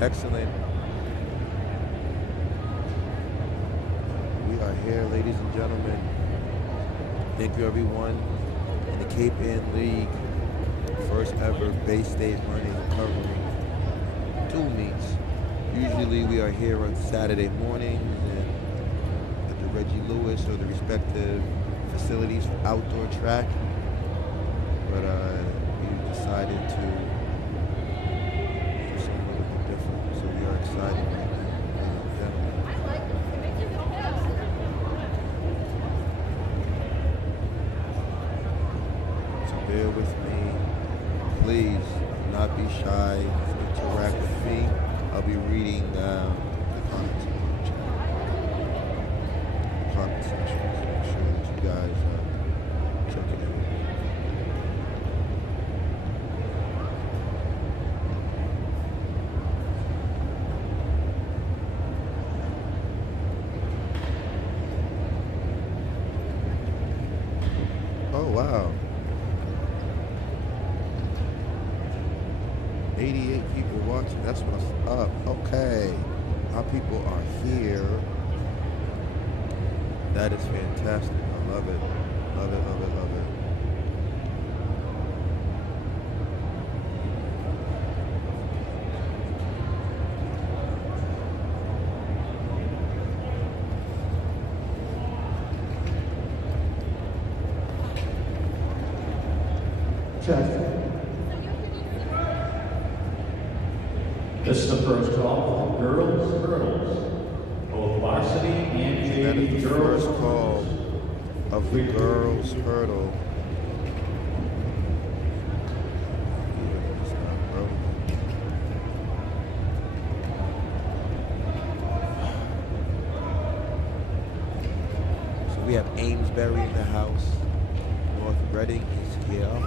Excellent. We are here, ladies and gentlemen. Thank you, everyone, in the Cape Ann League. First ever Bay State running covering two meets. Usually we are here on Saturday mornings and at the Reggie Lewis or the respective facilities for outdoor track. But we decided to do something a little bit different. So we are excited right now, ladies and gentlemen. So bear with me. Please do not be shy. Interact with me. I'll be reading the comments in the chat. Comment section. So make sure that you guys check it out. Oh wow. 88 people watching. That's what's up. Okay. Our people are here. That is fantastic. I love it. Love it, love it, love it. Check. This is the first call for the girls hurdles, both varsity and That is JV the girls first call of the girls hurdle. So we have Amesbury in the house. North Reading is here.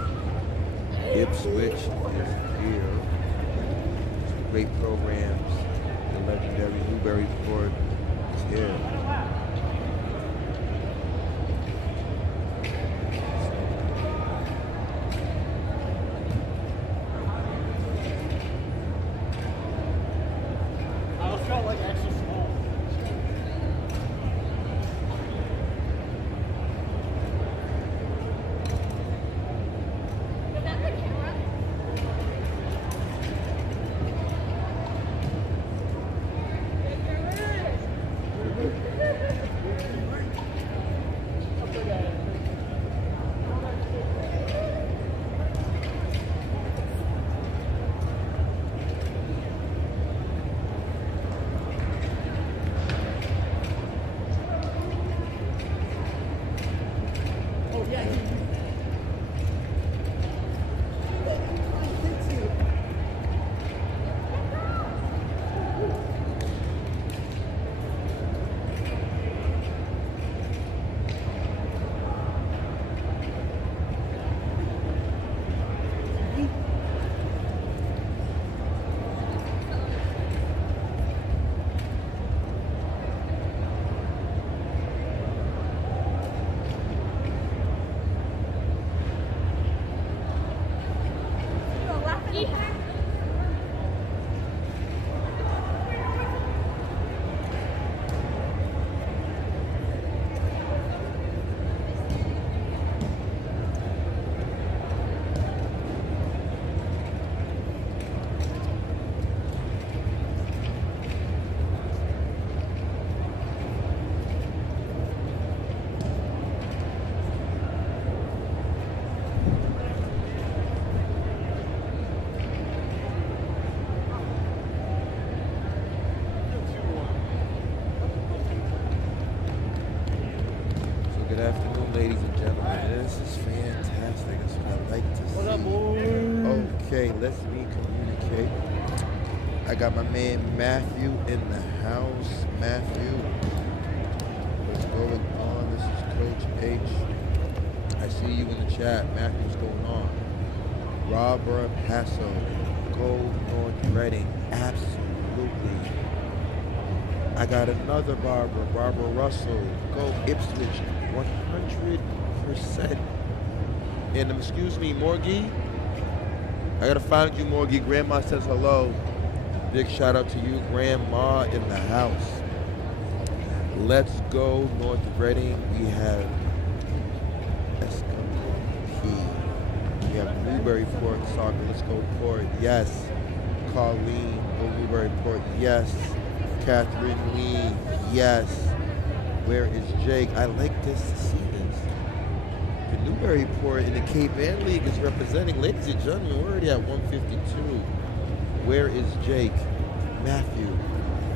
Ipswich is here. Some great programs. The legendary Newburyport is here. Good afternoon, ladies and gentlemen. This is fantastic. That's what I like to see. What up, boy? Okay, let's communicate. I got my man Matthew in the house. Matthew, what's going on? This is Coach H. I see you in the chat. Matthew, what's going on? Robert Passo, go North Reading. Absolutely. I got another Barbara Russell, go Ipswich, 100%. And excuse me, Morgie, I gotta find you, Morgie. Grandma says hello. Big shout out to you, Grandma in the house. Let's go, North Reading. We have SMP. We have Newburyport soccer. Let's go, Port. Yes. Colleen, go Newburyport. Yes. Catherine Lee. Yes. Where is Jake? I like this to see this. The Newburyport in the Cape Ann League is representing. Ladies and gentlemen, we're already at 152. Where is Jake? Matthew.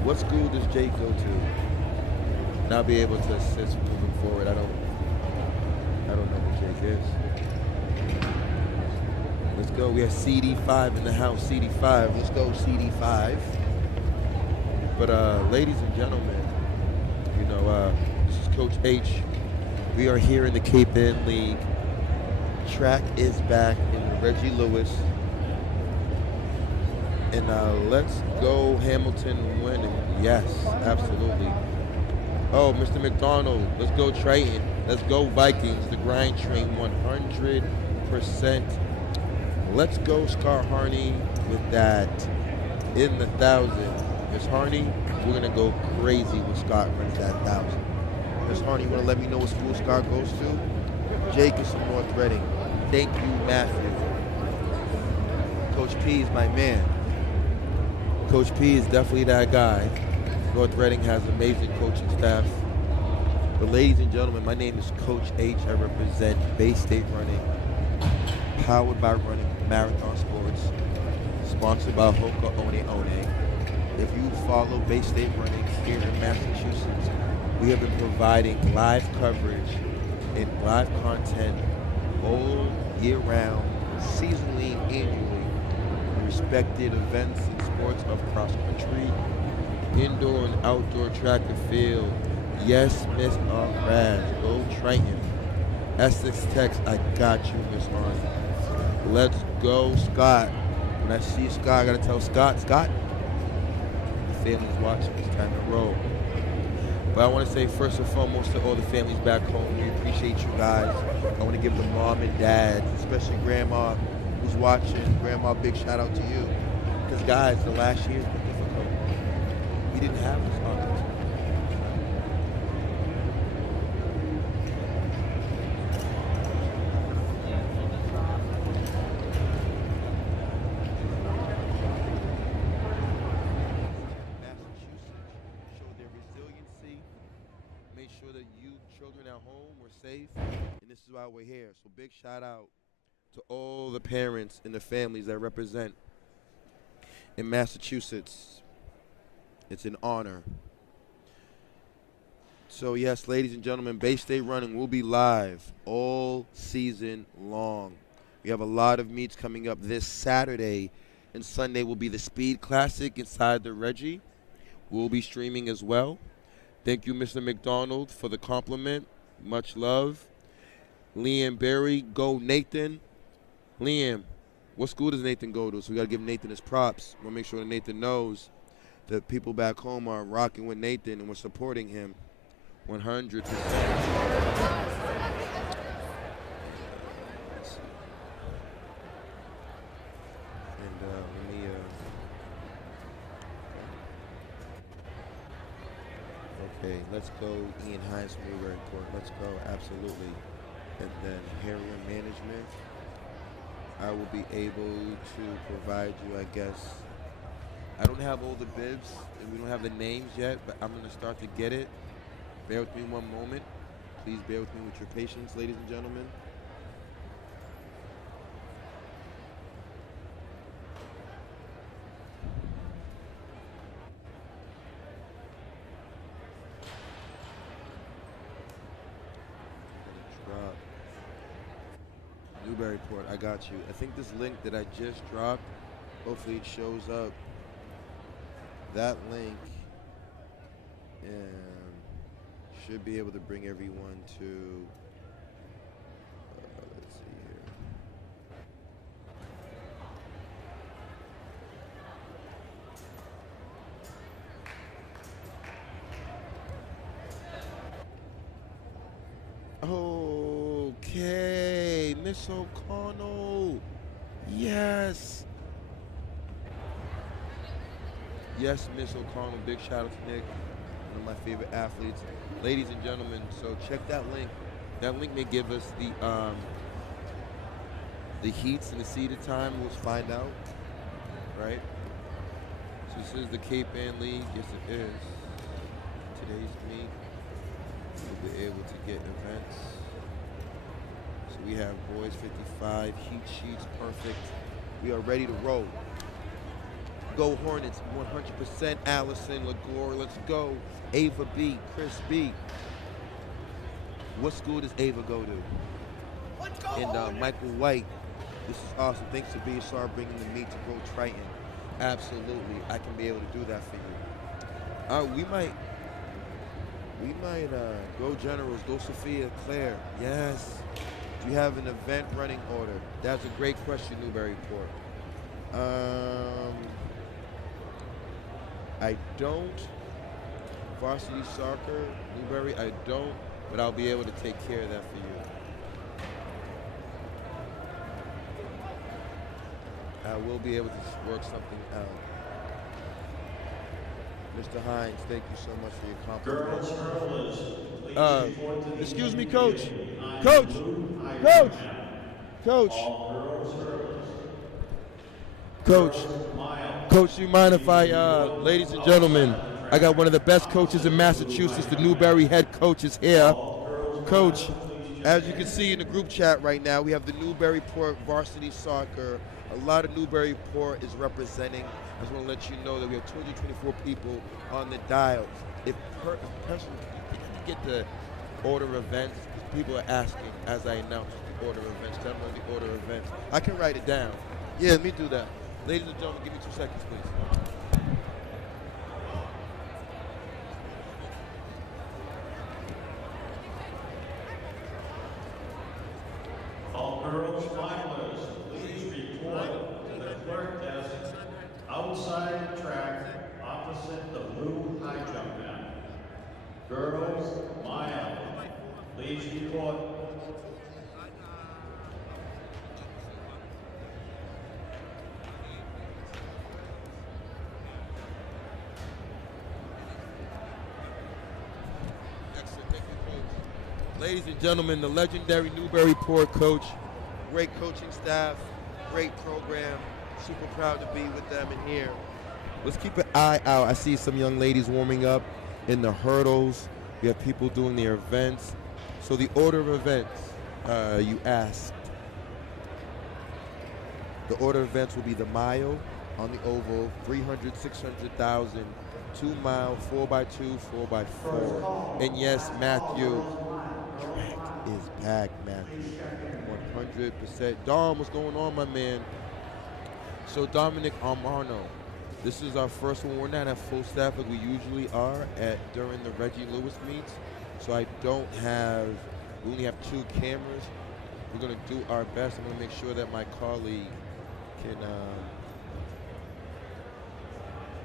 What school does Jake go to? And I'll be able to assist moving forward. I don't know who Jake is. Let's go. We have CD5 in the house. CD5. Let's go, CD5. But ladies and gentlemen, you know, this is Coach H. We are here in the Cape Ann League. Track is back in Reggie Lewis. And let's go Hamilton winning. Yes, absolutely. Oh, Mr. McDonald, let's go Triton. Let's go Vikings, the grind train 100%. Let's go Scott Harney with that in the 1,000. Miss Harney, we're going to go crazy with Scott runs that 1,000. Miss Harney, you want to let me know what school Scott goes to? Jake is from North Reading. Thank you, Matthew. Coach P is my man. Coach P is definitely that guy. North Reading has amazing coaching staff. But ladies and gentlemen, my name is Coach H. I represent Bay State Running, powered by Running Marathon Sports, sponsored by Hoka One One. If you follow Bay State Running here in Massachusetts, we have been providing live coverage and live content all year round, seasonally and annually, in respected events and sports of cross country, indoor and outdoor track and field. Yes, Miss Raz, go Triton. Essex Tex, I got you, Miss Harney. Let's go, Scott. When I see Scott, I gotta tell Scott, the family's watching, it's time to roll. But I want to say first and foremost to all the families back home, we appreciate you guys. I want to give the mom and dad, especially grandma who's watching, grandma, big shout out to you. Because guys, the last year's been difficult. We didn't have this opportunity. Safe, and this is why we're here. So big shout out to all the parents and the families that represent in Massachusetts. It's an honor. So yes, ladies and gentlemen, Bay State Running will be live all season long. We have a lot of meets coming up this Saturday, and Sunday will be the Speed Classic inside the Reggie. We'll be streaming as well. Thank you, Mr. McDonald, for the compliment. Much love. Liam Berry, go Nathan. Liam, what school does Nathan go to? So we got to give Nathan his props. We'll make sure that Nathan knows that people back home are rocking with Nathan and we're supporting him 100%. Okay, let's go Ian Hines from Newburyport. Let's go, absolutely. And then heroin management. I will be able to provide you, I guess. I don't have all the bibs, and we don't have the names yet, but I'm going to start to get it. Bear with me one moment. Please bear with me with your patience, ladies and gentlemen. Newburyport, I got you. I think this link that I just dropped, hopefully it shows up. That link and should be able to bring everyone to, let's see here. Okay, Miss O'Connell. Yes. Yes, Miss O'Connell. Big shout out to Nick, one of my favorite athletes. Ladies and gentlemen, so check that link. That link may give us the heats and the seeded time. We'll find out, right? So this is the Cape Ann League. Yes, it is. Today's meet. We'll be able to get events. So we have boys 55, heat sheets, perfect. We are ready to roll. Go Hornets, 100%. Allison, Lagore, let's go. Ava B, Chris B. What school does Ava go to? And Michael White. This is awesome. Thanks to BSR bringing the meet to Go Triton. Absolutely, I can be able to do that for you. We might go Generals, go Sophia, Claire. Yes. Do you have an event running order? That's a great question, Newburyport. I don't. Varsity soccer, Newbury, I don't, but I'll be able to take care of that for you. I will be able to work something out. Mr. Hines, thank you so much for your compliment. Excuse me, Coach. Coach! Coach, do you mind if I, ladies and gentlemen, I got one of the best coaches in Massachusetts, the Newbury head coach is here. Coach, as you can see in the group chat right now, we have the Newburyport varsity soccer. A lot of Newburyport is representing. I just want to let you know that we have 224 people on the dial. If person can get the order of events, people are asking as I announce the order of events. Tell them the order of events. I can write it down. Yeah, let me do that. Ladies and gentlemen, give me 2 seconds, please. All girls finalists, please report to the clerk desk outside the track opposite the blue high jump mat. Girls, mile, please report. Ladies and gentlemen, the legendary Newburyport coach, great coaching staff, great program, super proud to be with them in here. Let's keep an eye out. I see some young ladies warming up in the hurdles. We have people doing their events. So the order of events, you asked. The order of events will be the mile on the oval, 300, 600,000, 2 mile, 4x2, 4x4. And yes, Matthew, track is back, Matthew. 100%. Dom, what's going on, my man? So Dominic Armano, this is our first one. We're not at full staff like we usually are during the Reggie Lewis meets. So we only have 2 cameras. We're gonna do our best. I'm gonna make sure that my colleague can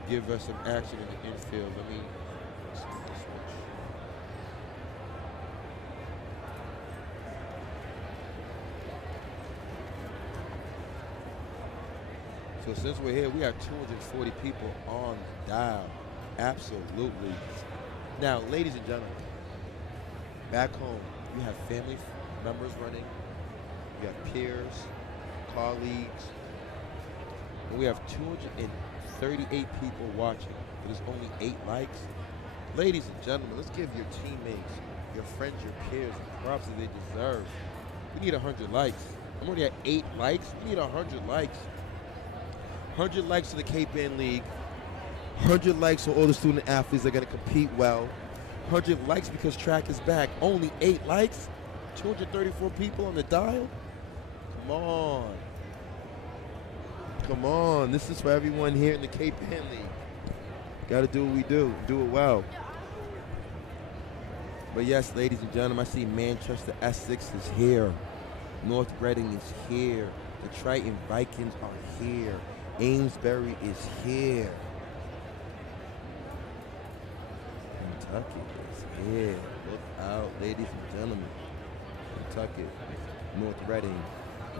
give us some action in the infield. Let me switch. So since we're here, we have 240 people on the dial. Absolutely. Now, ladies and gentlemen, back home, you have family members running, you have peers, colleagues, and we have 238 people watching. There's only 8 likes. Ladies and gentlemen, let's give your teammates, your friends, your peers the props that they deserve. We need 100 likes. I'm already at 8 likes. We need 100 likes. 100 likes to the Cape Ann League. 100 likes so all the student athletes are going to compete well. 100 likes because track is back. Only 8 likes. 234 people on the dial. Come on. Come on. This is for everyone here in the Cape Ann League. Got to do what we do. Do it well. But yes, ladies and gentlemen, I see Manchester Essex is here. North Reading is here. The Triton Vikings are here. Amesbury is here. Kentucky is here. Look out, ladies and gentlemen. Kentucky, North Reading,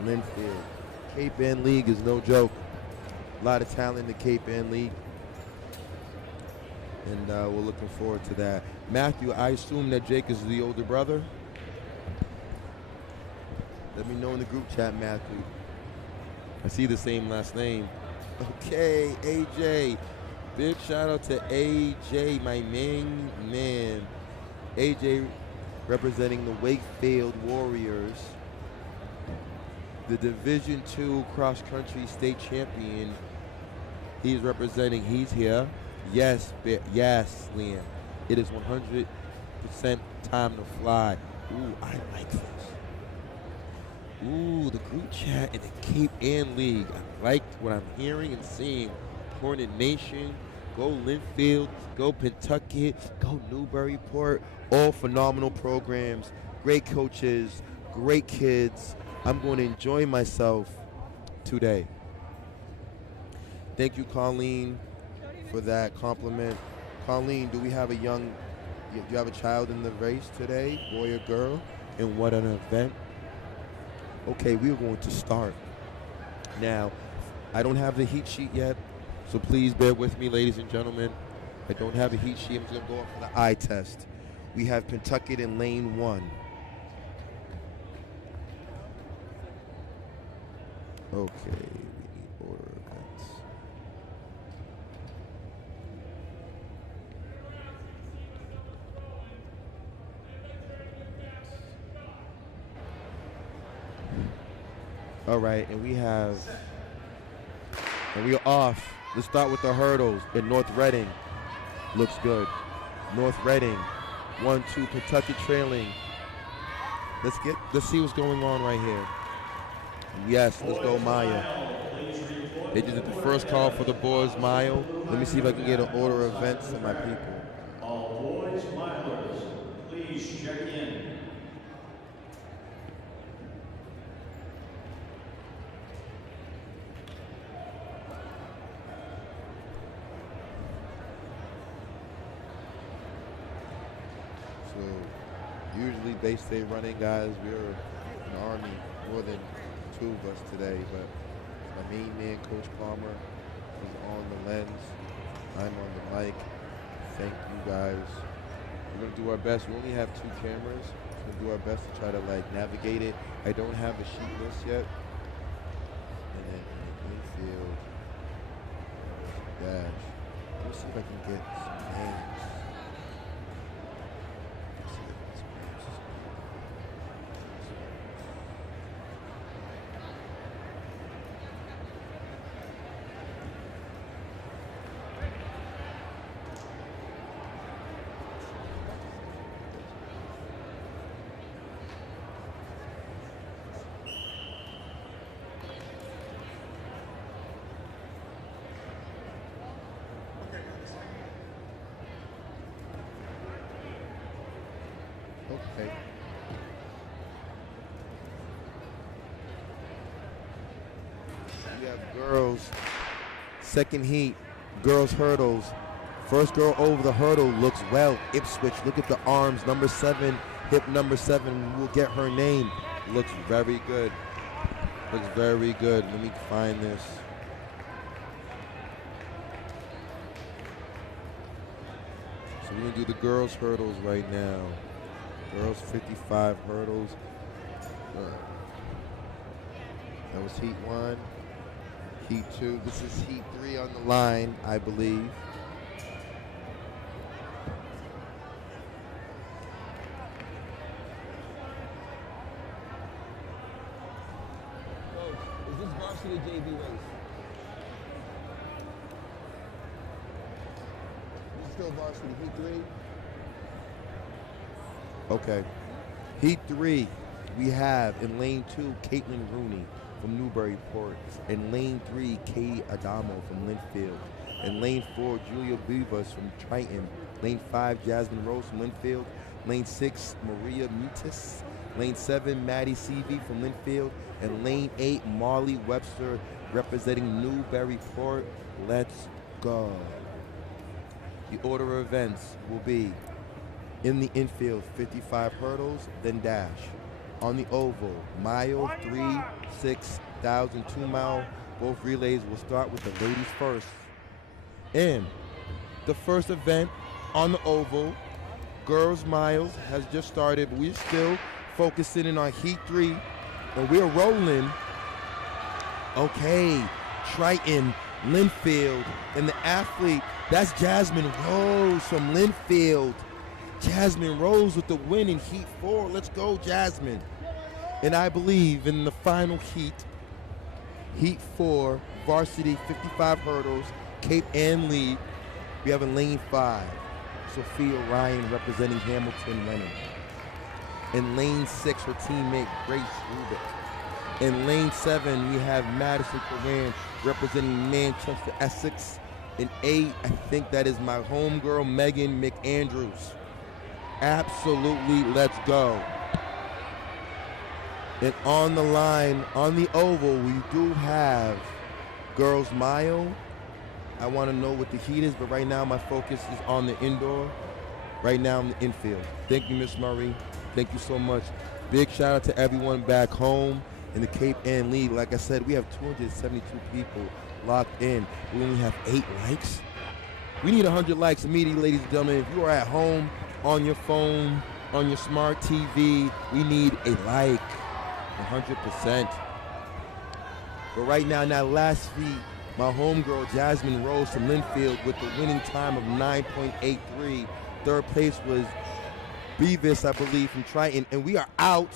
Linfield. Cape Ann League is no joke. A lot of talent in the Cape Ann League. and we're looking forward to that. Matthew, I assume that Jake is the older brother? Let me know in the group chat, Matthew. I see the same last name. Okay, AJ. Big shout out to AJ, my main man. AJ representing the Wakefield Warriors, the Division II cross country state champion. He's representing, he's here. Yes, yes, Liam. It is 100% time to fly. Ooh, I like this. Ooh, the group chat in the Cape Ann League. I like what I'm hearing and seeing. Hornet Nation, go Linfield, go Pentucket, go Newburyport. All phenomenal programs, great coaches, great kids. I'm going to enjoy myself today. Thank you, Colleen, for that compliment. Colleen, do we have do you have a child in the race today, boy or girl? And what an event. Okay, we are going to start. Now, I don't have the heat sheet yet, so please bear with me, ladies and gentlemen. I don't have a heat sheet. I'm just going to go off for the eye test. We have Pentucket in lane 1. Okay, we need order events. All right, and we are off. Let's start with the hurdles in North Reading. Looks good. North Reading, 1-2, Pentucket trailing. Let's see what's going on right here. Yes, let's go Maya. They just did the first call for the boys mile. Let me see if I can get an order of events to my people. All boys milers, please check in. So usually Bay State running guys, we're an army, more than 2 of us today, but my main man, Coach Palmer, is on the lens. I'm on the mic. Thank you guys. We're gonna do our best. We only have 2 cameras. We're gonna do our best to try to navigate it. I don't have a sheet list yet. And then infield dash. Let's see if I can get some names. Okay. We have girls. Second heat, girls hurdles. First girl over the hurdle looks well. Ipswich, look at the arms. Number 7, hip number 7. We'll get her name. Looks very good. Looks very good. Let me find this. So we're gonna do the girls hurdles right now. Girls 55 hurdles. That was heat 1. Heat 2. This is heat 3 on the line, I believe. Coach, is this varsity JV race? This is still varsity heat 3? Okay. Heat 3, we have in lane 2, Caitlin Rooney from Newburyport. In lane 3, Katie Adamo from Linfield. In lane 4, Julia Vivas from Triton. Lane 5, Jasmine Rose from Linfield. Lane 6, Maria Mutis. Lane 7, Maddie CV from Linfield. And lane 8, Marley Webster representing Newburyport. Let's go. The order of events will be in the infield, 55 hurdles, then dash. On the oval, mile, 3, 6,000, 2 mile. Both relays will start with the ladies first. And the first event on the oval. Girls Miles has just started, but we're still focusing in on Heat 3, and we're rolling. Okay, Triton, Linfield, and the athlete, that's Jasmine Rose from Linfield. Jasmine Rose with the win in Heat 4. Let's go, Jasmine. And I believe in the final heat, Heat 4, varsity 55 hurdles, Cape Ann League, we have in lane 5, Sophia Ryan representing Hamilton Lennon. In lane 6, her teammate Grace Rubik. In lane 7, we have Madison Coran representing Manchester Essex. In 8, I think that is my homegirl Megan McAndrews. Absolutely, let's go. And on the line, on the oval, we do have Girls Mile. I want to know what the heat is, but right now my focus is on the indoor. Right now in the infield. Thank you, Miss Murray. Thank you so much. Big shout out to everyone back home in the Cape Ann League. Like I said, we have 272 people locked in. We only have 8 likes. We need 100 likes immediately, ladies and gentlemen. If you are at home, on your phone, on your smart TV, we need a like. 100%. But right now, in that last feat, my homegirl Jasmine Rose from Linfield with the winning time of 9.83. Third place was Beavis, I believe, from Triton. And we are out.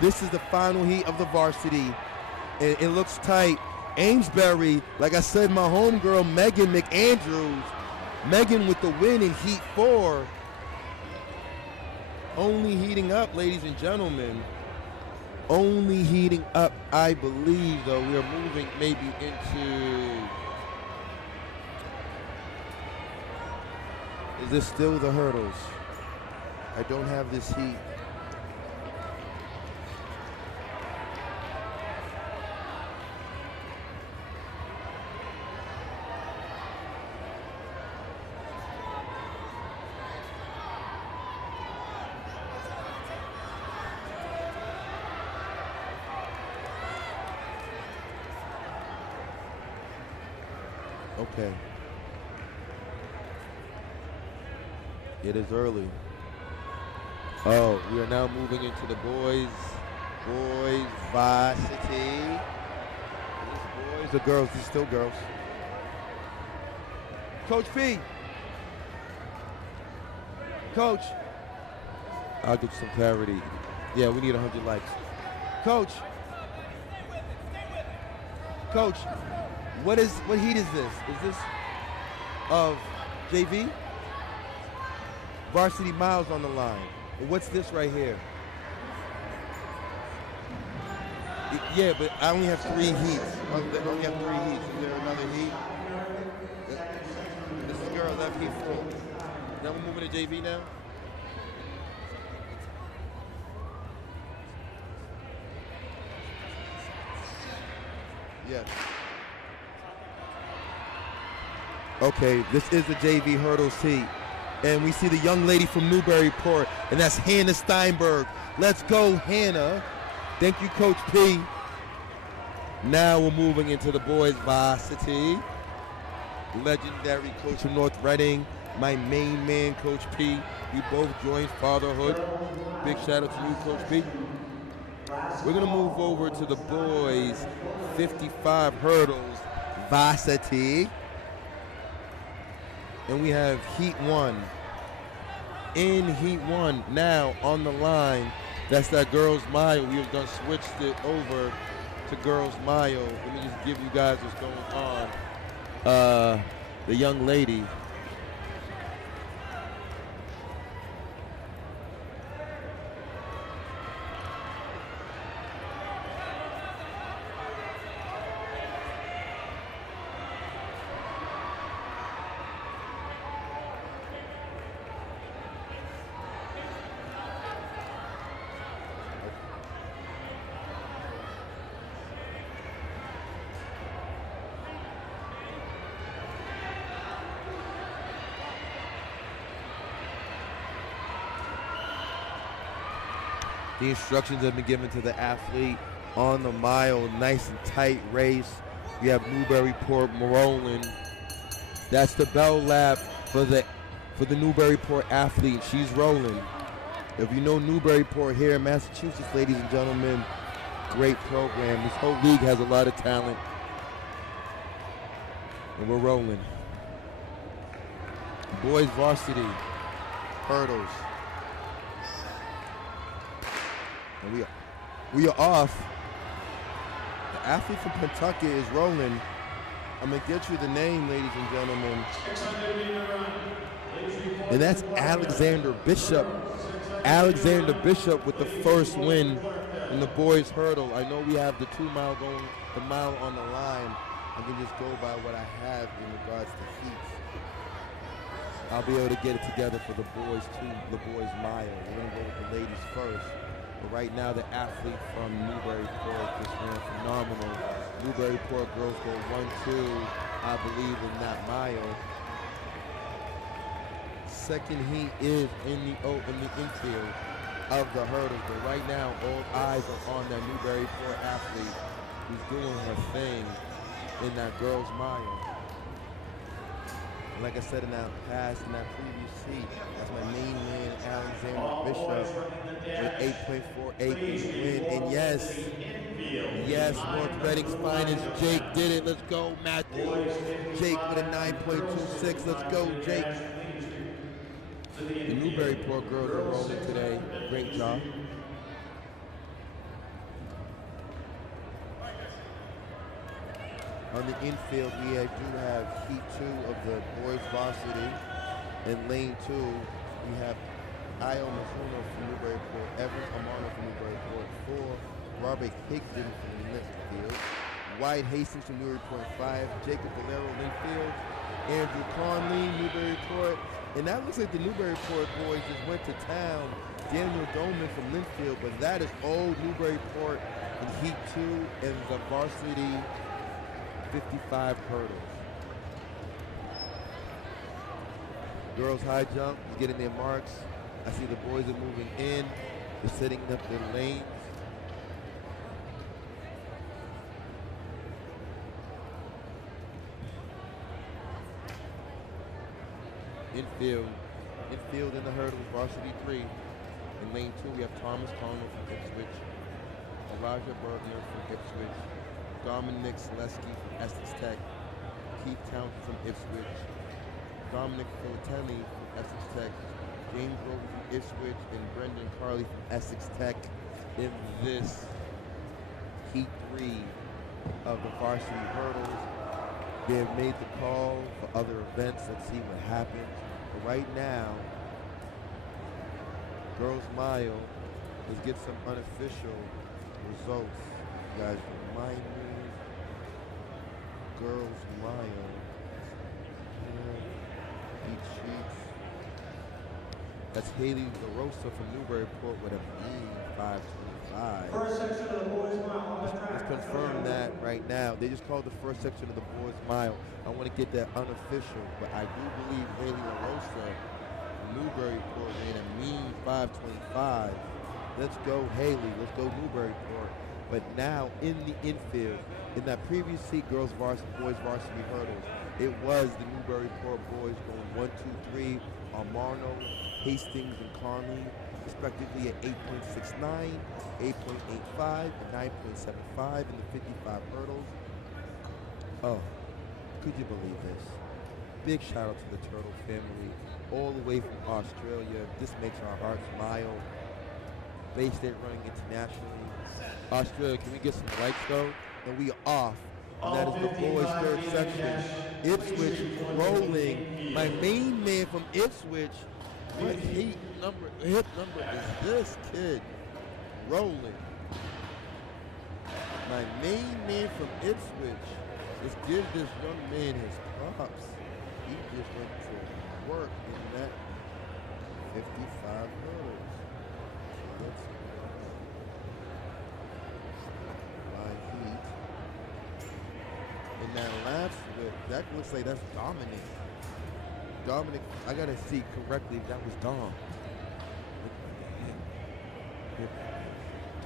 This is the final heat of the varsity. And it looks tight. Amesbury, like I said, my homegirl Megan McAndrews. Megan with the win in Heat 4. Only heating up, ladies and gentlemen. Only heating up, I believe, though. We are moving maybe into... Is this still the hurdles? I don't have this heat. Okay. It is early. Oh, we are now moving into the boys varsity. Is this boys or girls? This is still girls. Coach P. Coach. I'll get you some clarity. Yeah, we need 100 likes. Coach. Coach. What heat is this? Is this of JV? Varsity Miles on the line. And what's this right here? Yeah, but I only have 3 heats. I only have 3 heats. Is there another heat? This is girl left heat 4. Now we're moving to JV now? Yes. Okay, this is the JV hurdles heat. And we see the young lady from Newburyport, and that's Hannah Steinberg. Let's go, Hannah. Thank you, Coach P. Now we're moving into the boys varsity. Legendary coach from North Reading, my main man, Coach P. We both joined fatherhood. Big shout out to you, Coach P. We're gonna move over to the boys 55 hurdles varsity. And we have Heat 1. In Heat 1, now on the line, that's that Girls Mile. We have done switched it over to Girls Mile. Let me just give you guys what's going on. The young lady. The instructions have been given to the athlete on the mile. Nice and tight race. We have Newburyport rolling. That's the Bell Lab for the Newburyport athlete. She's rolling. If you know Newburyport here in Massachusetts, ladies and gentlemen, great program. This whole league has a lot of talent. And we're rolling. Boys varsity hurdles. And we are off. The athlete from Pentucket is rolling. I'm gonna get you the name, ladies and gentlemen. And that's Alexander Bishop. Alexander Bishop with the first win in the boys hurdle. I know we have the 2 mile going, the mile on the line. I can just go by what I have in regards to heats. I'll be able to get it together for the boys too, the boys mile. We're gonna go with the ladies first. But right now the athlete from Newburyport just ran phenomenal. Newburyport girls go 1-2, I believe, in that mile. Second heat is in the infield of the hurdles, but right now all eyes are on that Newburyport athlete who's doing her thing in that girls mile. And like I said in that previous heat, that's my main man, Alexander Bishop, with 8.48 win. And yes, North Reading's finest, Jake did it. Let's go, Matthew. Jake with a 9.26. Let's go, Jake. The Newburyport girls are rolling today. Great job. On the infield, we do have heat 2 of the boys varsity. In lane 2, we have Io Mizuno from Newburyport, Evans Amano from Newburyport 4, Robert Higdon from Linfield, Wyatt Hastings from Newburyport 5, Jacob Valero Linfield, Andrew Conley, Newburyport, and that looks like the Newburyport boys just went to town. Daniel Doman from Linfield, but that is old Newburyport in heat 2 and the varsity 55 hurdles. Girls high jump is getting their marks. I see the boys are moving in. They're setting up their lanes. Infield in the hurdles, varsity 3. In lane 2, we have Thomas Connell from Ipswich, Elijah Bergner from Ipswich, Dominic Selesky from Essex Tech, Keith Townsend from Ipswich, Dominic Filatelli from Essex Tech, James Rover from Ipswich, and Brendan Carley from Essex Tech in this heat 3 of the varsity hurdles. They have made the call for other events. Let's see what happens. But right now, girls mile, let's get some unofficial results. You guys remind me, girls mile, heat sheets. That's Haley LaRosa from Newburyport with a mean 525. First section of the boys mile on the track. Let's confirm that right now. They just called the first section of the boys mile. I want to get that unofficial, but I do believe Haley LaRosa from Newburyport made a mean 525. Let's go Haley, let's go Newburyport. But now in the infield, in that previous heat, boys varsity hurdles, it was the Newburyport boys going 1, 2, 3, Armano, Hastings, and Conley, respectively at 8.69, 8.85, and 9.75 in the 55 hurdles. Oh, could you believe this? Big shout out to the Turtle family, all the way from Australia. This makes our hearts mile. Bay State running internationally. Australia, can we get some likes though? And we are off. And that is the boys' third section. Ipswich rolling. My main man from Ipswich. What hip number is this kid rolling? My main man from Ipswich. Let's give this young man his props. He just went to work in that 55 hurdles. So let's in that last split, that looks like that's Dominic. Dominic, I gotta see correctly if that was Dom.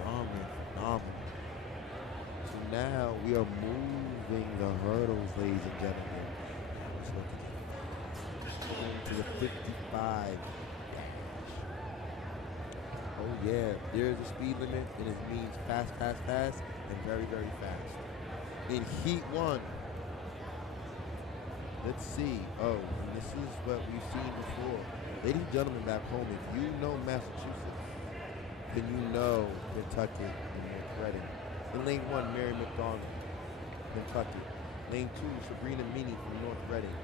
Dominic. So now we are moving the hurdles, ladies and gentlemen. 55. Oh yeah, there's a speed limit, and it means fast, fast, fast, and very, very fast. In Heat 1, let's see. Oh, and this is what we've seen before. Ladies and gentlemen back home, if you know Massachusetts, then you know Kentucky and North Reading. In lane 1, Mary McDonald, Kentucky. Lane 2, Sabrina Meany from North Reading.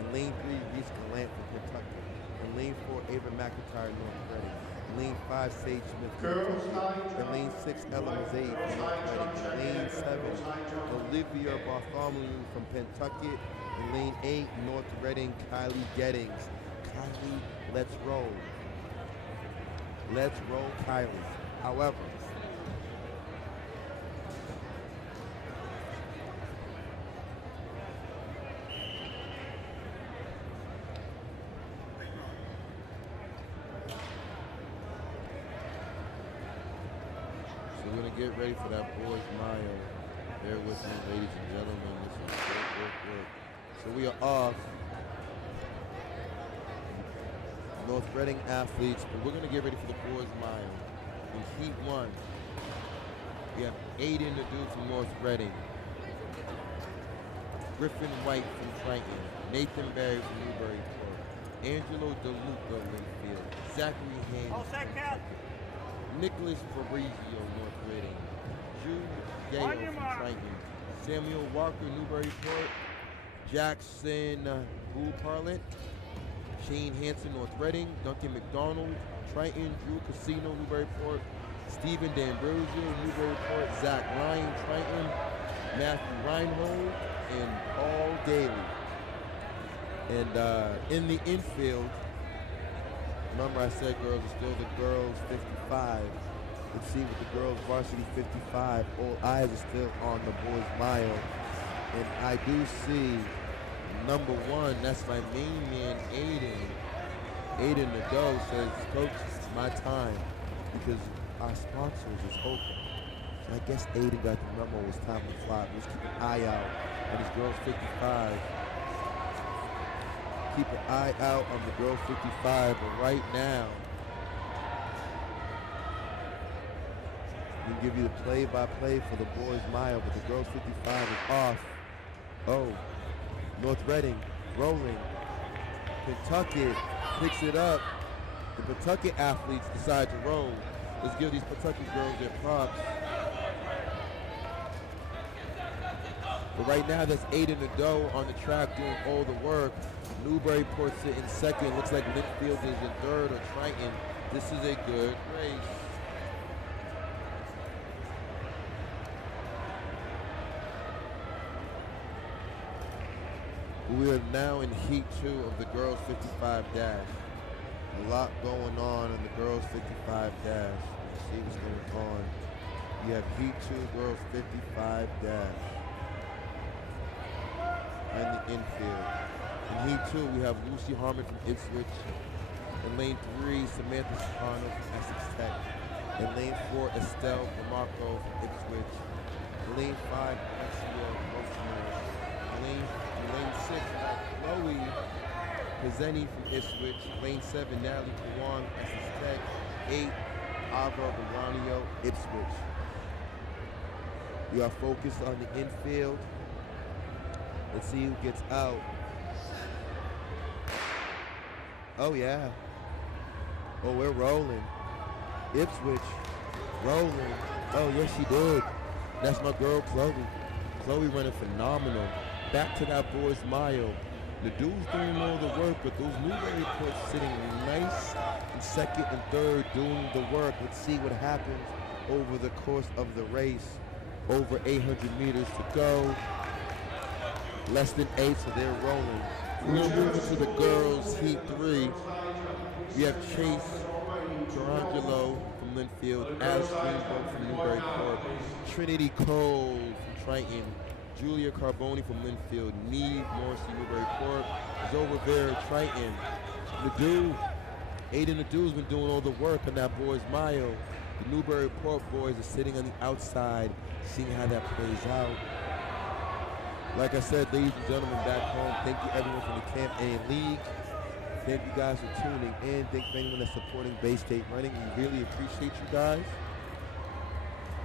In lane 3, Reese Gallant from Kentucky. In lane 4, Ava McIntyre, North Reading. In lane 5, Sage Smith, Kentucky. In lane 6, Ella Mazzei from North Reading. In lane 7, Olivia Bartholomew from Pentucket. In lane 8, North Reading, Kylie Gettings. Kylie, let's roll. Let's roll, Kylie. However, so we're gonna get ready for that boys mile. Bear with me, ladies and gentlemen. This is good. So we are off. North Reading athletes, but we're going to get ready for the boys mile. In Heat 1, we have Aiden Nadeau from North Reading, Griffin White from Triton, Nathan Barry from Newburyport, Angelo DeLuca, Linfield, Zachary Haynes, Nicholas Fabrizio, North Reading, Drew Gale from Triton, Samuel Walker, Newburyport, Jackson Bull Parlant, Shane Hansen, North Reading, Duncan McDonald, Triton, Drew Casino, Newburyport, Stephen D'Ambrosio, Newburyport, Zach Ryan, Triton, Matthew Reinhold, and Paul Daly. And in the infield, remember I said girls are still the girls 55. Let's see with the girls varsity 55, all eyes are still on the boys mile. And I do see number 1, that's my main man, Aiden. Aiden Nadeau says, Coach, it's my time because our sponsors is open. So I guess Aiden got the memo, it's time to fly. Let's keep an eye out on these girls 55. Keep an eye out on the girls 55, but right now, we can give you the play-by-play for the boys mile, but the girls 55 is off. Oh. North Reading rolling. Pentucket picks it up. The Pentucket athletes decide to roll. Let's give these Pentucket girls their props. But right now, that's Aiden Nadeau on the track doing all the work. Newburyport sitting second. Looks like Linfield is in third, or Triton. This is a good race. We are now in Heat 2 of the girls 55 dash. A lot going on in the girls 55 dash. Let's see what's going on. You have Heat 2 girls 55 dash. And the infield. In Heat 2, we have Lucy Harmon from Ipswich. In lane 3, Samantha Soprano from Essex Tech. In lane 4, Estelle Lamarco from Ipswich. In lane 5, Alexia Rosemore. In lane 6, we have Chloe Pizzeni from Ipswich. Lane 7, Natalie Kawan, Essex Tech. 8, Ava Baranio, Ipswich. We are focused on the infield. Let's see who gets out. Oh yeah. Oh, we're rolling. Ipswich rolling. Oh yes, she did. That's my girl Chloe. Chloe running phenomenal. Back to that boys mile. The dudes doing all the work, but those Newburyports sitting nice in second and third doing the work. Let's see what happens over the course of the race. Over 800 meters to go. Less than 8, so they're rolling. We're moving to the girls' Heat 3. We have Chase Tarangelo from Linfield, Alice Greenberg from Newburyport, Trinity Cole from Triton, Julia Carboni from Linfield, Neve Morrissey, Newburyport, Zoe Rivera, Triton. Aiden Nadeau's been doing all the work on that boys mile. The Newburyport boys are sitting on the outside, seeing how that plays out. Like I said, ladies and gentlemen back home, thank you everyone from the Camp A League. Thank you guys for tuning in. Thank you for anyone that's supporting Bay State Running. We really appreciate you guys.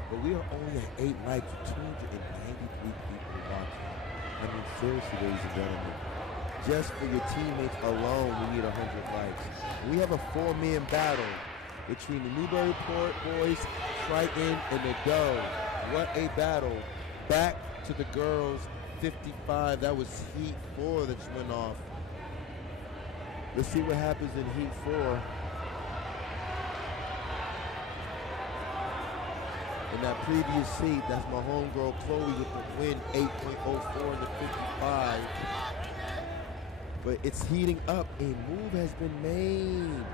But we are only at 8 likes, 293 people watching. I mean, seriously, ladies and gentlemen. Just for your teammates alone, we need 100 likes. We have a 4-man battle between the Newburyport boys, Triton, and the Doe. What a battle. Back to the girls, 55. That was Heat 4 that just went off. Let's see what happens in Heat 4. In that previous heat, that's my homegirl Chloe with the win, 8.04 in the 55. But it's heating up. A move has been made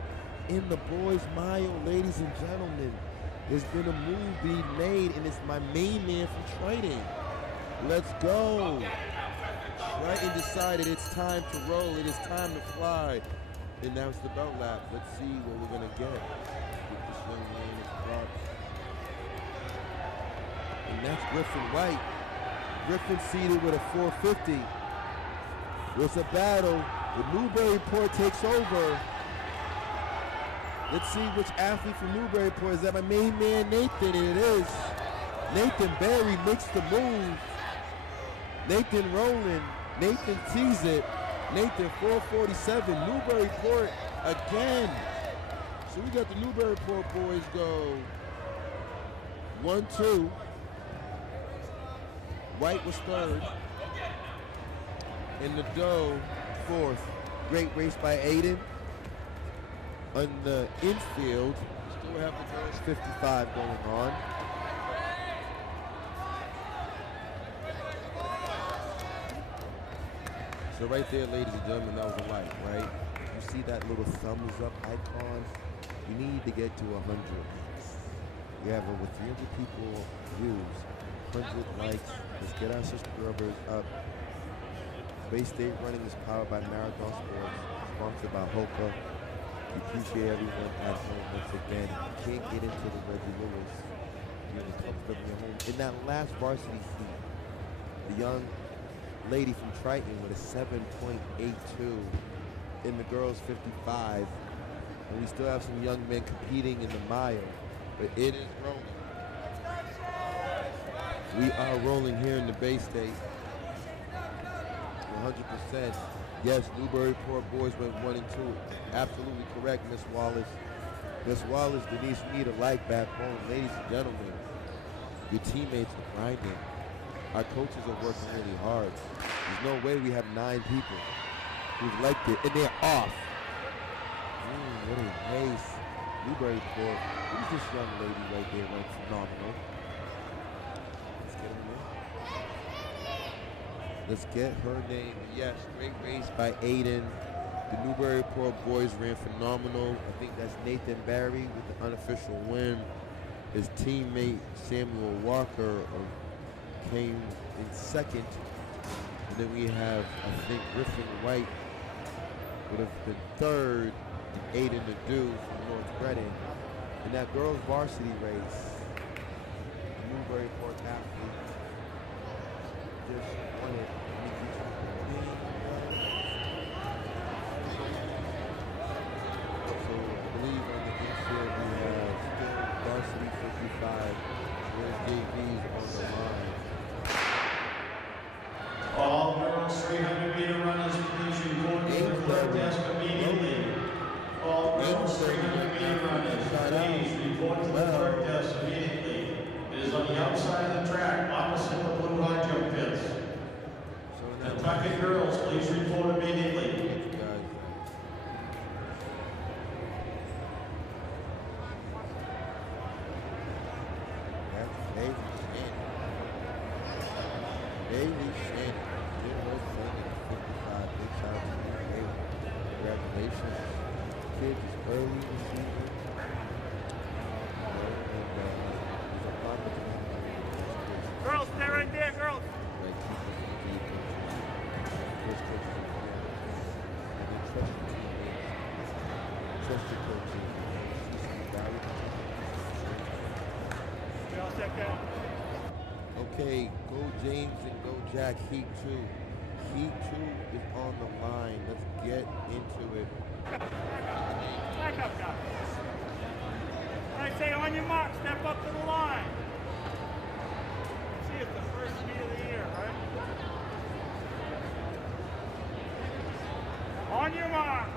in the boys' mile, ladies and gentlemen. There's been a move being made, and it's my main man from Triton. Let's go. Triton decided it's time to roll. It is time to fly. And now it's the belt lap. Let's see what we're going to get with this young man. And that's Griffin White. Griffin seated with a 450. It's a battle. The Newburyport takes over. Let's see which athlete from Newburyport is that. My main man Nathan, and it is. Nathan Barry makes the move. Nathan rolling. Nathan tees it. Nathan 447. Newburyport again. So we got the Newburyport boys go 1-2. White was third. And the Doe fourth. Great race by Aiden. On the infield, still have the girls 55 going on. So right there, ladies and gentlemen, that was a like, right? You see that little thumbs up icon? You need to get to 100 likes. We have over 300 people views, 100 likes. Let's get our subscribers up. Bay State Running is powered by Marathon Sports, sponsored by Hoka. We appreciate everyone at home once again. You can't get into the Reggie Lewis. You're in the comfort of your home. In that last varsity heat, the young lady from Triton with a 7.82 in the girls 55. And we still have some young men competing in the mile, but it is rolling. We are rolling here in the Bay State. 100%. Yes, Newburyport boys went 1 and 2. Absolutely correct, Miss Wallace. Miss Wallace, Denise, we need a like back home. Ladies and gentlemen, your teammates are grinding. Our coaches are working really hard. There's no way we have 9 people who've liked it, and they're off. What a race. Newburyport. Who's this young lady right there? Went phenomenal. Let's get her name. Yes, great race by Aiden. The Newburyport boys ran phenomenal. I think that's Nathan Barry with the unofficial win. His teammate Samuel Walker came in second. And then we have, I think, Griffin White would have been third. And Aiden Nadeau from North Reading. In that girls varsity race, the Newburyport athlete just won it. So I believe on the infield we have still varsity 55. There's JVs on the line. All girls 300-meter runners, please report to the clerk desk immediately. All girls 300-meter runners, please report to the clerk desk immediately. It is on the outside of the track, opposite the blue high jump pits. Kentucky girls, please report immediately. That's Bailey Shannon. Bailey Shannon. 55. Big shout out to you, Bailey. Congratulations. Kids is early in the season. Girls, stay right there, girls. Trust your coaches. Okay, go James and go Jack. Heat 2. Heat 2 is on the line. Let's get into it. Back up, guys. I say on your mark, step up to the line. See, it's the first meet of the year, right? On your mark.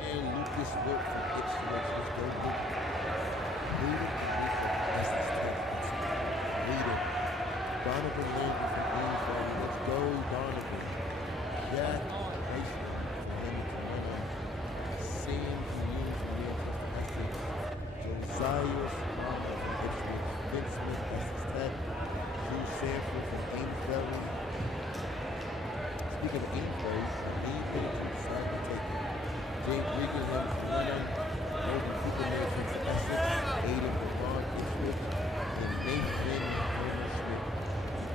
And Lucas Witt from Ipswich. Let's go, Luke. Leader. Donovan Lane from Greensboro. Let's go, Donovan. Jack Mason from Sam Hughes from Essex. Josiah Simon from Ipswich. Vince Smith, Essex Tech. Drew Sanford from Amesbury. Speaking of Amesbury, Amesbury decided to take it. James Regan runs the winner. Over Superman from Essex. Aiden Devon Ipswich. And Nathan Holmes Smith.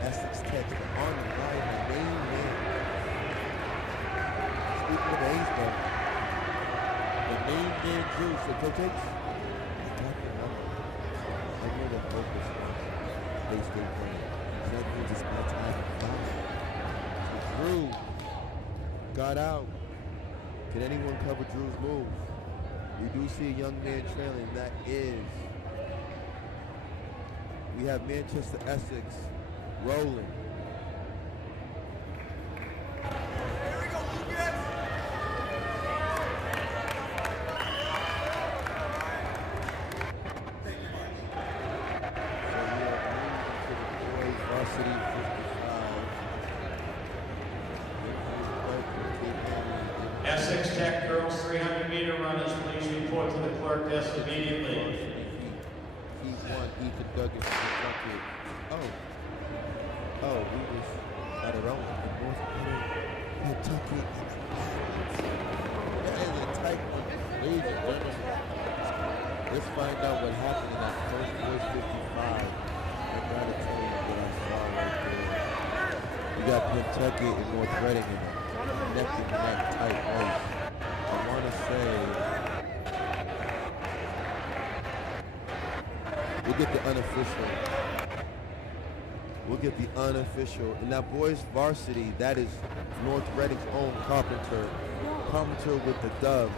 Essex Tech on the line, the main man. Speaking of Amesbury, the main man Drew. So Coach H, I got the number. I know the focus on Bay State playing. So that means it's my time to five. So Drew got out. Can anyone cover Drew's move? We do see a young man trailing. That is, we have Manchester Essex rolling. Here we go, Lucas. So we are moving to the boys varsity 55. Essex Tech girls 300-meter runners, please report to the clerk desk immediately. Heat one, Ethan Duggan from Kentucky. Oh, we was at it on North Kentucky. That is a tight one. Ladies and gentlemen, let's find out what happened in that first boys 55. I gotta tell you what I saw right there. We got Kentucky and North Reading in a neck and neck tight race. I want to say we'll get the unofficial. We'll get the unofficial. And that boys varsity, that is North Reading's own Carpenter. Carpenter with the dub.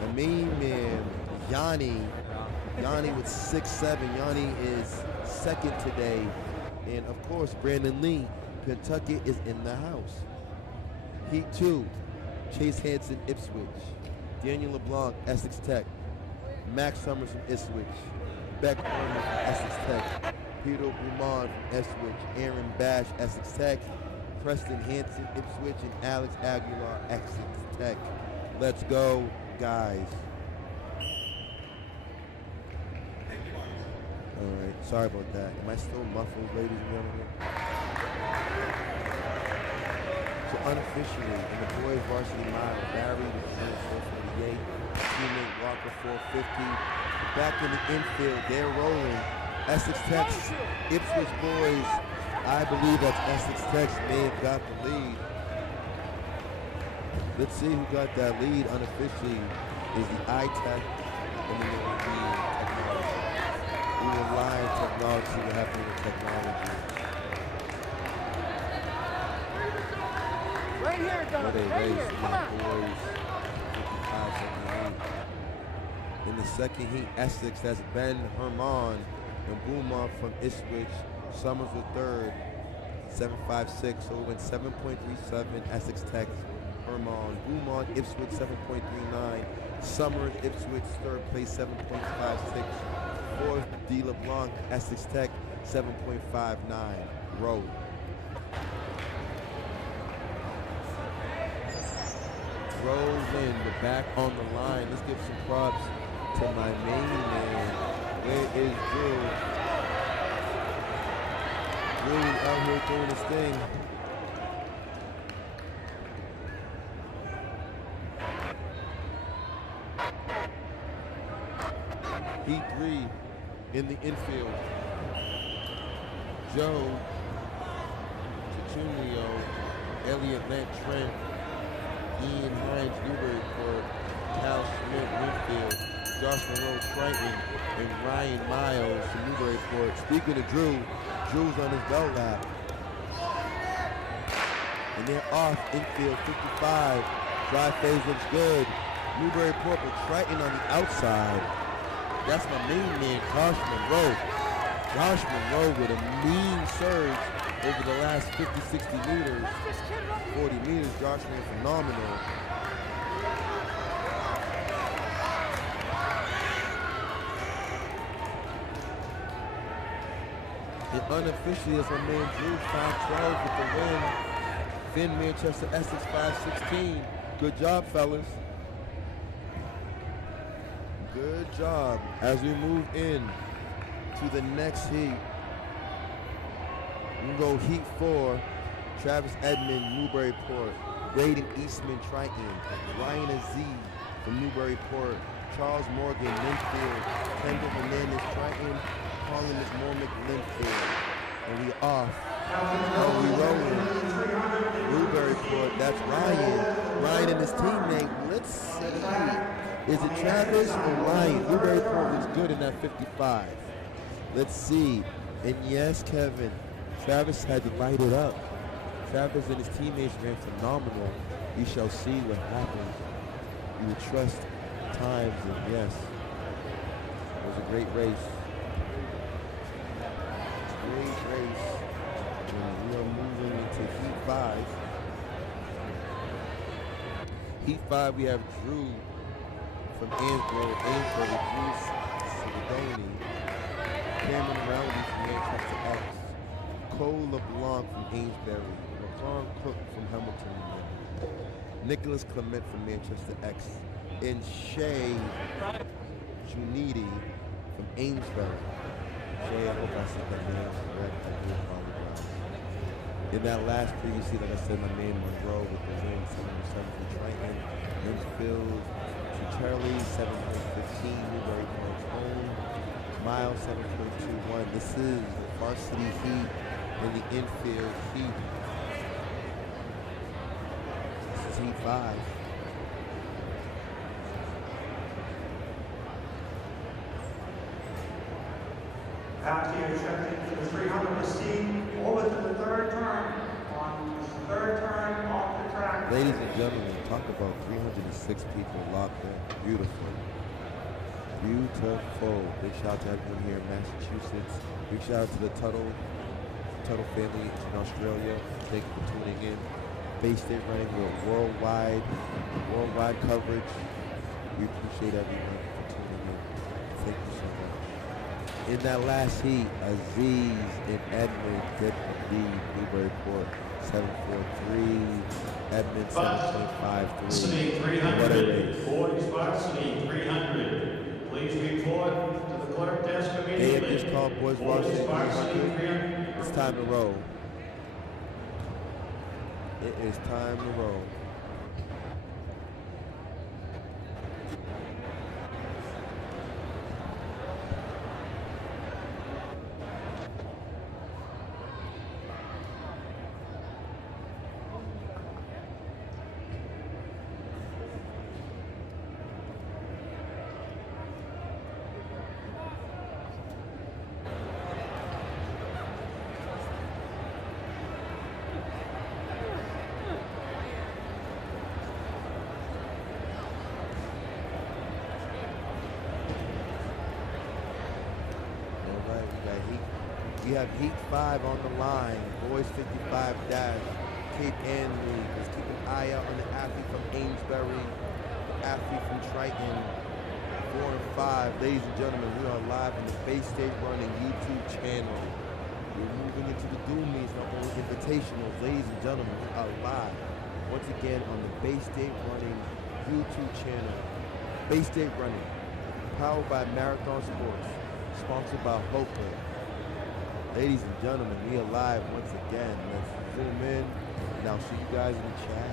The main man, Yanni. Yanni with 6'7". Yanni is second today. And of course, Brandon Lee, Kentucky is in the house. Heat 2, Chase Hansen, Ipswich. Daniel LeBlanc, Essex Tech. Max Summers from Ipswich. Beck Herman from Essex Tech. Peter Bouman from Ipswich. Aaron Bash, Essex Tech. Preston Hansen, Ipswich. And Alex Aguilar, Essex Tech. Let's go, guys. All right, sorry about that. Am I still muffled, ladies and gentlemen? So unofficially, in the boys varsity mile, Barry returns 448, teammate Walker 450. Back in the infield, they're rolling. Essex Tech, Ipswich boys. I believe that Essex Tech may have got the lead. Let's see who got that lead unofficially. Is the iTech and the technology. We rely on technology to happen with technology. Right here, Donovan. Right here. Come on. Boys, 55-78. In the second heat, Essex has Ben Herman and Boomont from Ipswich. Summers with third, 7.56. So it went 7.37. Essex Tech, Herman. Boomont, Ipswich, 7.39. Summers, Ipswich, third place, 7.56. Fourth, D. LeBlanc, Essex Tech, 7.59. Road. Rolling, we're back on the line. Let's give some props to my main man. Where is Drew? Drew is out here doing his thing. Heat 3 in the infield. Joe Chicunio, Elliot Lent Trent, Ian Hines Newburyport, Cal Smith Winfield, Josh Monroe Triton, and Ryan Miles from Newburyport. Speaking of Drew Drew's on his belt lap. And they're off infield 55. Drive phase looks good. Newburyport with Triton on the outside. That's my main man, Josh Monroe. Josh Monroe with a mean surge over the last 50, 60 meters. 40 meters, Josh ran phenomenal. And unofficially, as my man Drew, 512 with the win. Finn Manchester Essex 516. Good job, fellas. Good job. As we move in to the next heat, we go heat 4. Travis Edmond, Newburyport. Braden Eastman, Triton. Ryan Aziz from Newburyport. Charles Morgan, Linfield. Kendall Hernandez, Triton. Colin McMormick, Linfield. And we off. Oh, we rolling. Newburyport, that's Ryan. Ryan and his teammate. Let's see. Is it Travis or Ryan? Newburyport was good in that 55. Let's see. And yes, Kevin, Travis had to light it up. Travis and his teammates ran phenomenal. We shall see what happens. We will trust times, and yes, it was a great race. Great race. And we are moving into Heat 5. Heat 5, we have Drew from Amesbury, Drew Sidoni, Cameron Rowley from Manchester X, Cole LeBlanc from Amesbury, McCron Cook from Hamilton, Nicholas Clement from Manchester X, and Shay Junidi from Amesbury. Shay, I hope I said that name correct. I do apologize. In that last pre, you see, like I said, my man Monroe with the win, 707 for Triton, Linfield, Charlie, 7.15, Newburyport's home, Miles, 7.21. This is varsity heat in the infield heat. This is heat 5. Back here, checked into the 300 receipt, over to the third turn. On the third turn, off the track. Ladies and gentlemen, talk about 306 people locked in. Beautiful. Beautiful. Big shout out to everyone here in Massachusetts. Big shout out to the Tuttle family in Australia. Thank you for tuning in. Bay State running with worldwide coverage. We appreciate everyone for tuning in. Thank you so much. In that last heat, Aziz and Edmund get the lead. Newburyport 7.43. Edmund 7.53. What a race. Ford Varsity 300. Please report to the clerk desk immediately. Just called Boys Varsity 300. It's time to roll. It is time to roll. We have Heat 5 on the line. Boys 55 dash. Cape Ann League. Let's keep an eye out on the athlete from Amesbury, athlete from Triton. 4 and 5. Ladies and gentlemen, we are live on the Bay State Running YouTube channel. We're moving into the Doom Meets and our Invitationals. Ladies and gentlemen, we are live once again on the Bay State Running YouTube channel. Bay State Running, powered by Marathon Sports, sponsored by Hope. Ladies and gentlemen, we are live once again. Let's zoom in, and I'll see you guys in the chat.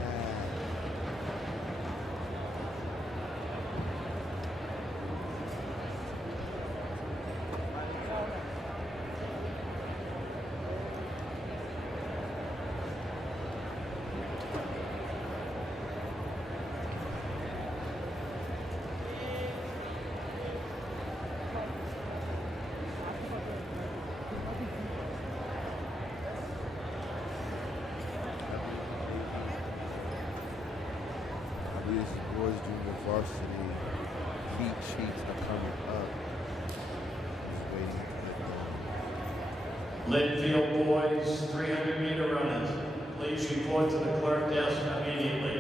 Boys Junior Varsity heat sheets are coming up. Just waiting to get Linfield Boys 300-meter runners, please report to the clerk desk immediately.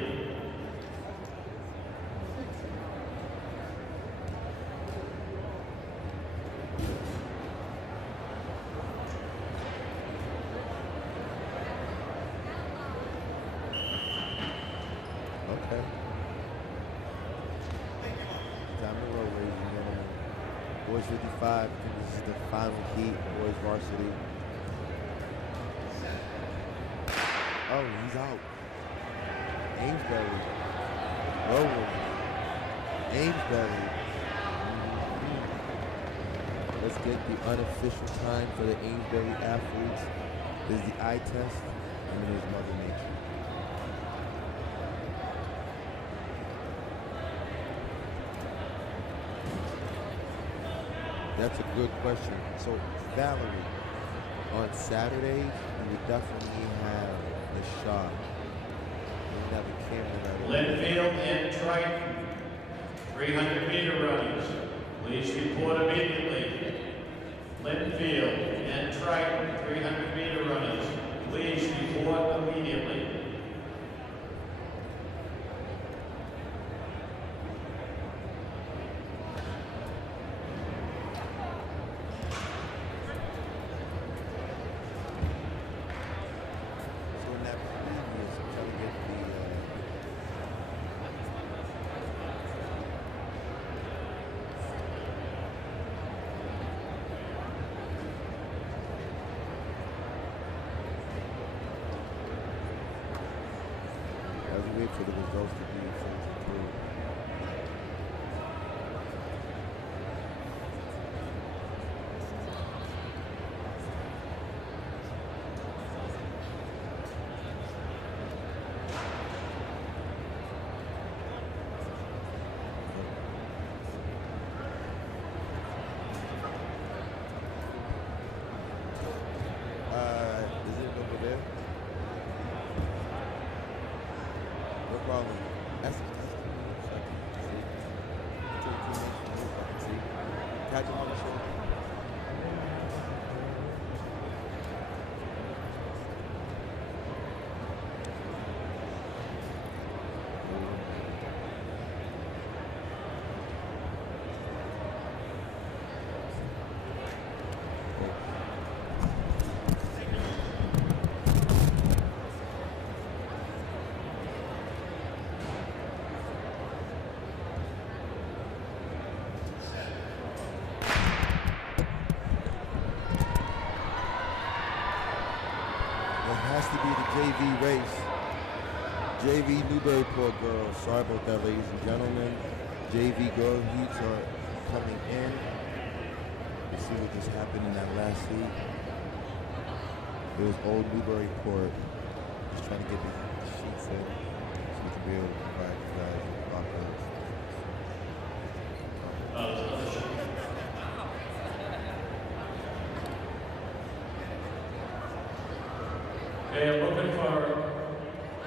Okay. Time to roll, ladies and gentlemen. Boys 55, I think this is the final heat, boys varsity. Oh, he's out. Amesbury. Rolling. Amesbury. Let's get the unofficial time for the Amesbury athletes. There's the eye test, and then there's Mother Nature. That's a good question. So, Valerie, on Saturdays, we would definitely have the shot. We would have a camera that would... Linfield and Triton, 300-meter runners, please report immediately. Linfield and Triton, 300-meter runners, please report immediately. So in that previous, I'm trying to get the... as we wait for the results to be filtered through. Is it over there? No problem. That's see. Catch him on the shoulder. It has to be the JV race. JV Newburyport girls. Sorry about that, ladies and gentlemen. JV girl heats are coming in. Let's see what just happened in that last heat. It was Old Newburyport. Just trying to get the sheets in so we can be able to provide you guys with blockouts. Okay, I'm looking for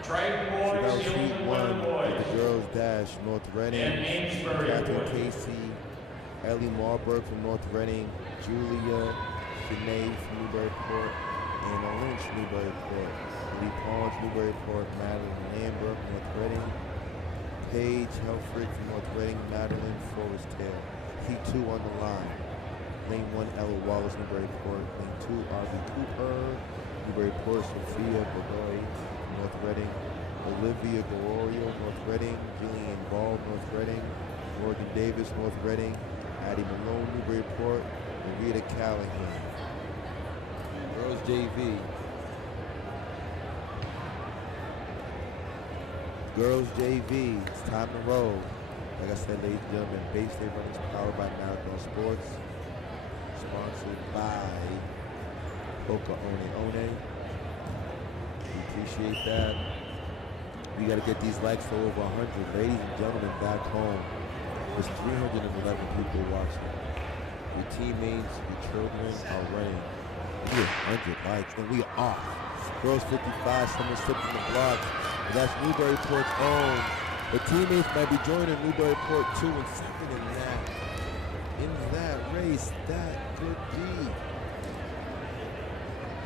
Triton So that Boys, was heat Hilton one Women of Boys, the girls dash. North Reading, and Amesbury Catherine Boys. Casey, Ellie Marburg from North Reading, Julia Sinead from Newburyport, Anna Lynch, Newburyport, Lee Pons, Newburyport, Madeline Lambert, North Reading, Paige Helfrich from North Reading, Madeline Forrest Tail. Heat 2 on the line. Lane 1, Ella Wallace, Newburyport. Lane 2, Arby Cooper, Newburyport, Sophia Godoy, North Reading, Olivia Gororio, North Reading, Jillian Ball, North Reading, Morgan Davis, North Reading, Addie Malone, Newburyport, and Rita Callahan. Girls JV. Girls JV, it's time to roll. Like I said, ladies and gentlemen, Bay State Running is powered by Marathon Sports, sponsored by Boca One. We appreciate that. We got to get these likes to over 100. Ladies and gentlemen, back home, there's 311 people watching. Your teammates, your children are running. We need 100 likes, and we are off. Girls 55, someone slipped in the block. And that's Newburyport's own The teammates might be joining Newburyport 2 and 2nd in that race. That could be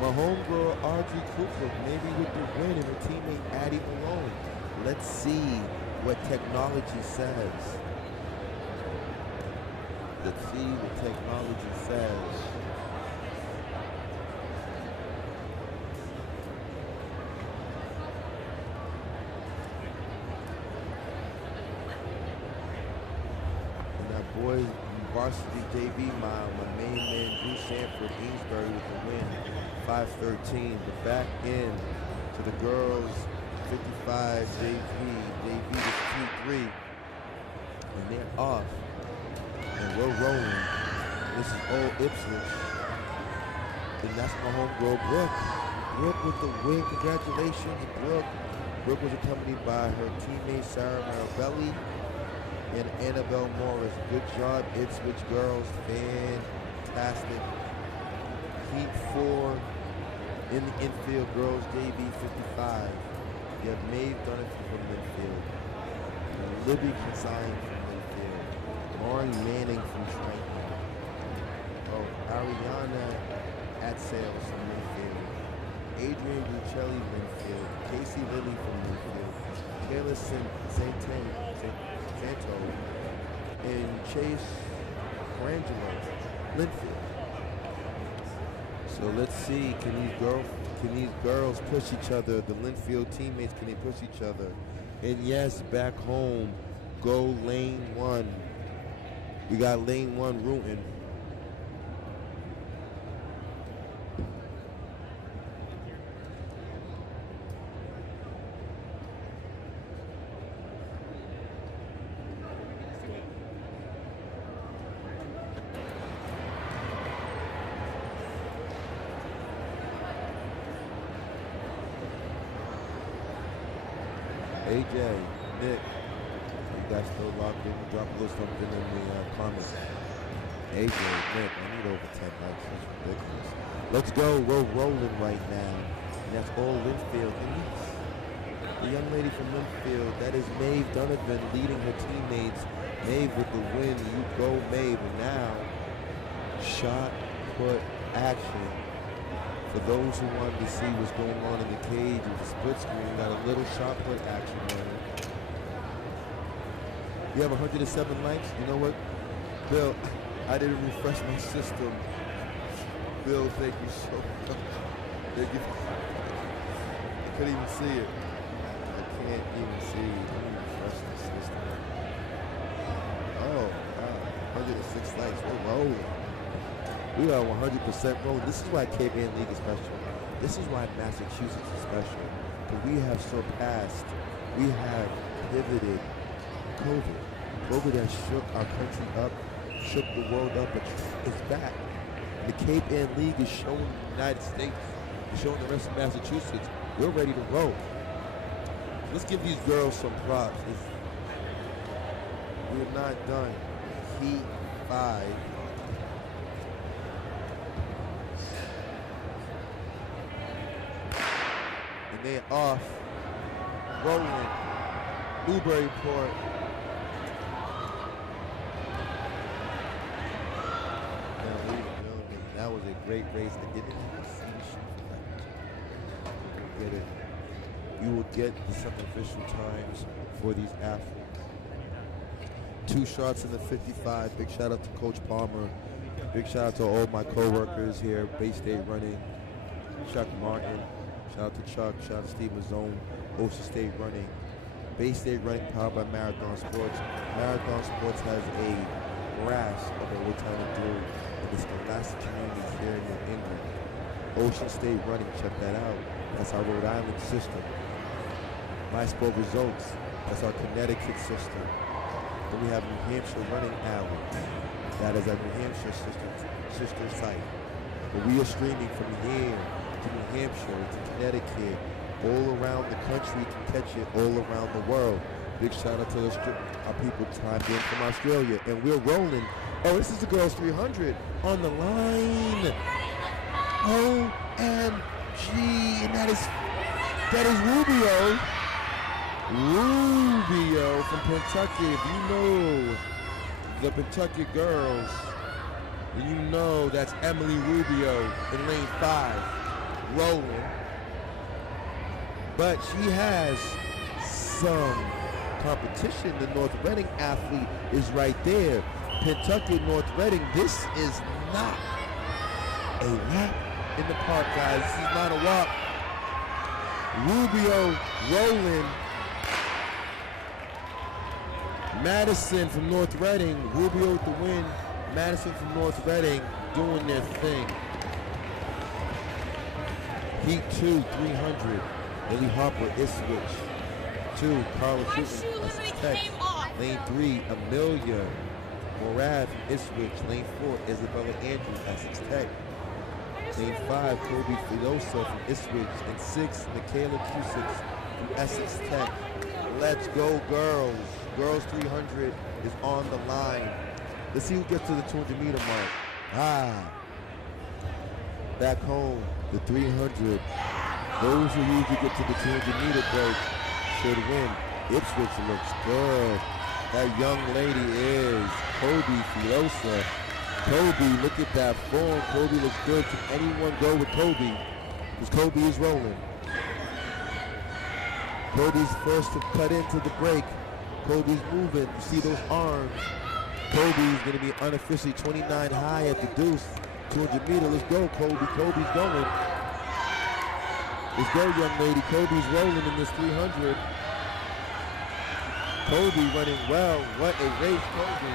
my homegirl Audrey Cooper, maybe with the win, and her teammate Addie Malone. Let's see what technology says. Let's see what technology says. Boys varsity JV mile, my main man Drew Sanford, Amesbury with the win, 5:13. The back end to the girls, 55 JV is 2-3, and they're off, and we're rolling. This is Old Ipswich, and that's my homegirl Brooke. Brooke with the win, congratulations, Brooke. Brooke was accompanied by her teammate Sarah Marabelli and Annabelle Morris. Good job, Ipswich girls. Fantastic. Heat 4 in the infield, girls JV 55. You have Maeve Donovan from Linfield, Libby Consign from Linfield, Lauren Manning from Trenton, Ariana Atsales from Linfield, Adrian Buccelli Linfield, Casey Lilly from Linfield, Taylor Santo, and Chase Frangelo, Linfield. So let's see, can these girls push each other? The Linfield teammates, can they push each other? And yes, back home, go lane 1. We got lane 1 rooting. AJ, Nick, you guys still locked in? Drop a little something in the comments. AJ, Nick, I need over 10 likes. That's ridiculous. Let's go. We're rolling right now. And that's all Linfield. And the young lady from Linfield, that is Maeve Donovan leading her teammates. Maeve with the win. You go, Maeve. And now, shot put action. For those who wanted to see what's going on in the cage with the split screen, got a little shot put action running. You have 107 likes. You know what, Bill? I didn't refresh my system. Bill, thank you so much. Thank you. I couldn't even see it. I can't even see it. Let me refresh the system. Oh, wow. 106 likes. We're rolling. We are 100% rolling. This is why Cape Ann League is special. This is why Massachusetts is special. Because we have surpassed, we have pivoted COVID. COVID has shook our country up, shook the world up, but it's back. The Cape Ann League is showing the United States, is showing the rest of Massachusetts, we're ready to roll. Let's give these girls some props. We're not done. Heat 5. They're off, rolling, Newburyport. That was a great race. I didn't even see the sheet for that. Get it. You will get some official times for these athletes. 2 shots in the 55. Big shout out to Coach Palmer. Big shout out to all my co-workers here, Bay State Running, Chuck Martin. Shout out to Chuck, shout out to Steve Mazzone, Ocean State Running. Bay State Running powered by Marathon Sports. Marathon Sports has a grasp of what we're trying to do in the scholastic community here in New England. Ocean State Running, check that out. That's our Rhode Island system. My Sport Results, that's our Connecticut system. Then we have New Hampshire Running Alley. That is our New Hampshire sister site. But we are streaming from here to New Hampshire, to Connecticut, all around the country, to catch it all around the world. Big shout out to our people timed in from Australia. And we're rolling. Oh, this is the girls 300 on the line. OMG, and that is Rubio. Rubio from Kentucky. If you know the Kentucky girls, then you know that's Emily Rubio in lane 5, rolling. But she has some competition. The North Reading athlete is right there. Kentucky, North Reading, this is not a lap in the park, guys. This is not a walk. Rubio rolling. Madison from North Reading, Rubio with the win. Madison from North Reading doing their thing. Heat 2, 300. Lily Harper, Ipswich. 2, Carla Shooting, Essex Tech. Lane 3, Amelia Morad from Ipswich. Lane 4, Isabella Andrews, Essex Tech. Lane 5, Kobe Filosa from Ipswich. And 6, Michaela Cusick from Essex Tech. Let's go, girls. Girls 300 is on the line. Let's see who gets to the 200 meter mark. Back home, the 300. Those who usually get to the 200 meter break should win. Ipswich looks good. That young lady is Kobe Filosa. Kobe, look at that form. Kobe looks good. Can anyone go with Kobe? Because Kobe is rolling. Kobe's first to cut into the break. Kobe's moving. You see those arms. Kobe's going to be unofficially 29 high at the deuce. 200 meter. Let's go, Kobe. Kobe's going. Let's go, young lady. Kobe's rolling in this 300. Kobe running well. What a race, Kobe.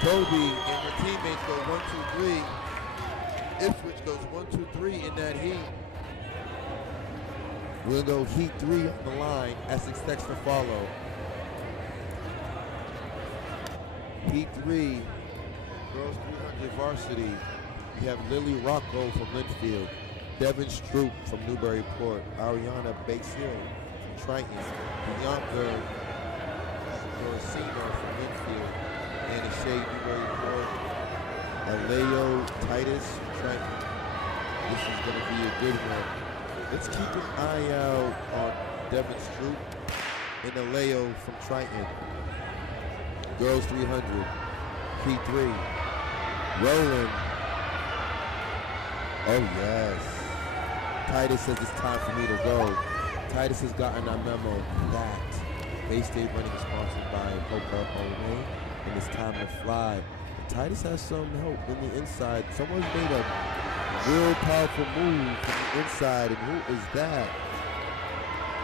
Kobe and her teammates go 1, 2, 3. Ipswich goes 1, 2, 3 in that heat. We'll go heat 3 on the line. Essex Tech to follow. Heat 3, girls 300 varsity. We have Lily Rocco from Linfield, Devin Stroop from Newburyport, Ariana Basil from Triton, Bianca Doricino from Linfield, Anna Shea Newburyport, Aleo Titus from Triton. This is going to be a good one. Let's keep an eye out on Devin Stroop and Aleo from Triton. Girls 300, heat 3, rolling. Oh yes. Titus says it's time for me to go. Titus has gotten a memo that Bay-State running is sponsored by Hoka One, and it's time to fly. But Titus has some help in the inside. Someone's made a real powerful move from the inside, and who is that?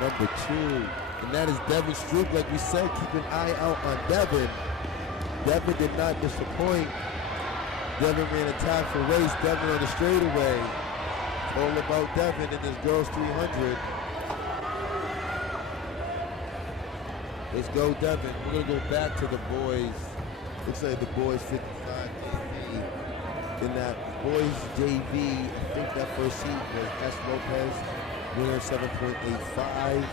Number 2. And that is Devin Stroop. Like we said, keep an eye out on Devin. Devin did not disappoint. Devin ran a tap for race. Devin on the straightaway. It's all about Devin in this girls 300. Let's go, Devin. We're going to go back to the boys. Looks like the boys 55 JV. In that boys JV, I think that first seat was S. Lopez, winner 7.85.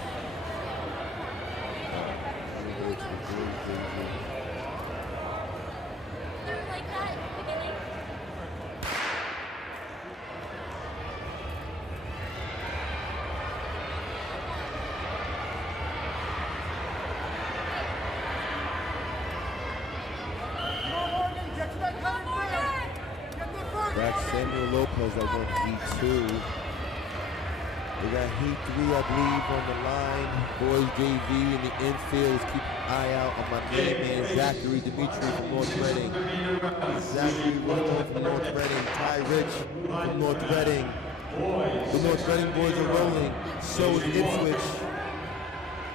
That's Samuel Lopez that won Heat 2. We got Heat 3, I believe, on the line. Boys JV in the infield. Let's keep an eye out on my main man, Zachary Dimitri from North Reading. Zachary Wilson from North Reading. Ty Rich from North Reading. The North Reading boys are rolling. So is Ipswich.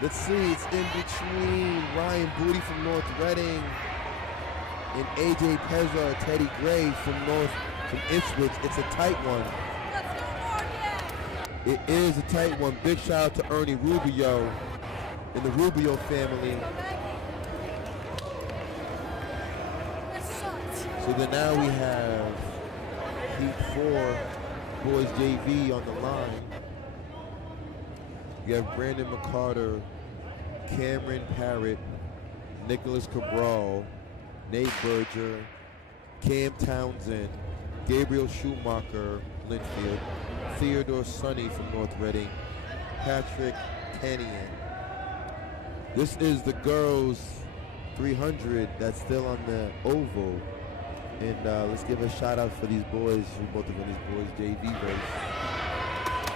Let's see, it's in between Ryan Booty from North Reading and AJ Pezza, Teddy Gray from Ipswich. It's a tight one. It is a tight one. Big shout out to Ernie Rubio and the Rubio family. So then now we have Heat 4, boys JV on the line. You have Brandon McCarter, Cameron Parrott, Nicholas Cabral, Nate Berger, Cam Townsend, Gabriel Schumacher, Linfield, Theodore Sonny from North Reading, Patrick Tanian. This is the girls 300 that's still on the oval. And let's give a shout out for these boys who both of these boys JV race.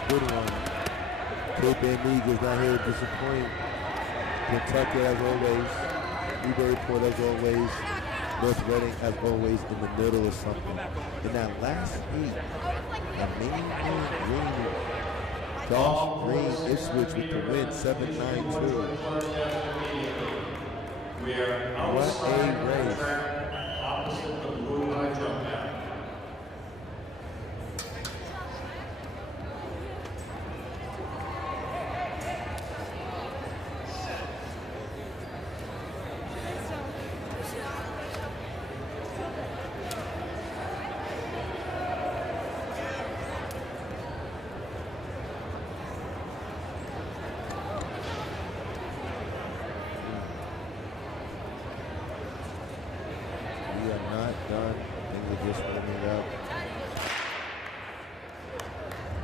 Good one. Cape Ann Eagles not here to disappoint. Kentucky as always. Newburyport as always. North Reading as always in the middle of something. In that last heat, the main green, Josh Green Ipswich with the win, 7-9-2. What a race. Opposite the blue high jump mat. We are not done. Things are just warming up.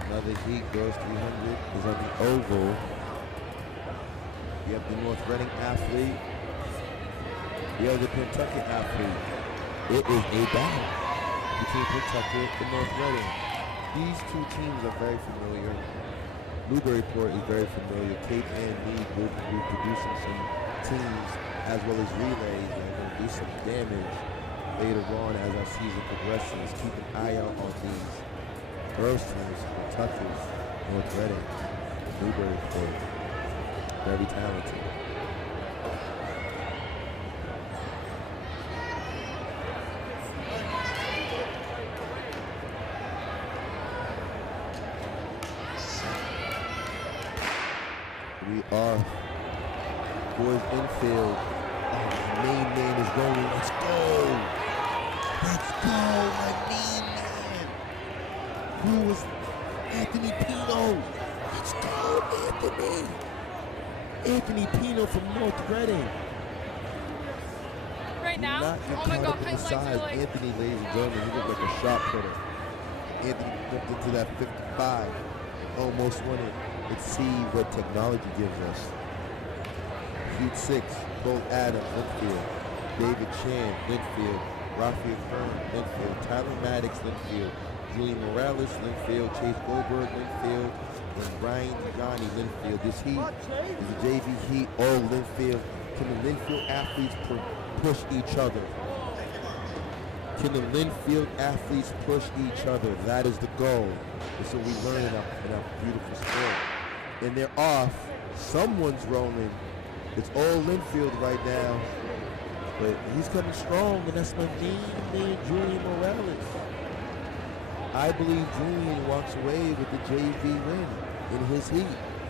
Another heat, girls 300 is on the oval. You have the North Reading athlete. You have the Pentucket athlete. It is a battle between Pentucket and North Reading. These two teams are very familiar. Newburyport is very familiar. Cape Ann League will be producing some teams as well as relays that are going to do some damage later on as our season progresses. Keep an eye out on these girls teams, Kentucky, North Reading, Newburyport. Very talented. We are boys infield. Oh, the main man is rolling. Let's go. Let's go, my main man. Who was Anthony Pino? Let's go, Anthony. Anthony Pino from North Reading. Right now? Not get Oh my caught god, up in my the legs size. are like... Anthony, ladies and gentlemen, he looked like a shot putter. Anthony jumped into that 55, almost won it. Let's see what technology gives us. Heat 6, Cole Adams, Linfield. David Chan, Linfield. Raphael Kern, Linfield. Tyler Maddox, Linfield. Julian Morales, Linfield. Chase Goldberg, Linfield. And Ryan Johnny, Linfield. This heat is a JV heat, all Linfield. Can the Linfield athletes push each other? Can the Linfield athletes push each other? That is the goal. That's what we learn in our beautiful sport. And they're off. Someone's rolling. It's all Linfield right now. But he's coming strong, and that's my main man, Julian Morales. I believe Julian walks away with the JV win in his heat.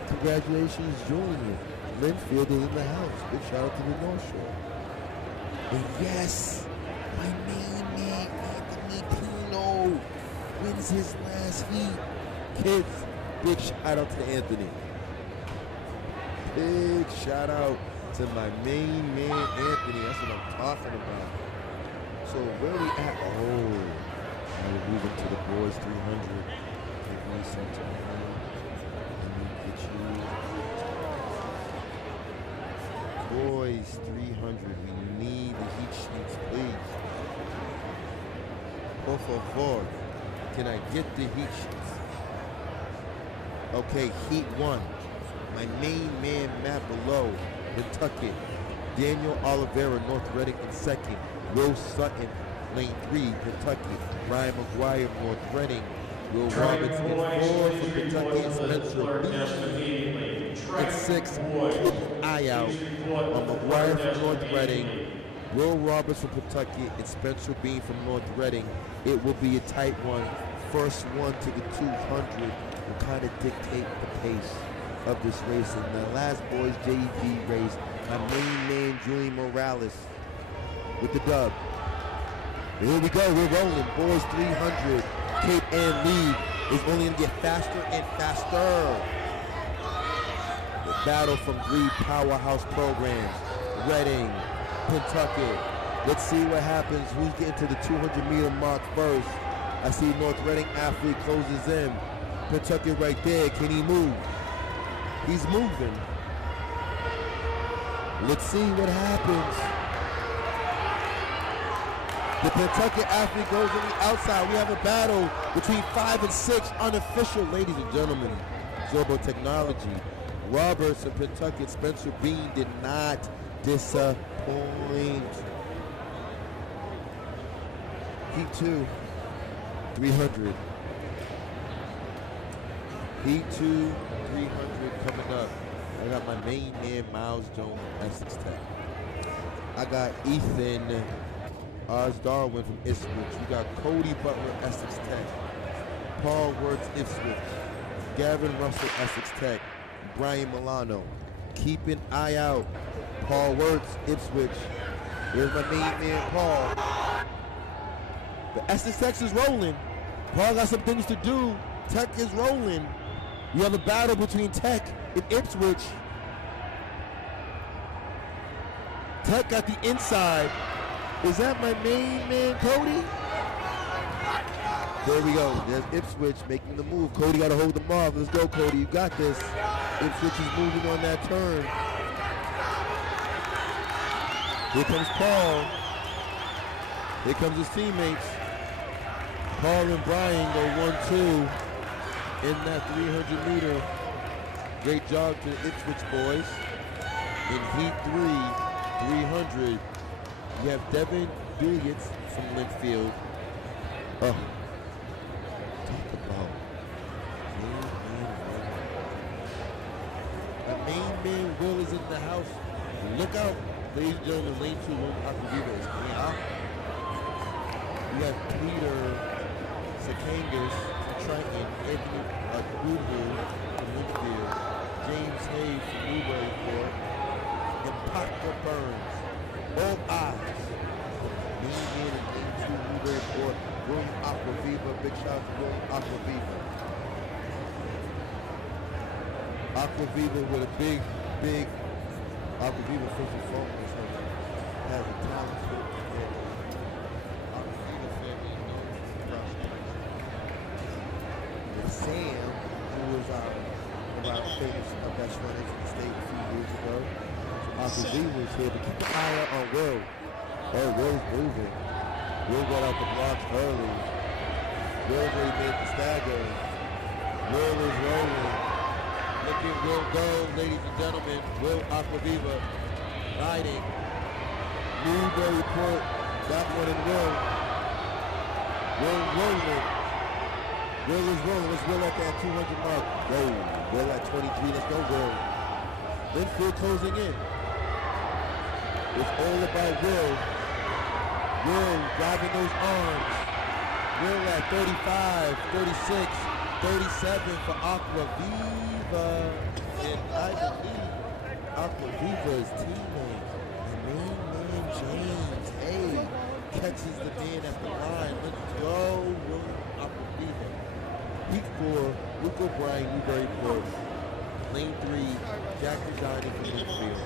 Congratulations, Julian. Linfield is in the house. Big shout out to the North Shore. And yes, my main man, Anthony Pino, wins his last heat. Kids, big shout out to Anthony. Big shout out to my main man, Anthony. That's what I'm talking about. So where we at? Oh, now we're moving to the boys 300. Give me some time. Let me get you. Boys 300. We need the heat sheets, please. Por favor. Can I get the heat sheets? Okay, heat 1. My main man, Matt Below, Kentucky. Daniel Oliveira, North Reading in second. Will Sutton, lane 3, Kentucky. Ryan McGuire, North Reading. Will Roberts in 4 for Kentucky. And Spencer Bean in 6. Keep an eye out on McGuire from North Reading. Will Roberts from Kentucky and Spencer Bean from North Reading. It will be a tight one. First one to the 200 will kind of dictate the pace of this race. And the last boys JV race, my main man Julian Morales with the dub. Here we go, we're rolling. Boys 300, Cape Ann League is only gonna get faster and faster. The battle from 3 powerhouse programs, Reading, Kentucky. Let's see what happens. Who's getting to the 200-meter mark first? I see North Reading athlete closes in. Kentucky right there, can he move? He's moving. Let's see what happens. The Pentucket athlete goes on the outside. We have a battle between 5 and 6, unofficial, ladies and gentlemen. Zorbo Technology. Roberts and Pentucket. Spencer Bean did not disappoint. Heat 2, 300. Heat 2, 300 coming up. I got my main man, Miles Jones, Essex Tech. I got Ethan Darwin from Ipswich. We got Cody Butler, Essex Tech. Paul Wirtz, Ipswich. Gavin Russell, Essex Tech. Brian Milano. Keep an eye out. Paul Wirtz, Ipswich. Here's my main man, Paul. The Essex Tech is rolling. Paul got some things to do. Tech is rolling. We have a battle between Tech and Ipswich. Tech got the inside. Is that my main man, Cody? There we go. There's Ipswich making the move. Cody got to hold them off. Let's go, Cody. You got this. Ipswich is moving on that turn. Here comes Paul. Here comes his teammates. Paul and Brian go 1-2 in that 300 meter. Great job to the Ipswich boys. In Heat 3, 300, you have Devin Billiards from Linfield. Oh, talk about the main man Will is in the house. Look out, ladies and gentlemen, lane 2, Will Aquaviva is coming out. We have Peter Sakangas from Triton, Anthony Agubu from Linfield, James Hayes from Newburyport, and Parker Burns. All eyes. Main man in lane 2, Newburyport, William Aquaviva. Big shout out to William Aquaviva. Aquaviva with a big Aquaviva first and foremost has a talented Aquaviva family known across the country. With Sam, who was one of our famous best runners in the state a few years ago. Aquaviva is here, but keep an eye out on Will. Oh, Will's moving. Will got out the blocks early. Will already made the stagger. Will is rolling. Look at Will go, ladies and gentlemen. Will Aquaviva riding. Newburyport got one in Will. Will rolling. Will is rolling. Let's Will at that 200 mark. Go. Will at 23. Let's go, Will. Linfield closing in. It's all about Will. Will driving those arms. Will at 35, 36, 37 for Aquaviva. And I believe Aquaviva's teammate, the main man James Hay, catches the man at the line. Let's go, Will Aquaviva. Heat 4, Luke O'Brien, Newburyport. Lane 3, Jack Rajani from Linfield.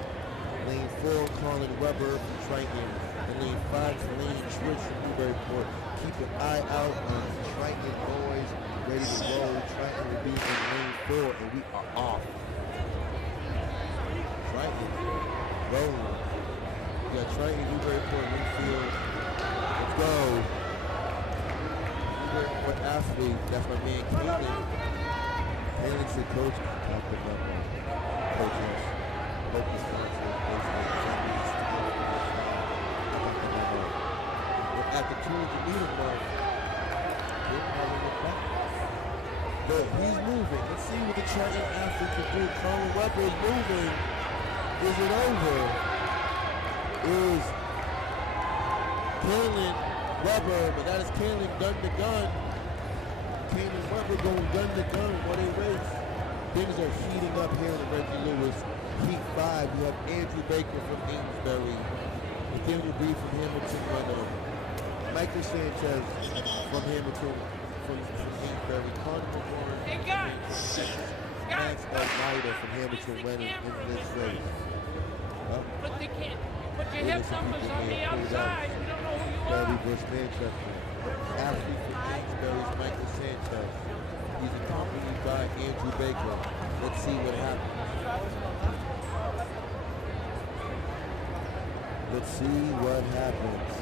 Lane 4, Colin Weber from Triton. And lane 5 is Lane Schwartz from Newburyport. Keep an eye out on the Triton boys ready to roll. Triton will be in lane 4, and we are off. Triton rolling. We got Triton, Newburyport, Linfield. Let's go. Newburyport athlete, that's my man Kalen. Kalen said, Coach, top the number. Coaches, focus sponsor, at the 200 meter mark, but he's moving. Let's see what the Triton athlete can do. Colin Weber is moving. Is it over? Is Kalen Weber, but that is Kalen gun to gun. Kalen Weber going gun to gun. What a race. Things are heating up here in Reggie Lewis. Heat 5, you have Andrew Baker from Amesbury. Nathaniel Bree from Hamilton Renault. Michael Sanchez from Hamilton, from Amesbury. Connor Warren from Texas. Max Almeida from Hamilton winning in this race. But they can't. Put your hip numbers on the outside. We don't know who you are. Barry Bush, Manchester. Athlete from Amesbury is Michael Sanchez. He's accompanied by Andrew Baker. Let's see what happens. Let's see what happens.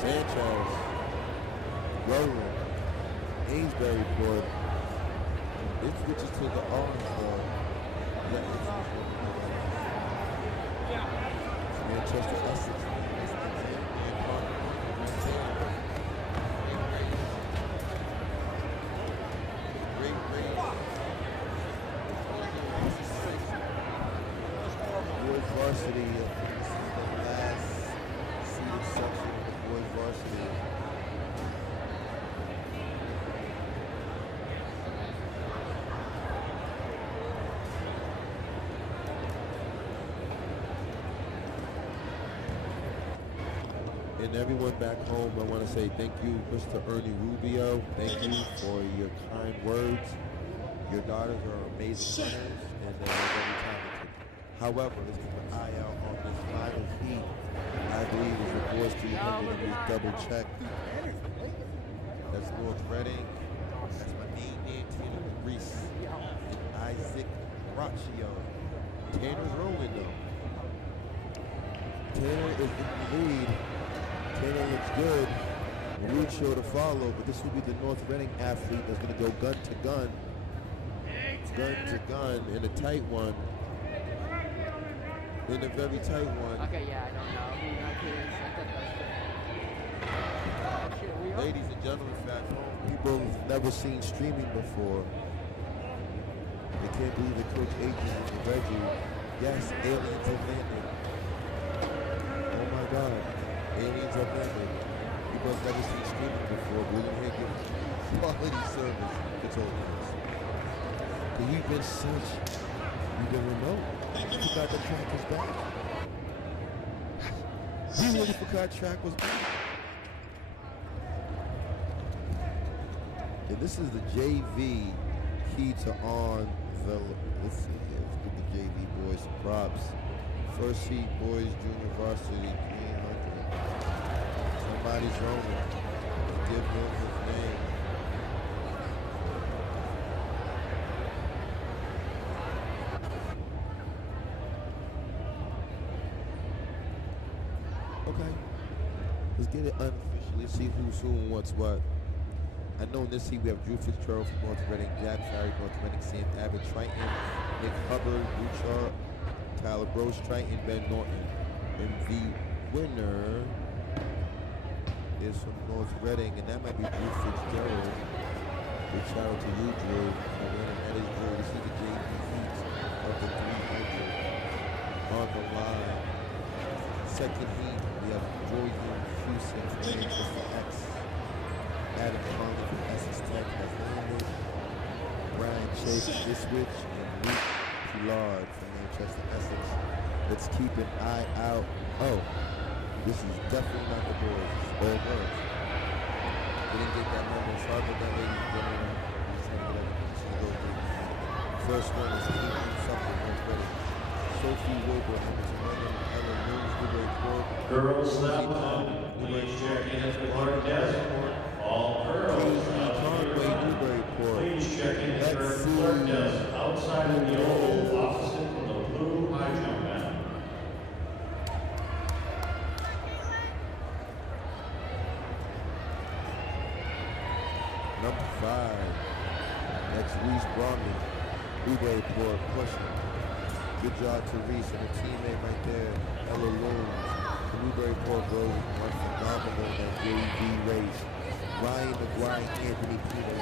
Sanchez, Rowland, Amesburyport. It switches to the orange board. Manchester Essex. Boys varsity, this is the last seeded section of the boys varsity. And everyone back home, I want to say thank you, Mr. Ernie Rubio. Thank you for your kind words. Your daughters are amazing runners, and they're very talented. However, let's keep an eye out on this final heat. I believe it's the boys 300. Let me double check. That's North Reading. That's my main man, Tanner Reese. And Isaac Braccio. Tanner's rolling though. Tanner is in the lead. Tanner looks good. Maruccio to follow, but this will be the North Reading athlete that's going to go gun to gun. Gun to gun in a tight one. In a very tight one. Okay, yeah, I don't know. Ladies and gentlemen, back home, people who've never seen streaming before. They can't believe that Coach Adrian and Reggie, yes, aliens have landed. Oh my God, aliens have landed. People have never seen streaming before, but we're here giving quality service to Tokens. But we've been remote. We forgot the track was back. We really forgot track was back. And this is the JV key to on the, let's see here, let's give the JV boys some props. First seed boys junior varsity 300. Somebody's rolling. Give him his name. Okay. Let's get it unofficially. See who's who and what's what. I know in this heat we have Drew Fitzgerald from North Reading, Jack Farry, North Reading, Sam Abbott, Triton, Nick Hubbard, Bouchard, Tyler Broche, Triton, Ben Norton. And the winner is from North Reading, and that might be Drew Fitzgerald. Big shout out to you, Drew. The winner, that is Drew. This is the JV heat of the 300 on the line. Second heat, we have Jordan Houston from Manchester X. Adam Conley from Essex Tech has landed. Brian Chase from Ipswich and Luke Poulard from Manchester Essex. Let's keep an eye out. Oh, this is definitely not the boys. It's all girls. Didn't get that memo. Sorry about that, ladies and gentlemen. First one is Keith Suffolk, North Reading. Sophie Wilbur, Hamilton Reading, Ella Lewis, Newburyport. Girls step one. Please check in at the clerk desk. All girls please check in at the clerk desk outside of the oval opposite from the blue high jump mat. Number 5. That's Reese Bromley. Newburyport pushing. Good job to Reese and her teammate right there, Ella Looms. Newburyport girls were phenomenal in that JV race. Ryan McGuire, Anthony Pino,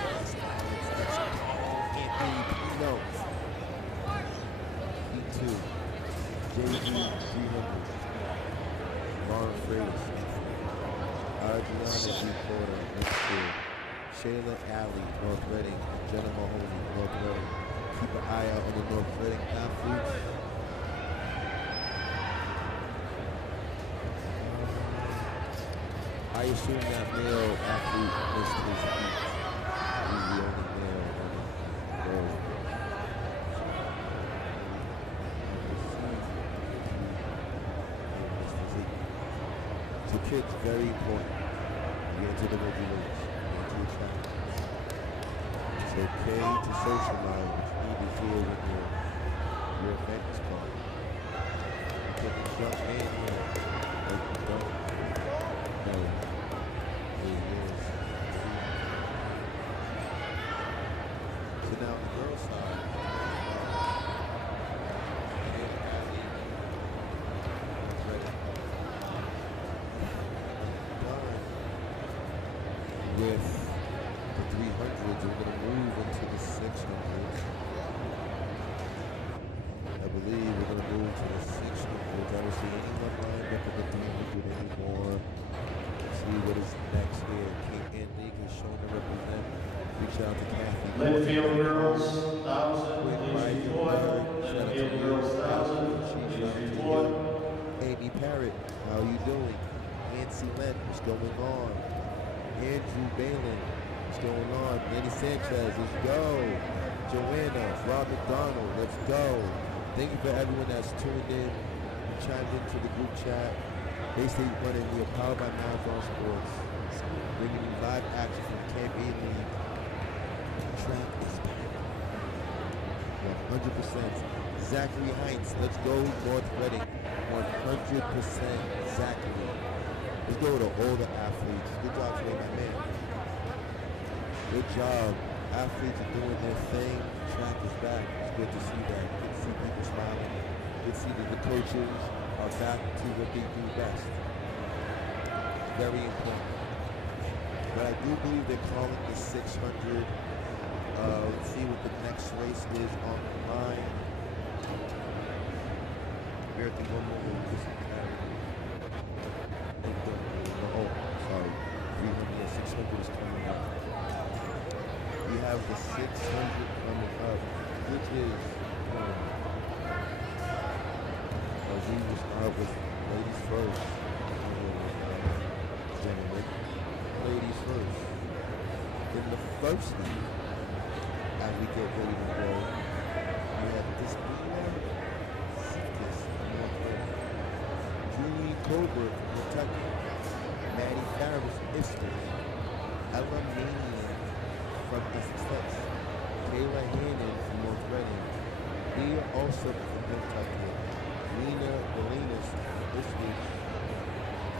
Anthony Pino. P2, JV 300, Lauren Freitas, Adriana D. Porter, next year. Shayla Alley, North Reading, Jenna Mahoney, North Reading. Keep an eye out on the North Reading athletes. I assume that male athlete missed his heat. He's the only male on the road. So kids, very important. You get into the regulations. You get into the track. okay to socialize, but you need to do it when your event is called. You can jump in here, but you don't. No. It is. So now on the girls' side, with the 300s, we're going to move into the 600s. I believe we're going to move to the 600s. I don't see anyone lined up at the 300 anymore. Let's see what is next here. Kate Antique is showing to represent. Reach out to Kathy. Linfield Girls, 1,000, please report. Linfield Girls, 1,000, please report. Amy Parrott, how you doing? Nancy Lent, what's going on? Andrew Balin, what's going on? Lenny Sanchez, let's go. Joanna, Rob McDonald, let's go. Thank you for everyone that's tuned in, chimed into the group chat. Bay State running, we are powered by Marathon Sports. Bringing you live action from Camp A League. Track is back. 100%. Zachary Heinz, let's go North Reading. 100% Zachary. Let's go to all the athletes. Good job today, my man. Good job. Athletes are doing their thing. Track is back. It's good to see that. Good to see people smiling. Good to see that the coaches are back to what they do best. Very important. But I do believe they're calling the 600. Let's see what the next race is on the line. Bear with me one moment. Oh, sorry. 300 and 600 is coming up. We have the 600 coming up, which is, we will start with ladies first. Gentlemen, ladies first. In the first league, as we get ready to go, we have this Julie Colbert, Kentucky. Maddie Farris, Isthmus. Ella Manian from Essex. Kayla Hannon from North Reading. Leah Alsop from Kentucky. Lena Belinas, Isthmus.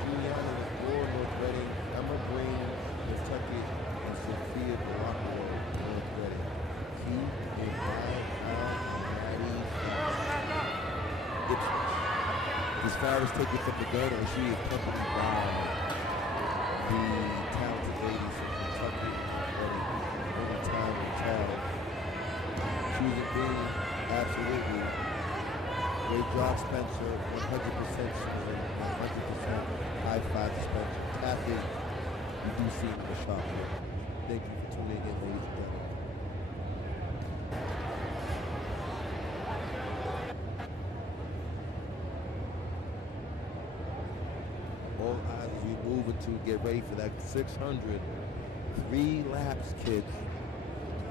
Juliana Moore, North Reading. Emma Green, Kentucky. And Sophia Blanco, North Reading. Keith and Maddie Isthmus. This Farris taking from the gun, and she is accompanied by the talented ladies from Kentucky, any time and child. Choosing me, absolutely. Great job, Spencer. 100% swing, 100% high five to Spencer. Kathy, you do seem a shot here. Thank you for tuning in, ladies and gentlemen. All eyes as we move into get ready for that 600. 3 laps, kids.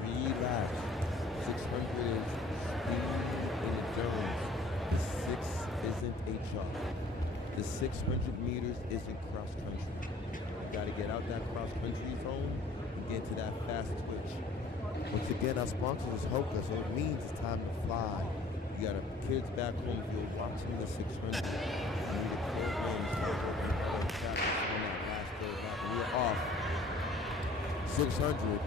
3 laps. 600 is speed and endurance. The 6 isn't a jog. The 600 meters isn't cross country. You gotta get out that cross country zone and get to that fast twitch. Once again, our sponsor is Hoka, so it means it's time to fly. You got kids back home, if you're watching the 600. And the programs we're off. 600.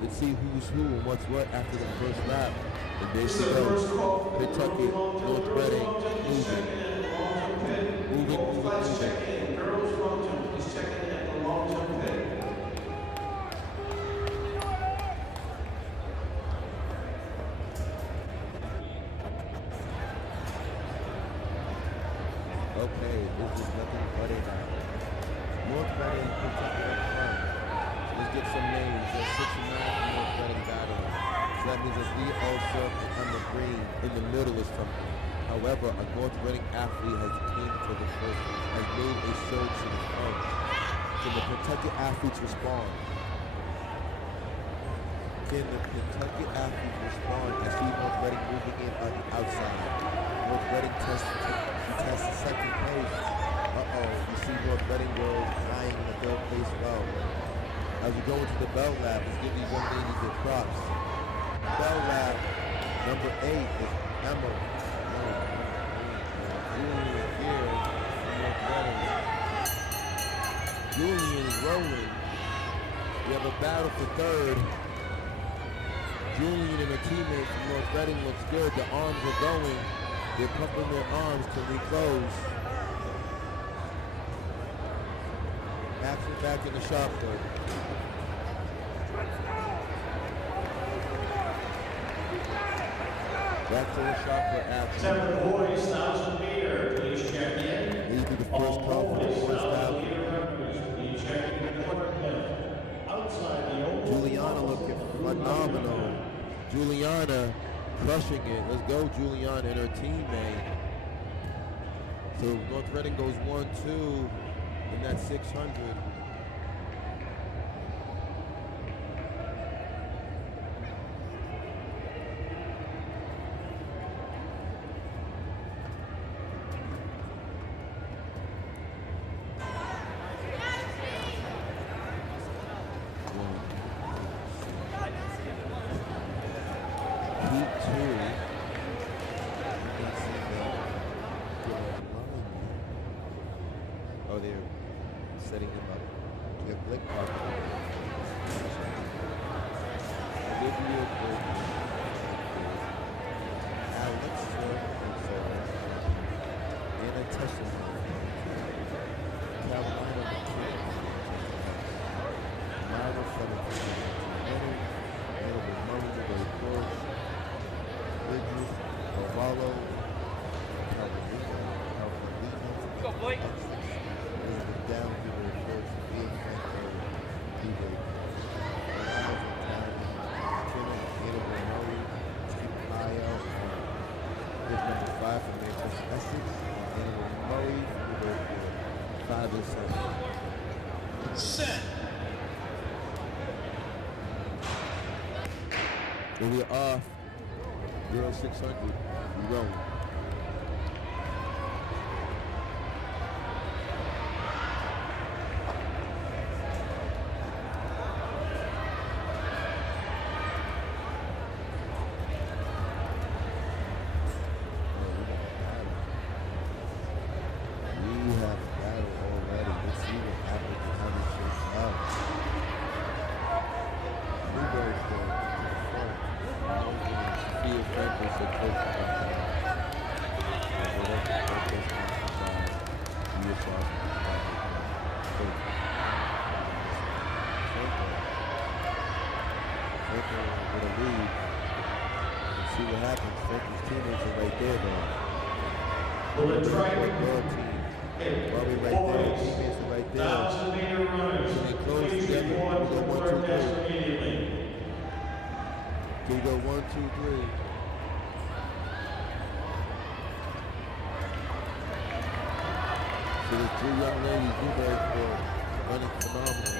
Let's see who's who and what's what after the first lap. And there she goes. Kentucky, North Reading, moving. Moving. Girls long-term, please check in at the long-term pit. Okay, this is nothing but a battle. North Reading, Kentucky up front. So let's get some names. There's 6 and 9 from North Reading battling. So that means that Lee also on the green in the middle is from. However, a North Reading athlete has came to the first, has made a surge to the front. Can the Kentucky athletes respond? Can the Kentucky athletes respond? I see North Reading moving in on the outside. North Reading tests the second place. You see North Reading girls flying in the third place well. As we go into the bell lap, let's give these young ladies their props. Bell lap number 8 is Emma. Julian here from North Reading. Julian is rolling. We have a battle for third. Julian and her teammates from North Reading looks good. The arms are going. They're pumping their arms to reclose. Action back in the shop though. Back to the shop for action. 7 boys, 1,000 meter, please check in. These be the first All call for the boys, first 1,000 half. meter runners, please check in the quarter cliff. Outside the oval. Juliana looking phenomenal. Juliana crushing it. Let's go, Juliana and her teammate. So North Reading goes 1-2 in that 600. Oh, they're setting him up. They're Blake Parker. Olivia Burton. Alexa Gonzalez. Anna Tesselman. Carolina McKinney. Myra Featherton. Hannibal Murray, the very course. Bridges, Cavallo. Go, Blake. Down to the first field center, Hubert. Keep an eye out on bid number 5 from Manchester Essex. Hannibal Murray, Hubert, 5 and 7. Set. And we're off. 0-600. We rolling. See what happens. Franklin's teammates are right there, though. Bullet track. While we right there, teammates are right there. 1,000 meter runners, They close please together. report We to go the 1, 2, quarter 3. desk immediately. We go 1, 2, 3. So there's 3 young ladies, Newburyport, running phenomenal.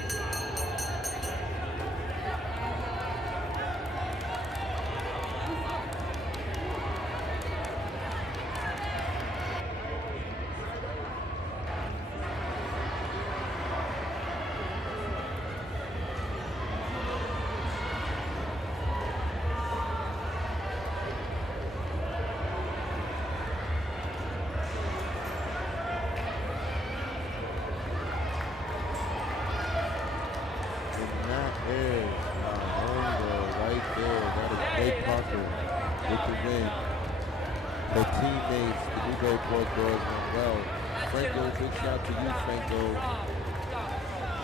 Her teammates, the Newburyport girls went well. Franco, big shout to you, Franco.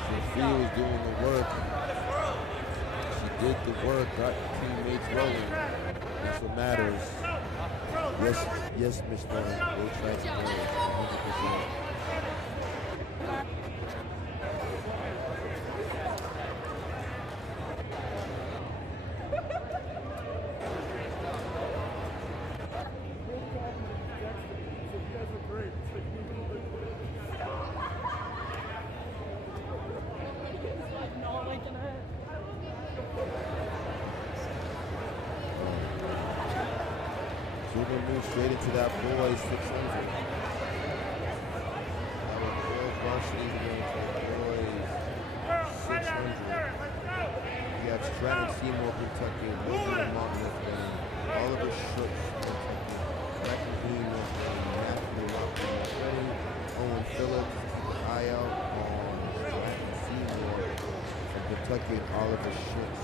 Sophia was doing the work. She did the work, got the teammates rolling. That's what matters. Yes, Miss Stone. We'll try to win 100%. We're going to move straight into that boys 600. Our girls varsity is going to boys 600. You have Stratton Seymour, Kentucky, Logan Lamont, Northland, Oliver Schutz, Kentucky, McEnroe, Northland, Matthew Lockwood, Freddie, Owen Phillips, eye out on Stratton Seymour from Kentucky and Oliver Schutz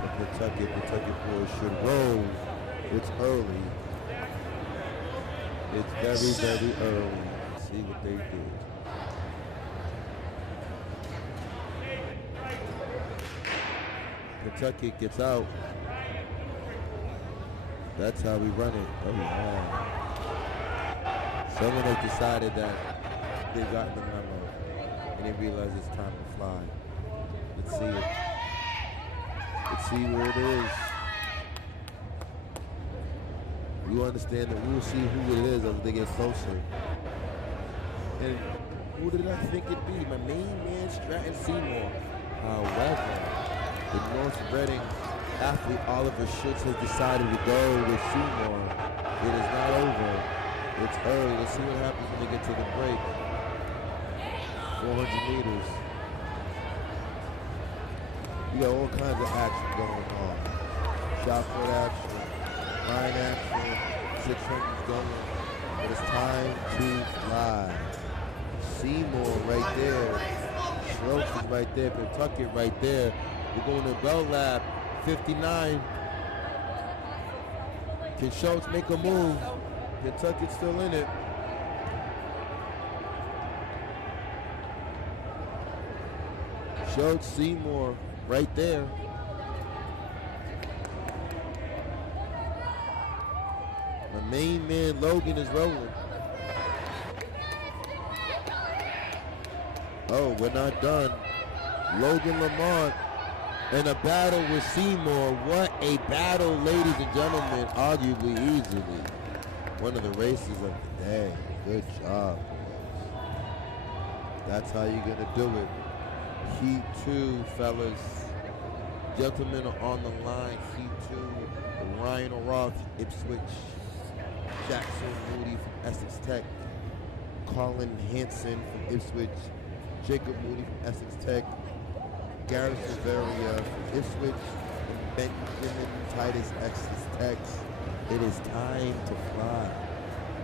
from Kentucky. Kentucky boys should roll. It's early. It's very, very early. See what they do. Kentucky gets out. That's how we run it. Oh, yeah. Someone has decided that they've gotten the memo and they realize it's time to fly. Let's see it. Let's see where it is. We understand that we'll see who it is as they get closer. And who did I think it'd be? My main man, Stratton Seymour. However, the North Reading athlete Oliver Schutz has decided to go with Seymour. It is not over. It's early. Let's see what happens when they get to the break. 400 meters. You got all kinds of action going on. Shot put action, line action, 600's going. But it's time to fly. Seymour right there. Schultz is right there. Kentucky right there. We're going to Bell Lab, 59. Can Schultz make a move? Kentucky's still in it. Schultz, Seymour, right there. My main man, Logan, is rolling. Oh, we're not done. Logan Lamont in a battle with Seymour. What a battle, ladies and gentlemen. Arguably easily one of the races of the day. Good job, boys. That's how you're gonna do it. Heat 2, fellas. Gentlemen are on the line. Heat 2. Ryan O'Rourke, Ipswich. Jackson Moody from Essex Tech. Colin Hanson from Ipswich. Jacob Moody from Essex Tech. Garrett Silveria from Ipswich. And Benjamin Titus, Essex Tech. It is time to fly.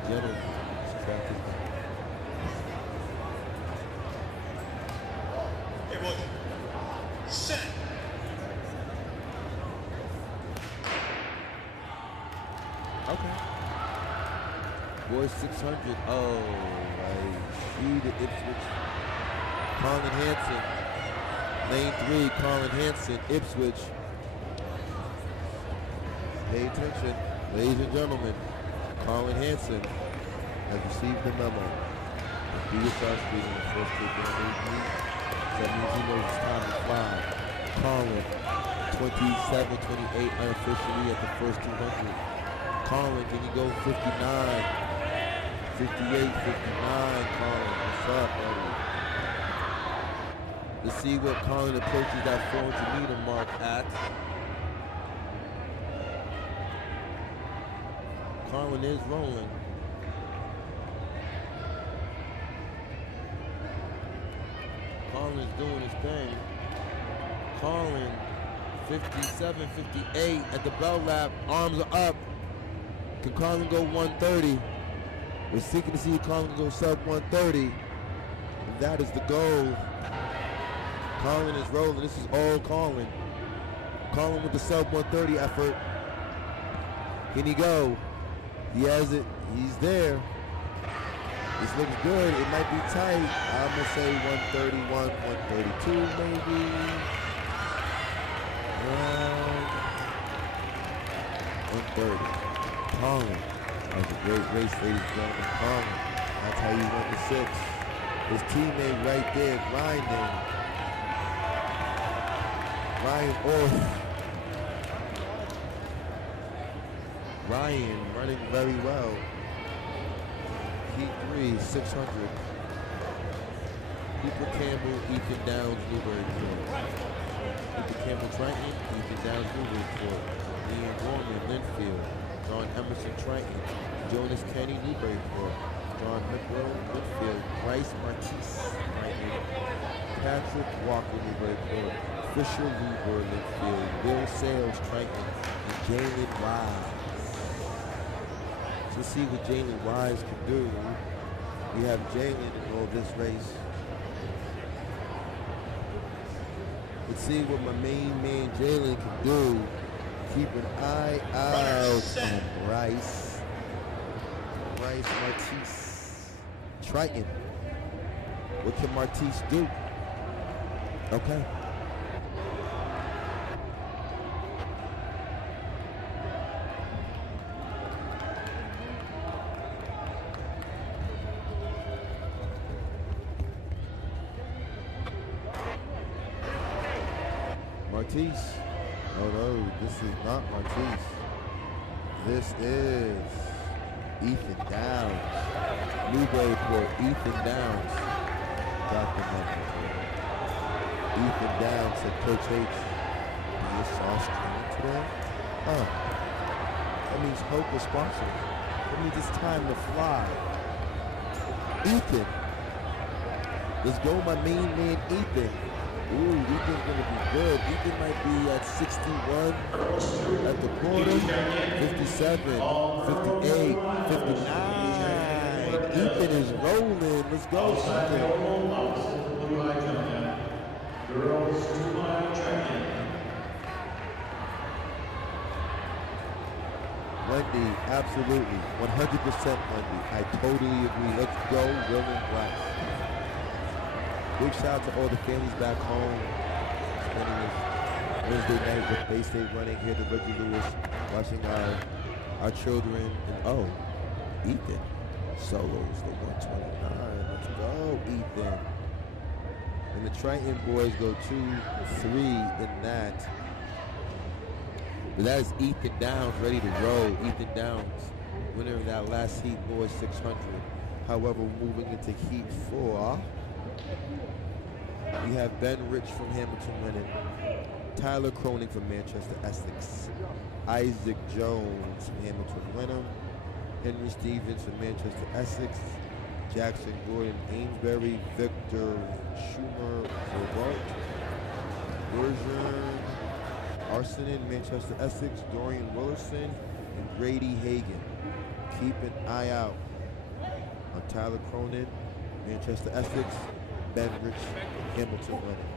Gentlemen, this track is back. Hey, boy. Set. Okay. Boys 600. Oh, I see the Ipswich. Colin Hanson. Lane 3, Colin Hanson, Ipswich. Pay attention, ladies and gentlemen. Colin Hanson has received the memo. Be with us in the first kick in the league. That means he knows it's time to fly. Colin, 27-28 unofficially at the first 200. Colin, can you go 59? 58, 59, Colin. What's up, buddy? Let's see what Colin approaches that 400 meter mark at. Colin is rolling. Colin is doing his thing. Colin, 57, 58 at the bell lap. Arms are up. Can Colin go 130? We're seeking to see Colin go sub 130. And that is the goal. Colin is rolling. This is all Colin. Colin with the sub 130 effort. Can he go? He has it. He's there. This looks good. It might be tight. I'm going to say 131, 132 maybe. 130. Colin. That was a great race, ladies and gentlemen. Colin. That's how you won the 6. His teammate right there grinding. Ryan Orth. Ryan running very well. Heat 3, 600. Cooper Campbell, Ethan Downs, Newburyport. Cooper Campbell, Triton, Ethan Downs, Newburyport. Ian Gorman, Linfield. John Emerson, Triton. Jonas Kenny, Newburyport. John McWell, Linfield. Bryce Martise, Triton. Patrick Walker, Newbury Court, Fisher Lieber, Linfield, Will Sales, Triton, and Jalen Wise. To see what Jalen Wise can do, we have Jalen in all this race. Let's see what my main man Jalen can do. Keep an eye out on Bryce. Bryce Martise. Triton. What can Martise do? Okay. Martise. Oh no, this is not Martise. This is Ethan Downs. Newburyport, Ethan Downs. Got the number. Ethan Downs said, Coach H, you saw streaming today? Oh, that means Hope was sponsored. That means it's time to fly. Ethan. Let's go, my main man, Ethan. Ooh, Ethan's gonna be good. Ethan might be at 61 at the quarter, 57, 58, 59. Ethan is rolling. Let's go, Ethan. Wendy, absolutely. 100% Wendy. I totally agree. Let's go, Will and Bryce. Big shout out to all the families back home spending this Wednesday night with Bay State running here to Reggie Lewis, watching our children. And oh, Ethan solos the 129. Let's go, Ethan. And the Triton boys go 2-3 in that. But that is Ethan Downs ready to roll. Ethan Downs, winner of that last heat, boys 600. However, moving into heat 4. We have Ben Rich from Hamilton winning, Tyler Cronin from Manchester Essex, Isaac Jones from Hamilton Wenham, Henry Stevens from Manchester Essex, Jackson Gordon Amesbury, Victor Schumer Robart, Bergeron Arsenin, Manchester Essex, Dorian Willerson, and Grady Hagan. Keep an eye out on Tyler Cronin, Manchester Essex, Ben Rich, Hamilton winning.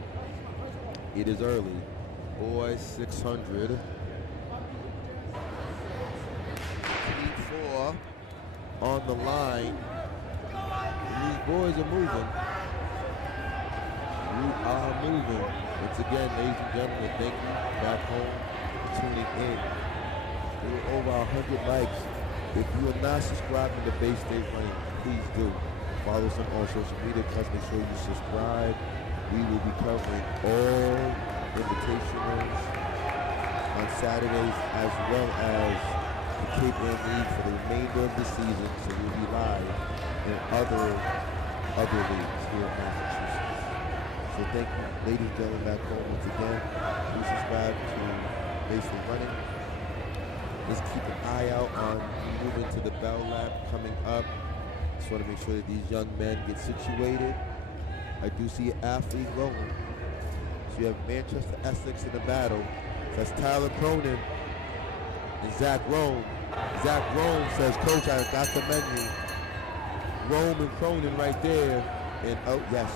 It is early. Boys 600. Heat 4 on the line. These boys are moving. We are moving. Once again, ladies and gentlemen, thank you back home for tuning in. We were over 100 likes. If you are not subscribing to Bay State Running, please do. Follow us on all social media. Plus, make sure you subscribe. We will be covering all invitationals on Saturdays, as well as the Cape Ann League for the remainder of the season. So we'll be live in other leagues here in Massachusetts. So thank you, ladies and gentlemen, back home once again. Please subscribe to Bay State Running. Let's keep an eye out on moving to the Bell Lab coming up. Just want to make sure that these young men get situated. I do see an athlete rolling. So you have Manchester Essex in the battle. So that's Tyler Cronin and Zach Rome. Zach Rome says, Coach, I got the menu. Rome and Cronin right there. And oh, yes.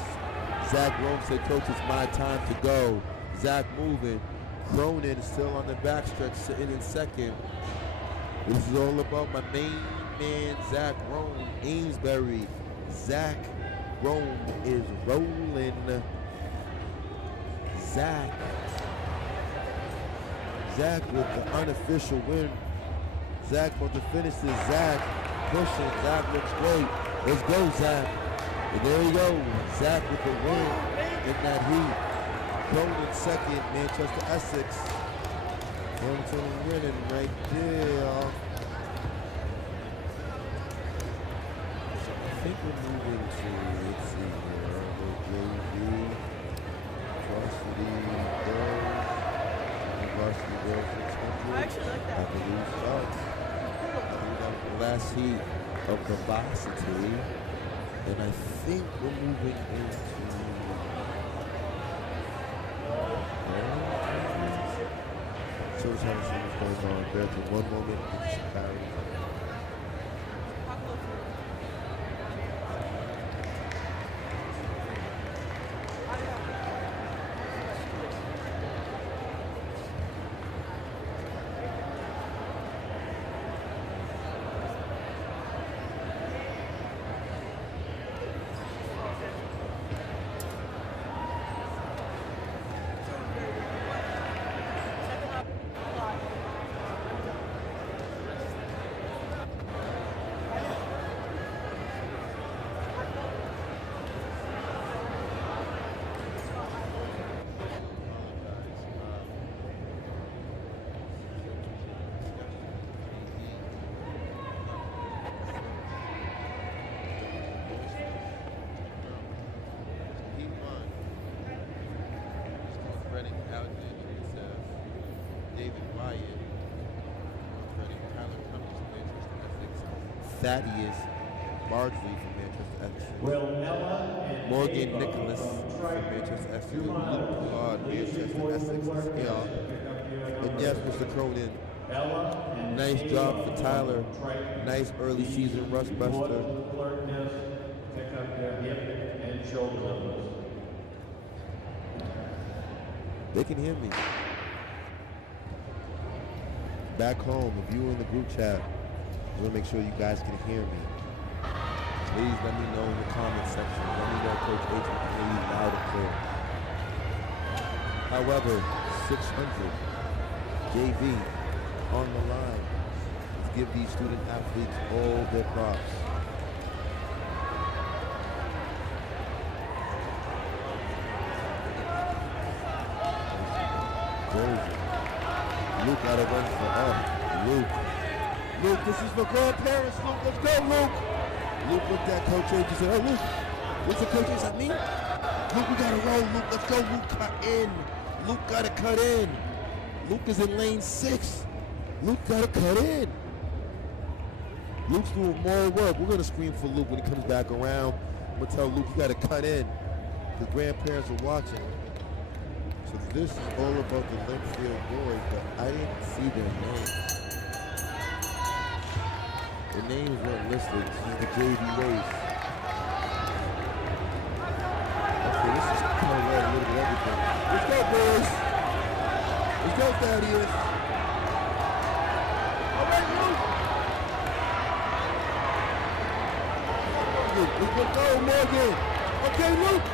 Zach Rome said, Coach, it's my time to go. Zach moving. Cronin still on the backstretch, sitting in second. This is all about my main man, Zach Rome, Amesbury. Zach Rome is rolling. Zach with the unofficial win. Zach with the finishes. Zach pushing. Zach looks great. Let's go, Zach. And there you go. Zach with the win in that heat. Cronin second, Manchester Essex. Hamilton winning right there. So I think we're moving to, let's see here, JV, Varsity Girls, and Varsity Girls 600. I actually like that. I believe so. I believe that was the last heat of the varsity. And I think we're moving into So it's how the season's going on. Back to one moment. It's Barry. Thaddeus Bardsley from Manchester Essex. Will Ella and Morgan Ava Nicholas from from Manchester Essex. Luke Pollard, Manchester Essex. Yeah. And yes, Mr. Cronin. Ella and Nice job for Tyler. Nice early season rush buster. Pick up their hip and shoulder. They can hear me. Back home, if you were in the group chat, I want to make sure you guys can hear me. Please let me know in the comment section. Let me know Coach H can hear you loud and clear. However, 600 JV on the line. Let's give these student athletes all their props. Luke got to run for Luke. Luke, this is for grandparents. Luke, let's go, Luke. Luke looked at Coach H and said, oh, Luke, what's the Coach H at me? Luke, we got to roll. Luke, let's go. Luke, cut in. Luke got to cut in. Luke is in lane 6. Luke got to cut in. Luke's doing more work. We're going to scream for Luke when he comes back around. I'm going to tell Luke you got to cut in. The grandparents are watching. So this is all about the Linfield boys, but I didn't see their names. The names weren't listed. This is the JV race. Okay, this is kind of a little bit of everything. Let's go, boys. Let's go, Thaddeus. All right, Luke. Let's go, Morgan. Okay, Luke.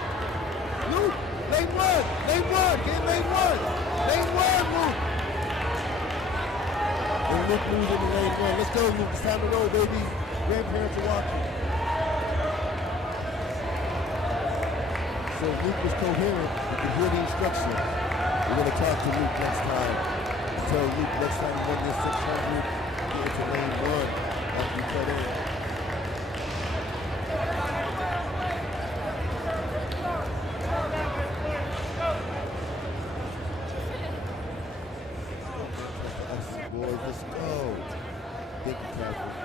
Luke, lane 1. Lane 1. Get lane 1. Lane 1, Luke. And Luke moves into lane 1. Let's go, Luke. It's time to roll, baby. Grandparents are watching. So Luke was coherent. You can hear the instructions. We're going to talk to Luke next time. Tell Luke next time you run this 600, get into lane 1 after you cut in. Boys, let's go. Thank you, Catherine.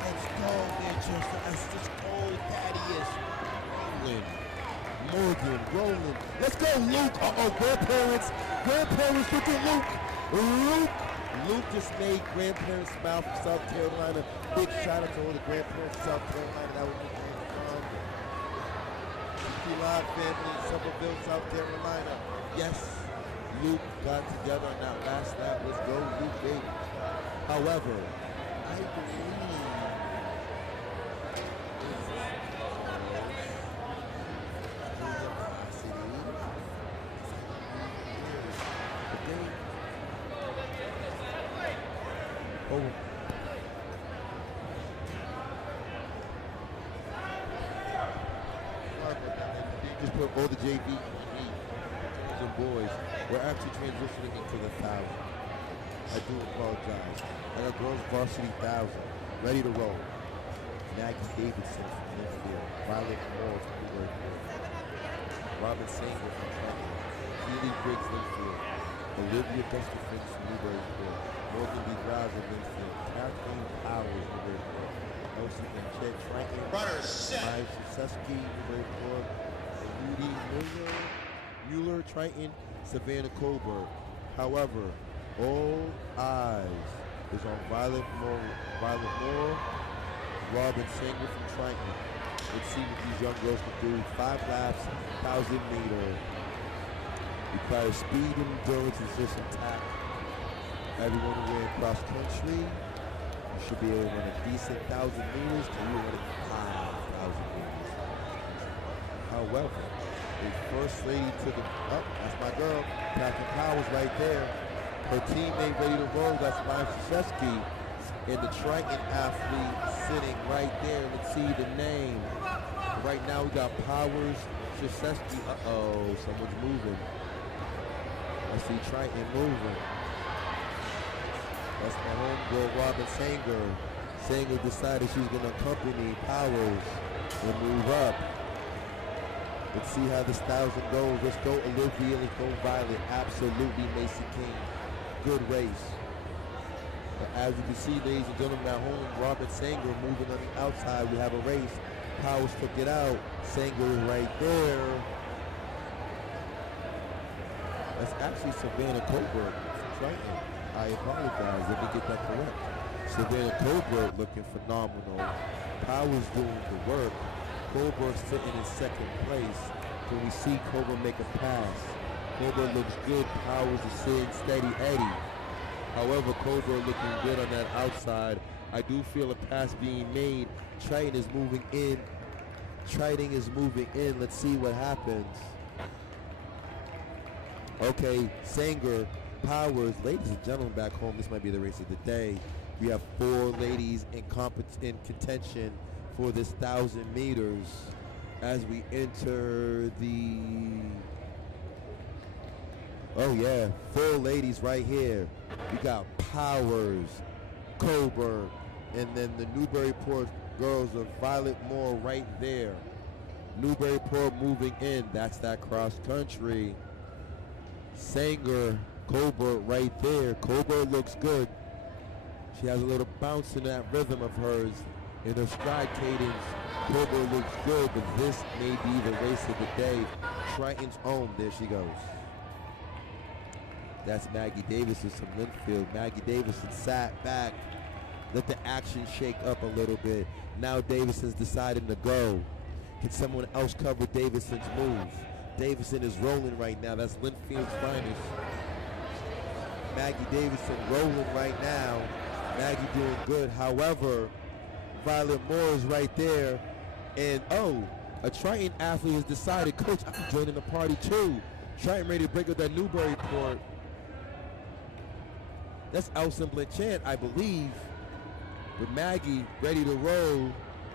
Let's go, Manchester. Let's go, Thaddeus. Morgan, Roland. Let's go, Luke. Uh-oh, grandparents. Grandparents, look at Luke. Luke just made grandparents smile from South Carolina. Big shout out to all the grandparents from South Carolina. That was fun. CP Live family in Somerville, South Carolina. Yes. Luke got together on that last lap. Let's go, Luke, baby. However, I believe just put all the JV and boys. We're actually transitioning into the 1,000. I do apologize. I got girls varsity 1,000 ready to roll. Maggie Davidson from Linfield, Violet Moore from Newburyport, Robin Sanger from Trenton, Keely Briggs Linfield, Olivia Gustafson from Newburyport, Morgan D. Raza Linfield, Kathleen Powers Newburyport, Elsie Manchette Franklin, Runner set. Maya Suseski Newburyport, Judy Mueller, Triton, Savannah Colbert. However, all eyes is on Violet Moore, Robin Sanger from Triton. Let's see what these young girls can do. 5 laps, 1,000 meter. Requires speed and endurance and just attack. Everyone who ran cross country, you should be able to run a decent 1,000 meters till you run 5,000 meters. However, the first lady took it up. That's my girl, Catherine Powers right there. Her teammate ready to roll. That's Maya Krzyzewski. And the Triton athlete sitting right there. Let's see the name. Right now we got Powers, Krzyzewski. Uh-oh, someone's moving. I see Triton moving. That's my homegirl, Robin Sanger. Sanger decided she's going to accompany Powers and move up. Let's see how this 1,000 goes. Let's go Olivia, let's go Violet. Absolutely Macy King. Good race. But as you can see, ladies and gentlemen, at home, Robin Sanger moving on the outside. We have a race. Powers took it out. Sanger is right there. That's actually Savannah Colbert from Triton. I apologize. Let me get that correct. Savannah Colbert looking phenomenal. Powers doing the work. Colbert sitting in second place. So we see Colbert make a pass. Colbert looks good. Powers is sitting steady Eddie. However, Colbert looking good on that outside. I do feel a pass being made. Triton is moving in. Triton is moving in. Let's see what happens. Okay, Sanger, Powers, ladies and gentlemen back home, this might be the race of the day. We have 4 ladies in contention for this 1,000 meters as we enter the, oh yeah, 4 ladies right here. We got Powers, Colbert, and then the Newburyport girls of Violet Moore right there. Newburyport moving in, that's that cross country. Sanger, Colbert right there. Colbert looks good. She has a little bounce in that rhythm of hers. In her stride cadence, Colbert looks good, but this may be the race of the day. Triton's own, there she goes. That's Maggie Davison from Linfield. Maggie Davison sat back, let the action shake up a little bit. Now Davison's deciding to go. Can someone else cover Davison's move? Davison is rolling right now. That's Linfield's finest. Maggie Davison rolling right now. Maggie doing good. However, Violet Moore is right there. And oh, a Triton athlete has decided, Coach, I'm joining the party too. Triton ready to break up that Newburyport. That's Elson Blanchard, I believe. But Maggie ready to roll.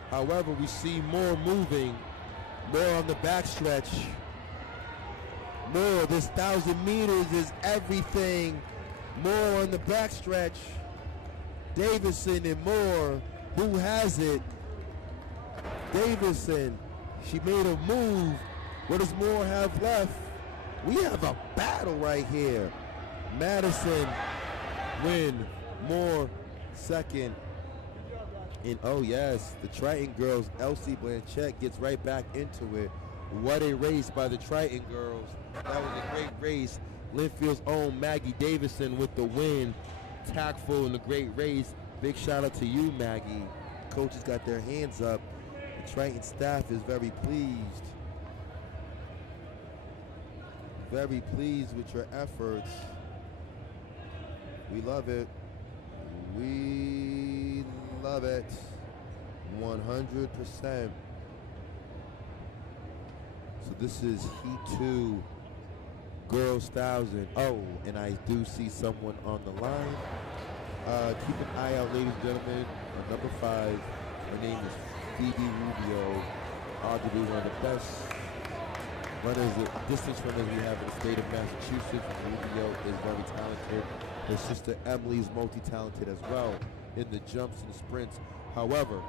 However, we see Moore moving. Moore on the backstretch. Moore, this 1,000 meters is everything. Moore on the backstretch. Davison and Moore, who has it? Davison, she made a move. What does Moore have left? We have a battle right here. Madison win, Moore second. And oh yes, the Triton girls, Elsie Blanchett gets right back into it. What a race by the Triton girls. That was a great race. Linfield's own Maggie Davison with the win. Tactful in a great race. Big shout out to you, Maggie. Coaches got their hands up. The Triton staff is very pleased. Very pleased with your efforts. We love it. We love it. 100%. So this is Heat 2, Girls 1,000. Oh, and I do see someone on the line. Keep an eye out, ladies and gentlemen. Number 5, her name is Phoebe Rubio, arguably one of the best runners, distance runners we have in the state of Massachusetts. Rubio is very talented. Her sister Emily is multi-talented as well in the jumps and the sprints. However,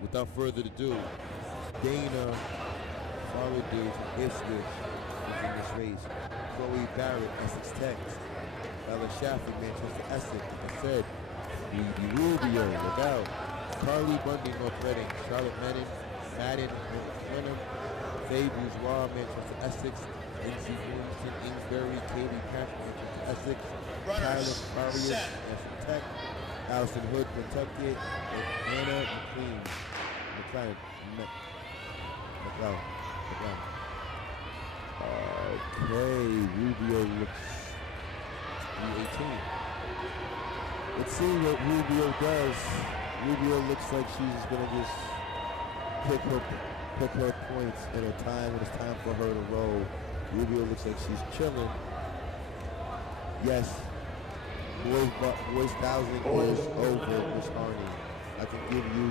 without further ado, Dana Farraday from Ipswich is in this race. Chloe Barrett, Essex Tech. Ella Shafford, Manchester Essex. Like I said, Phoebe Rubio, look out. Carly Bundy, North Reading. Charlotte Madden, North Wenham. Faye Bourgeois, Manchester Essex, Lindsay Williamson, Amesbury, Katie Patrick, Manchester Essex, Tyler Farias, National Tech, Allison Hood, Pentucket, and Anna McLean. Okay, Rubio looks E18. Let's see what Rubio does. Rubio looks like she's gonna just pick her points at a time when it's time for her to roll. Rubio looks like she's chilling. Yes, boys 1,000 is over, Miss Harney. I can give you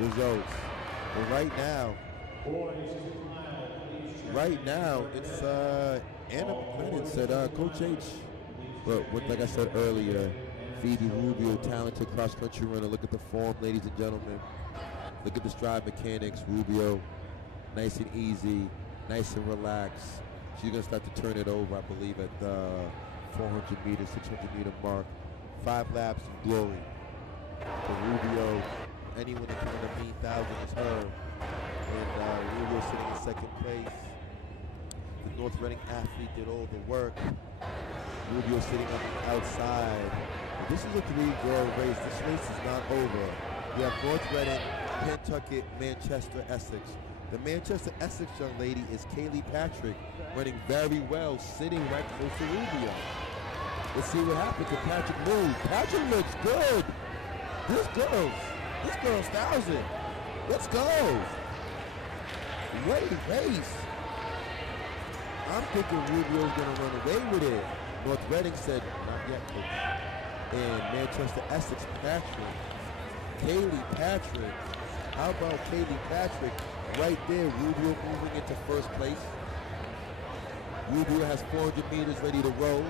results. But right now, it's Anna McLennan said, Coach H. But like I said earlier, Phoebe Rubio, talented cross-country runner. Look at the form, ladies and gentlemen. Look at the stride mechanics. Rubio, nice and easy, nice and relaxed. She's going to start to turn it over, I believe, at the 400 meter, 600 meter mark. 5 laps of glory for Rubio. Anyone that can win a 1,000 is her. And Rubio sitting in second place. The North Reading athlete did all the work. Rubio sitting on the outside. But this is a 3-girl race. This race is not over. We have North Reading, Pentucket, Manchester Essex. The Manchester Essex young lady is Kaylee Patrick, running very well, sitting right close to Rubio. Let's see what happens if Patrick moves. Patrick looks good. This girl's 1,000. Let's go. What a race. I'm thinking Rubio's gonna run away with it. North Reading said, not yet, coach. And Manchester Essex, Patrick. Kaylee Patrick. How about Kaylee Patrick? Right there, Rubio moving into first place. Rubio has 400 meters ready to roll.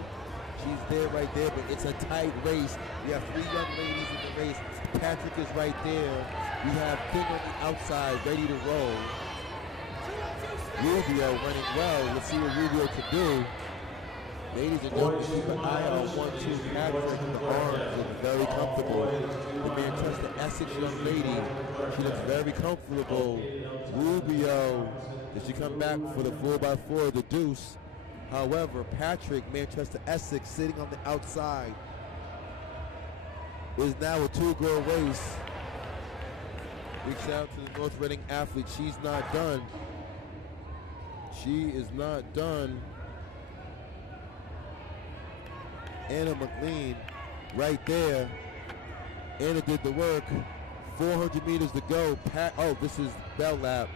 She's there right there, but it's a tight race. We have 3 young ladies in the race. Patrick is right there. We have King on the outside, ready to roll. Rubio running well. Let's see what Rubio can do. Ladies and gentlemen, keep an eye on 1-2 Patrick. The arms look very comfortable. The Manchester Essex young lady, she looks very comfortable. Rubio, does she come back for the 4x4, the deuce? However, Patrick, Manchester Essex, sitting on the outside, is now a 2-girl race. Big shout out to the North Reading athlete. She's not done. She is not done. Anna McLean, right there. Anna did the work. 400 meters to go. This is bell lap.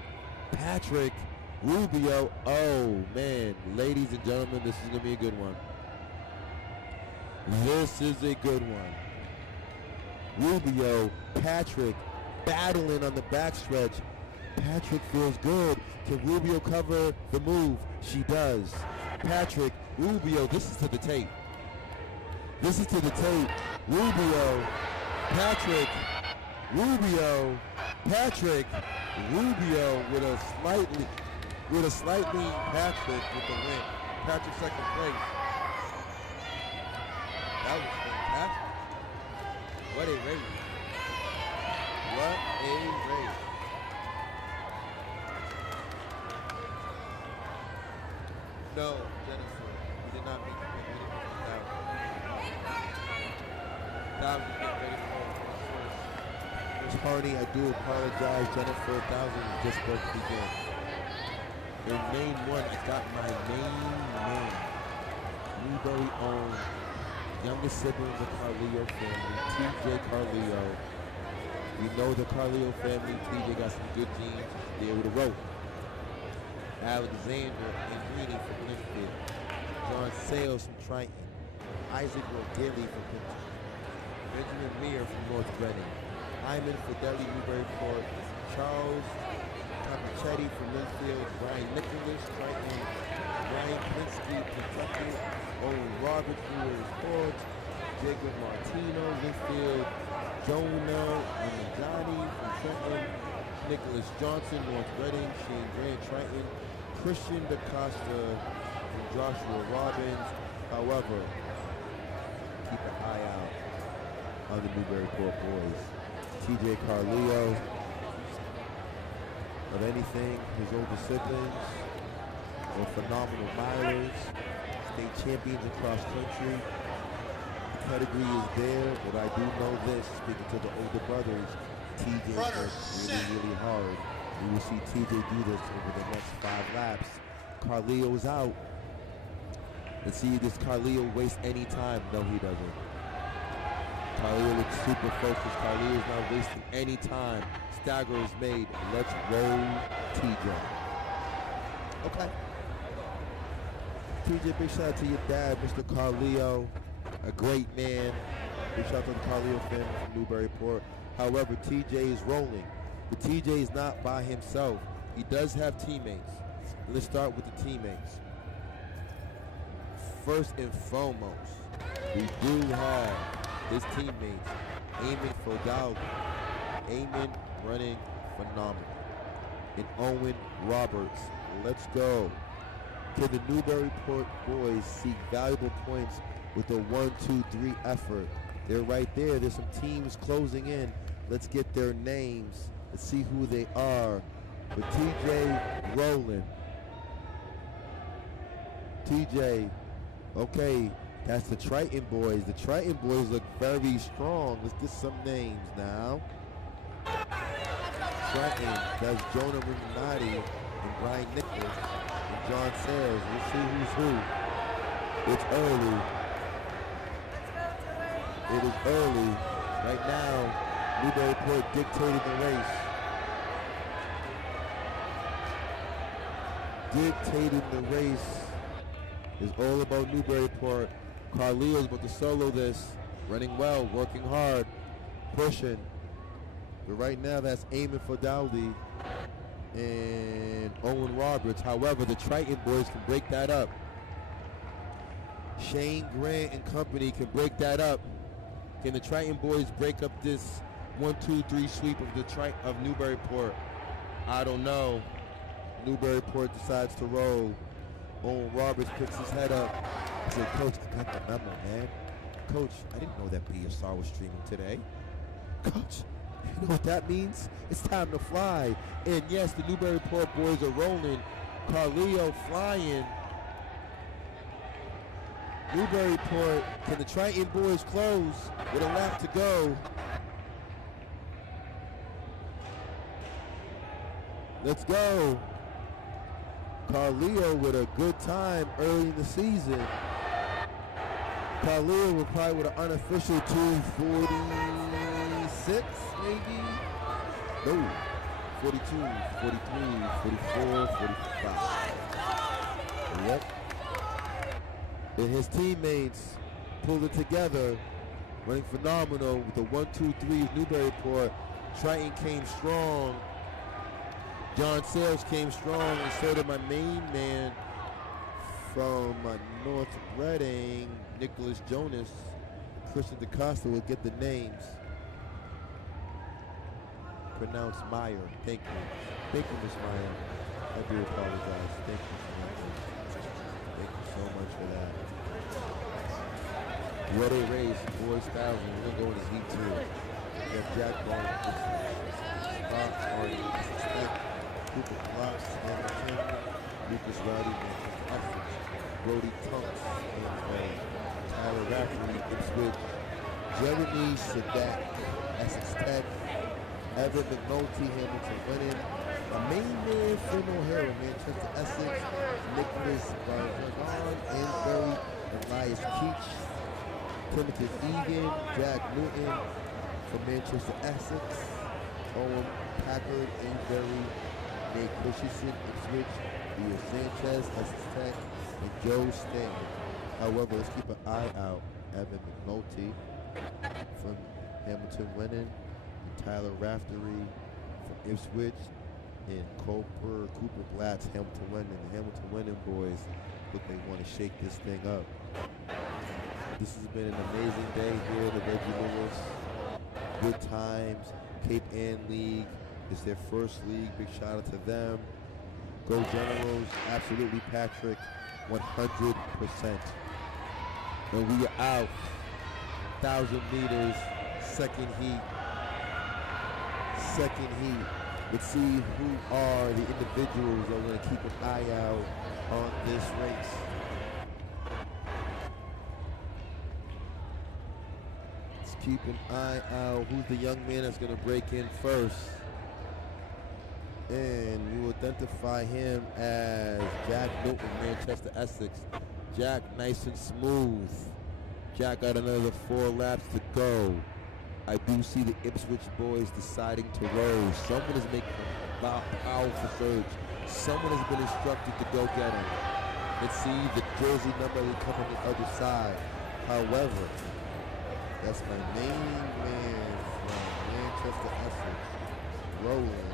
Patrick, Rubio. Oh, man. Ladies and gentlemen, this is going to be a good one. This is a good one. Rubio, Patrick, battling on the backstretch. Patrick feels good. Can Rubio cover the move? She does. Patrick, Rubio, this is to the tape. This is to the tape. Rubio, Patrick, Rubio, Patrick, Rubio with a slightly Patrick with the win. Patrick second place. That was fantastic. What a race. What a race. No, Jennifer, we did not meet the win. We didn't meet that. Now we get ready for Miss Harney, I do apologize. Jennifer, 1,000 is just about to begin. In main 1, I got my main man. Newbury own youngest sibling of the Carleo family, TJ Carleo. We know the Carleo family. TJ got some good genes to be able to rope. Alexander and Greeny from Linfield. John Sales from Triton. Isaac Rodilli from Pentucket. Benjamin Meir from North Reading. Hyman Fideli, Newburyport. Charles Capichetti from Linfield. Brian Nicholas, Triton. Brian Klinsky, Kentucky. Owen Robert, Newburyport. Jacob Martino, Linfield. Jonah Johnny from Trenton. Nicholas Johnson, North Reading. Shane Grant, Triton. Christian DaCosta from Joshua Robbins. However, keep an eye out on the Newburyport boys. TJ Carleo. of anything his older siblings or phenomenal milers, state champions across country. The pedigree is there, but I do know this, speaking to the older brothers, TJ works really hard. We will see TJ do this over the next 5 laps. Carlio's out. Let's see, does Carlio waste any time? No, he doesn't. Carlio looks super focused. Carlio is not wasting any time. Stagger is made. Let's roll TJ. Okay. TJ, big shout out to your dad, Mr. Carlio. A great man. Big shout out to the Carlio family from Newburyport. However, TJ is rolling. But TJ is not by himself. He does have teammates. Let's start with the teammates. First and foremost, we do have his teammates, Eamon Fodaldi. Eamon running phenomenal. And Owen Roberts. Let's go. Can the Newburyport boys seek valuable points with a 1-2-3 effort? They're right there. There's some teams closing in. Let's get their names. Let's see who they are. But TJ rolling. TJ, okay, that's the Triton boys. The Triton boys look very strong. Let's get some names now. Triton, that's Jonah Riminati and Brian Nicholas and John Sayles. We'll see who's who. It's early. It is early. Right now, Newburyport dictated the race. Dictated the race is all about Newburyport. Carlio's about to solo this. Running well, working hard, pushing. But right now, that's Eamon Fodaldi and Owen Roberts. However, the Triton boys can break that up. Shane Grant and company can break that up. Can the Triton boys break up this 1-2-3 sweep of Newburyport? I don't know. Newburyport decides to roll. Owen Roberts picks his head up. He said, Coach, I got the memo, man. Coach, I didn't know that BSR was streaming today. Coach, you know what that means? It's time to fly. And yes, the Newburyport boys are rolling. Carlio flying. Newburyport, can the Triton boys close with a lap to go? Let's go. Carlio with a good time early in the season. Carlio will probably with an unofficial 2:46, maybe? No, 42, 43, 44, 45. Yep. And his teammates pulled it together, running phenomenal with the 1-2-3 Newburyport. Triton came strong. John Sayles came strong, and so did my main man from North Reading, Nicholas Jonas. Christian DaCosta will get the names. Pronounced Meyer. Thank you. Thank you, Miss Meyer. I do apologize. Thank you so much. Thank you so much for that. What a race, boys 1,000. We're going to go into Heat 2. We got Jack Bone, Scott Hardy, Cooper Klopp, Hamilton, Lucas Rowdy, Brody Tunks, and Tyler Rafferty, Ipswich, Jeremy Sadat, Essex Tech, Evan McNulty, Hamilton winning, a main man, Finn O'Hara, Manchester Essex, Nicholas Barzagon, Ansbury, Elias Keach, Timothy Egan, Jack Newton from Manchester Essex, Owen Packard, Ansbury, Nate Christensen, Ipswich, Leo Sanchez, Essex Tech, and Joe Stanley. However, let's keep an eye out. Evan McNulty from Hamilton winning, and Tyler Raftery from Ipswich, and Cooper Blatz, Hamilton winning. The Hamilton winning boys look they want to shake this thing up. This has been an amazing day here at the Reggie Lewis. Good times. Cape Ann League is their first league. Big shout out to them. Go Generals. Absolutely, Patrick. 100%. And we are out. 1,000 meters. Second heat. Let's see who are the individuals that are going to keep an eye out on this race. Let's keep an eye out. Who's the young man that's going to break in first? And we will identify him as Jack Newton, Manchester, Essex. Jack, nice and smooth. Jack got another 4 laps to go. I do see the Ipswich boys deciding to roll. Someone is making a powerful surge. Someone has been instructed to go get him. Let's see the jersey number that come on the other side. However, that's my main man from Manchester, Essex, rolling.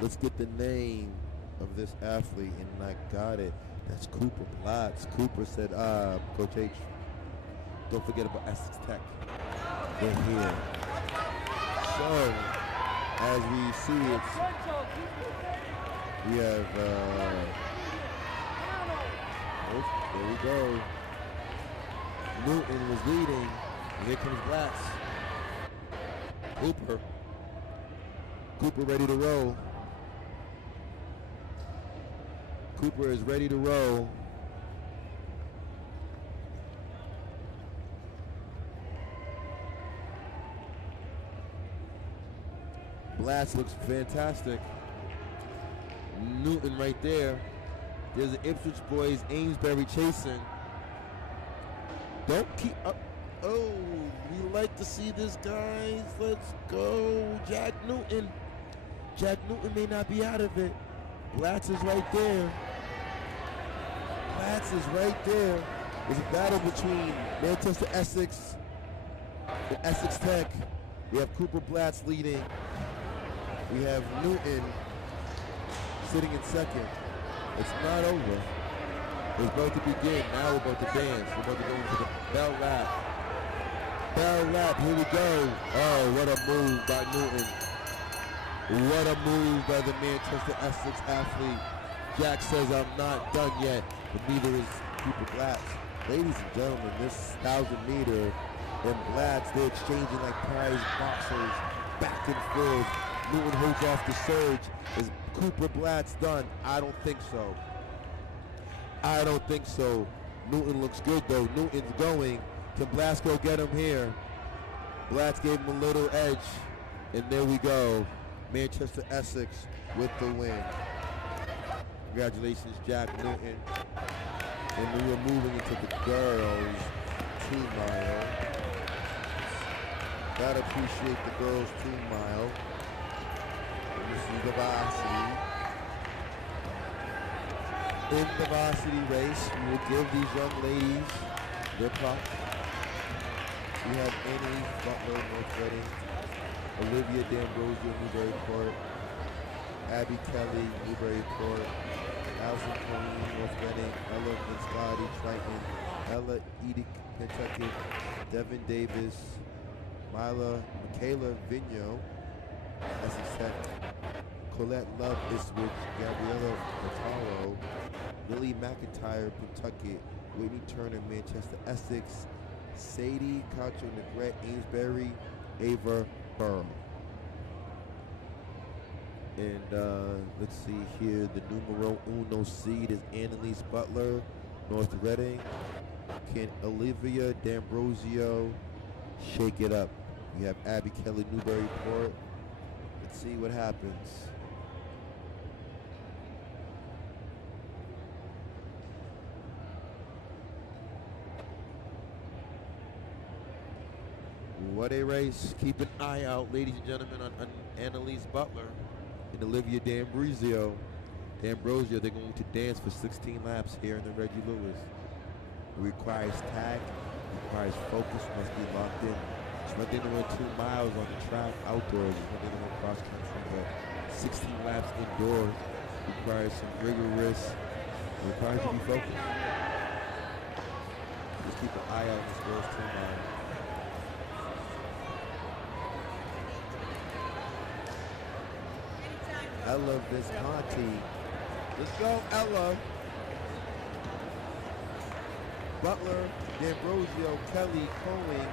Let's get the name of this athlete, and I got it. That's Cooper Blatz. Cooper said, Coach H, don't forget about Essex Tech. They're here. So, as we see it, we have, there we go. Newton was leading. Here comes Blatz. Cooper ready to roll. Cooper is ready to roll. Blatz looks fantastic. Newton right there. There's the Ipswich boys, Amesbury chasing. Don't keep up. Oh, we like to see this, guys. Let's go. Jack Newton. Jack Newton may not be out of it. Blatz is right there. Blatz is right there. There's a battle between Manchester Essex and Essex Tech. We have Cooper Blatz leading. We have Newton sitting in second. It's not over. It's about to begin. Now we're about to dance. We're about to go into the bell lap. Bell lap, here we go. Oh, what a move by Newton. What a move by the Manchester Essex athlete. Jack says, I'm not done yet, but neither is Cooper Blatz. Ladies and gentlemen, this 1,000-meter and Blatz, they're exchanging like prize boxers, back and forth. Newton holds off the surge. Is Cooper Blatz done? I don't think so. I don't think so. Newton looks good though. Newton's going. Can Blatz go get him here? Blatz gave him a little edge, and there we go. Manchester Essex with the win. Congratulations, Jack Newton. And we are moving into the girls' 2-mile. Gotta appreciate the girls' 2-mile. This is the varsity. In the varsity race, we will give these young ladies their props. We have Annie Butler, North Reading, Olivia D'Ambrosio, Newburyport, Abby Kelly, Newburyport, Allison Colleen, North Reading, Ella Vinscotti, Triton, Ella Edick, Kentucky, Devin Davis, Michaela Vigno, Essex Tech, Colette Love, Ipswich, Gabriella Mataro, Lily McIntyre, Kentucky, Whitney Turner, Manchester, Essex, Sadie Cacho Negrete, Amesbury, Ava Burrow. And let's see here, the numero uno seed is Annalise Butler, North Reading. Can Olivia D'Ambrosio shake it up? We have Abby Kelly, Newburyport. Let's see what happens. What a race. Keep an eye out, ladies and gentlemen, on Annalise Butler and Olivia D'Ambrosio. They're going to dance for 16 laps here in the Reggie Lewis. It requires tag, it requires focus, must be locked in. It's one thing to run 2 miles on the track outdoors, it's one thing to run cross country, but 16 laps indoors requires some rigorous, it requires you to be focused. Just keep an eye out on this girl's 2 mile. Ella Visconti. Let's go, Ella. Butler, D'Ambrosio, Kelly, Cohen,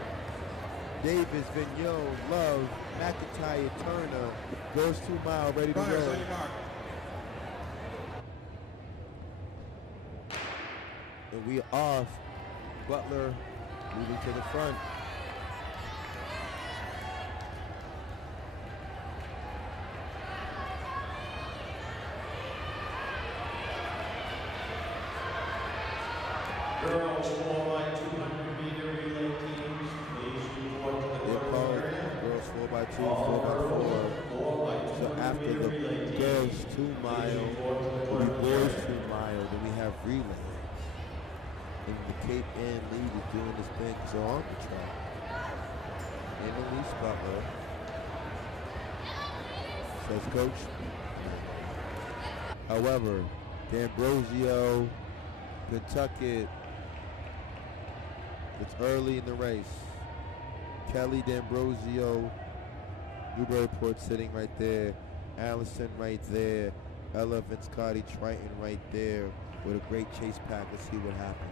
Davis, Vigneault, Love, McIntyre, Turner. Goes 2 mile, ready to Runners roll. on your mark. And we are off. Butler moving to the front. Girls 4x200-meter relay teams, please report to the They court called area. girls 4x2, All 4x4. girls So 4x200-meter after the relay teams, girls 2 please mile, report to the the court boys area. 2 mile, then we have relay. And the Cape Ann League is doing this thing. So on the track. Annalise Butler. Says coach. However, D'Ambrosio, Pentucket, it's early in the race. Kelly D'Ambrosio, Newburyport sitting right there. Allison right there. Ella Vinscotti Triton right there with a great chase pack. Let's see what happens.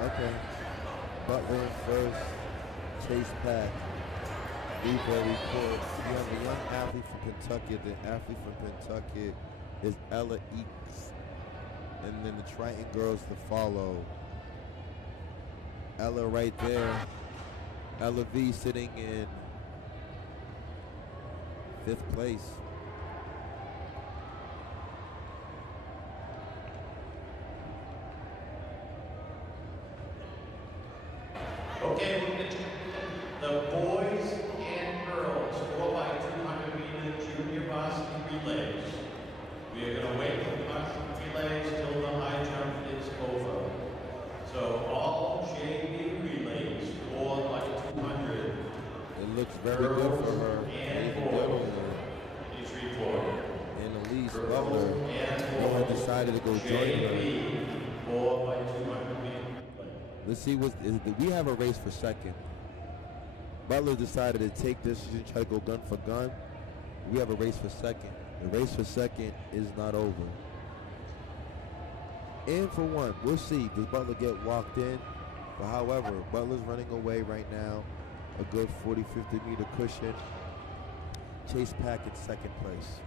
Okay. Butler in first. Chase Pack. Newbury Court. You have a young athlete from Kentucky. The athlete from Kentucky is Ella Eakes. And then the Triton girls to follow. Ella right there. Ella V sitting in 5th place. Okay, the boys and girls 4x200-meter junior varsity relays. We are going to wait for the varsity relays till the high jump is over. So all JV relays 4x200. It looks very good for her. And Ladies and boys. gentlemen. Please report. Annalise Girls Butler and Butler boys. decided to go join her. JV 4x200-meter relay. Let's see we have a race for second. Butler decided to take this and try to go gun for gun. We have a race for second. The race for second is not over. And for one, we'll see. Does Butler get walked in? But however, Butler's running away right now. A good 40-50 meter cushion. Chase Pack in second place.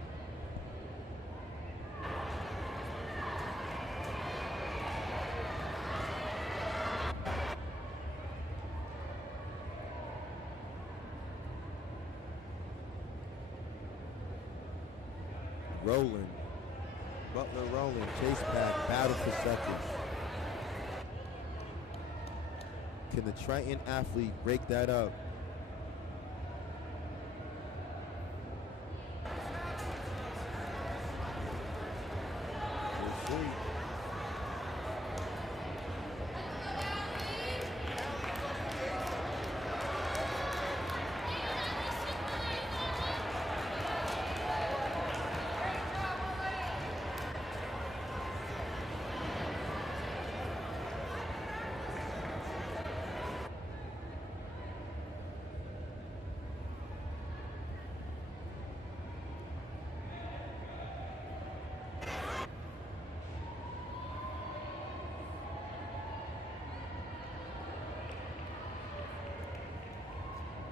Rolling. Butler rolling. Chase Pack. Battle for second. Can the Triton athlete break that up? We'll see.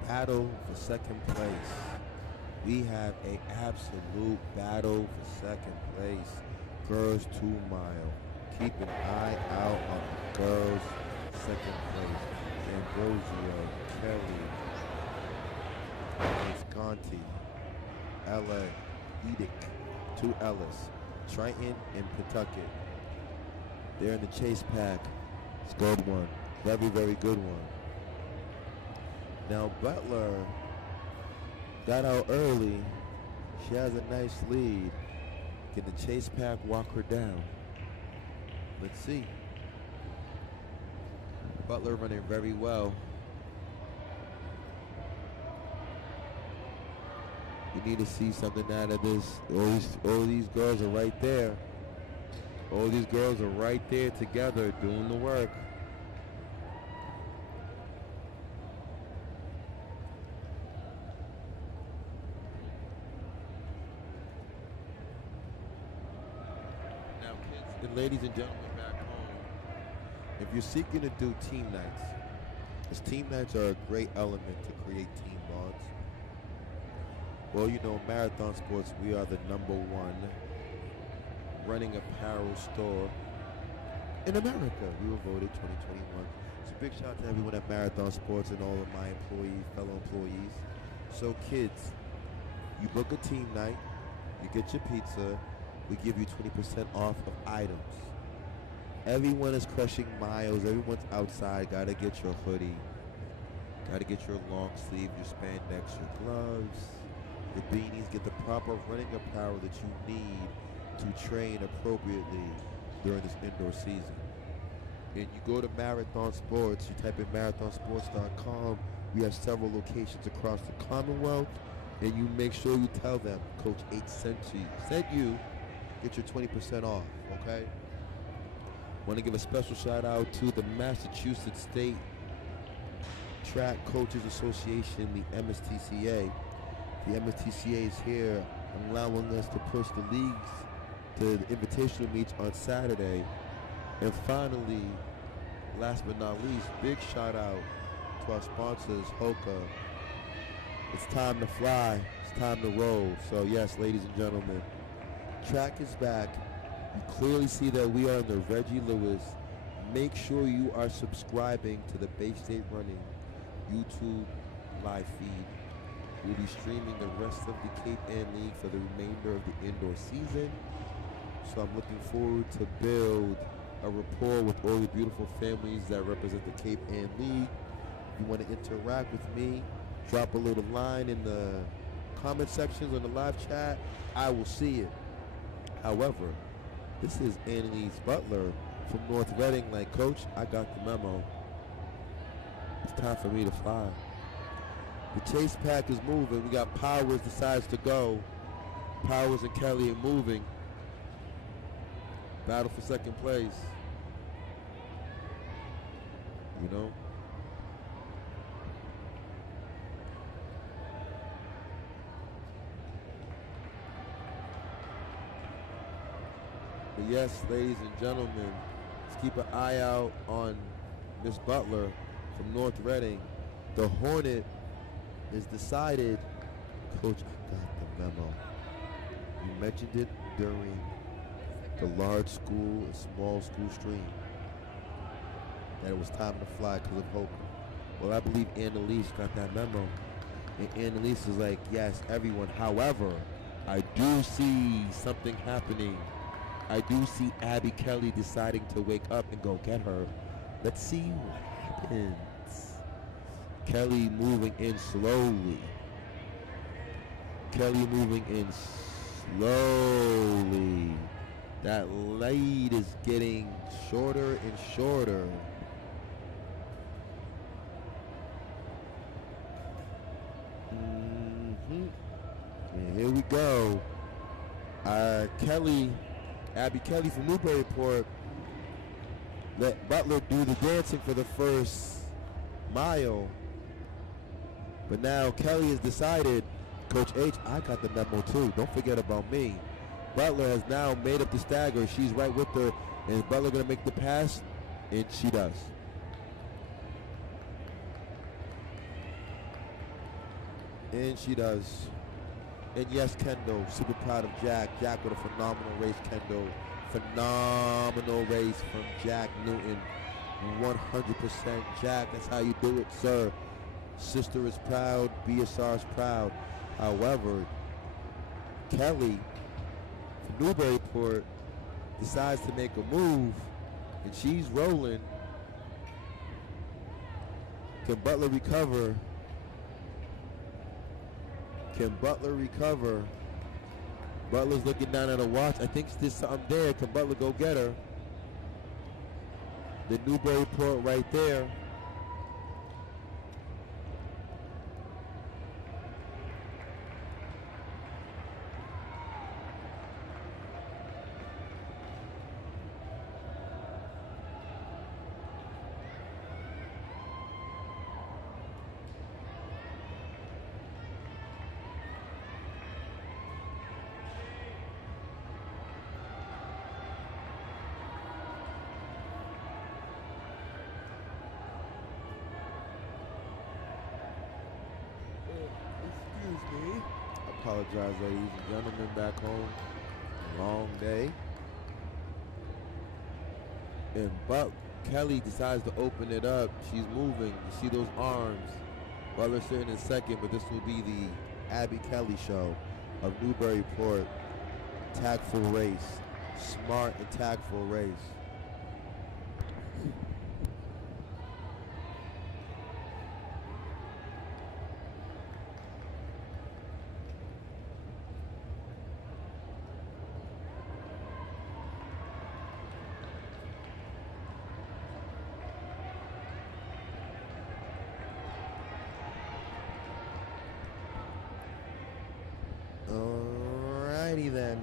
Battle for second place. We have an absolute battle for second place. Girls 2 mile. Keep an eye out on the girls second place. Ambrosio, Kelly, Visconti, Ella Edick, 2 Ellis, Triton and Pentucket. They're in the chase pack. It's a good one. Very, very good one. Now Butler got out early. She has a nice lead. Can the chase pack walk her down? Let's see. Butler running very well. We need to see something out of this. All these girls are right there. All these girls are right there together doing the work. Now, kids and ladies and gentlemen back home, if you're seeking to do team nights, as team nights are a great element to create team bonds. Well, you know, Marathon Sports, we are the #1 running apparel store in America. We were voted 2021. So big shout out to everyone at Marathon Sports and all of my employees, fellow employees. So kids, you book a team night, you get your pizza, we give you 20% off of items. Everyone is crushing miles, everyone's outside, gotta get your hoodie, gotta get your long sleeve, your spandex, your gloves, your beanies, get the proper running apparel that you need to train appropriately during this indoor season. And you go to Marathon Sports, you type in marathonsports.com. We have several locations across the Commonwealth, and you make sure you tell them Coach H sent you, get your 20% off, okay? Want to give a special shout out to the Massachusetts State Track Coaches Association, the MSTCA. The MSTCA is here allowing us to push the leagues to the invitational meets on Saturday. And finally, last but not least, big shout out to our sponsors, Hoka. It's time to fly, it's time to roll. So yes, ladies and gentlemen, track is back. You clearly see that we are in the Reggie Lewis. Make sure you are subscribing to the Bay State Running YouTube live feed. We'll be streaming the rest of the Cape Ann League for the remainder of the indoor season. So I'm looking forward to build a rapport with all the beautiful families that represent the Cape Ann League. If you want to interact with me, drop a little line in the comment sections on the live chat. I will see it. However, this is Annalise Butler from North Reading. Like, Coach, I got the memo. It's time for me to fly. The chase pack is moving. We got Powers decides to go. Powers and Kelly are moving. Battle for second place. You know? But yes, ladies and gentlemen, let's keep an eye out on Miss Butler from North Reading. The Hornet is decided. Coach, I got the memo. You mentioned it during the large school and small school stream that it was time to fly because of Hope. Well, I believe Annalise got that memo. And Annalise is like, yes, everyone. However, I do see something happening. I do see Abby Kelly deciding to wake up and go get her. Let's see what happens. Kelly moving in slowly. Kelly moving in slowly. That lead is getting shorter and shorter. And here we go. Abby Kelly from Newburyport let Butler do the dancing for the first mile. But now Kelly has decided, Coach H, I got the memo too. Don't forget about me. Butler has now made up the stagger. She's right with her. And Butler going to make the pass? And she does. And she does. And yes, Kendall, super proud of Jack. Jack with a phenomenal race, Kendall. Phenomenal race from Jack Newton. 100% Jack, that's how you do it, sir. Sister is proud, BSR is proud. However, Kelly from Newburyport decides to make a move, and she's rolling. Can Butler recover? Can Butler recover? Butler's looking down at a watch. I think there's something there. Can Butler go get her? The Newburyport right there. apologize, ladies and gentlemen, back home. Long day. And Buck Kelly decides to open it up. She's moving. You see those arms. Butler sitting in second, but this will be the Abby Kelly show of Newburyport. Tactful race. Smart and tactful race. Alrighty then.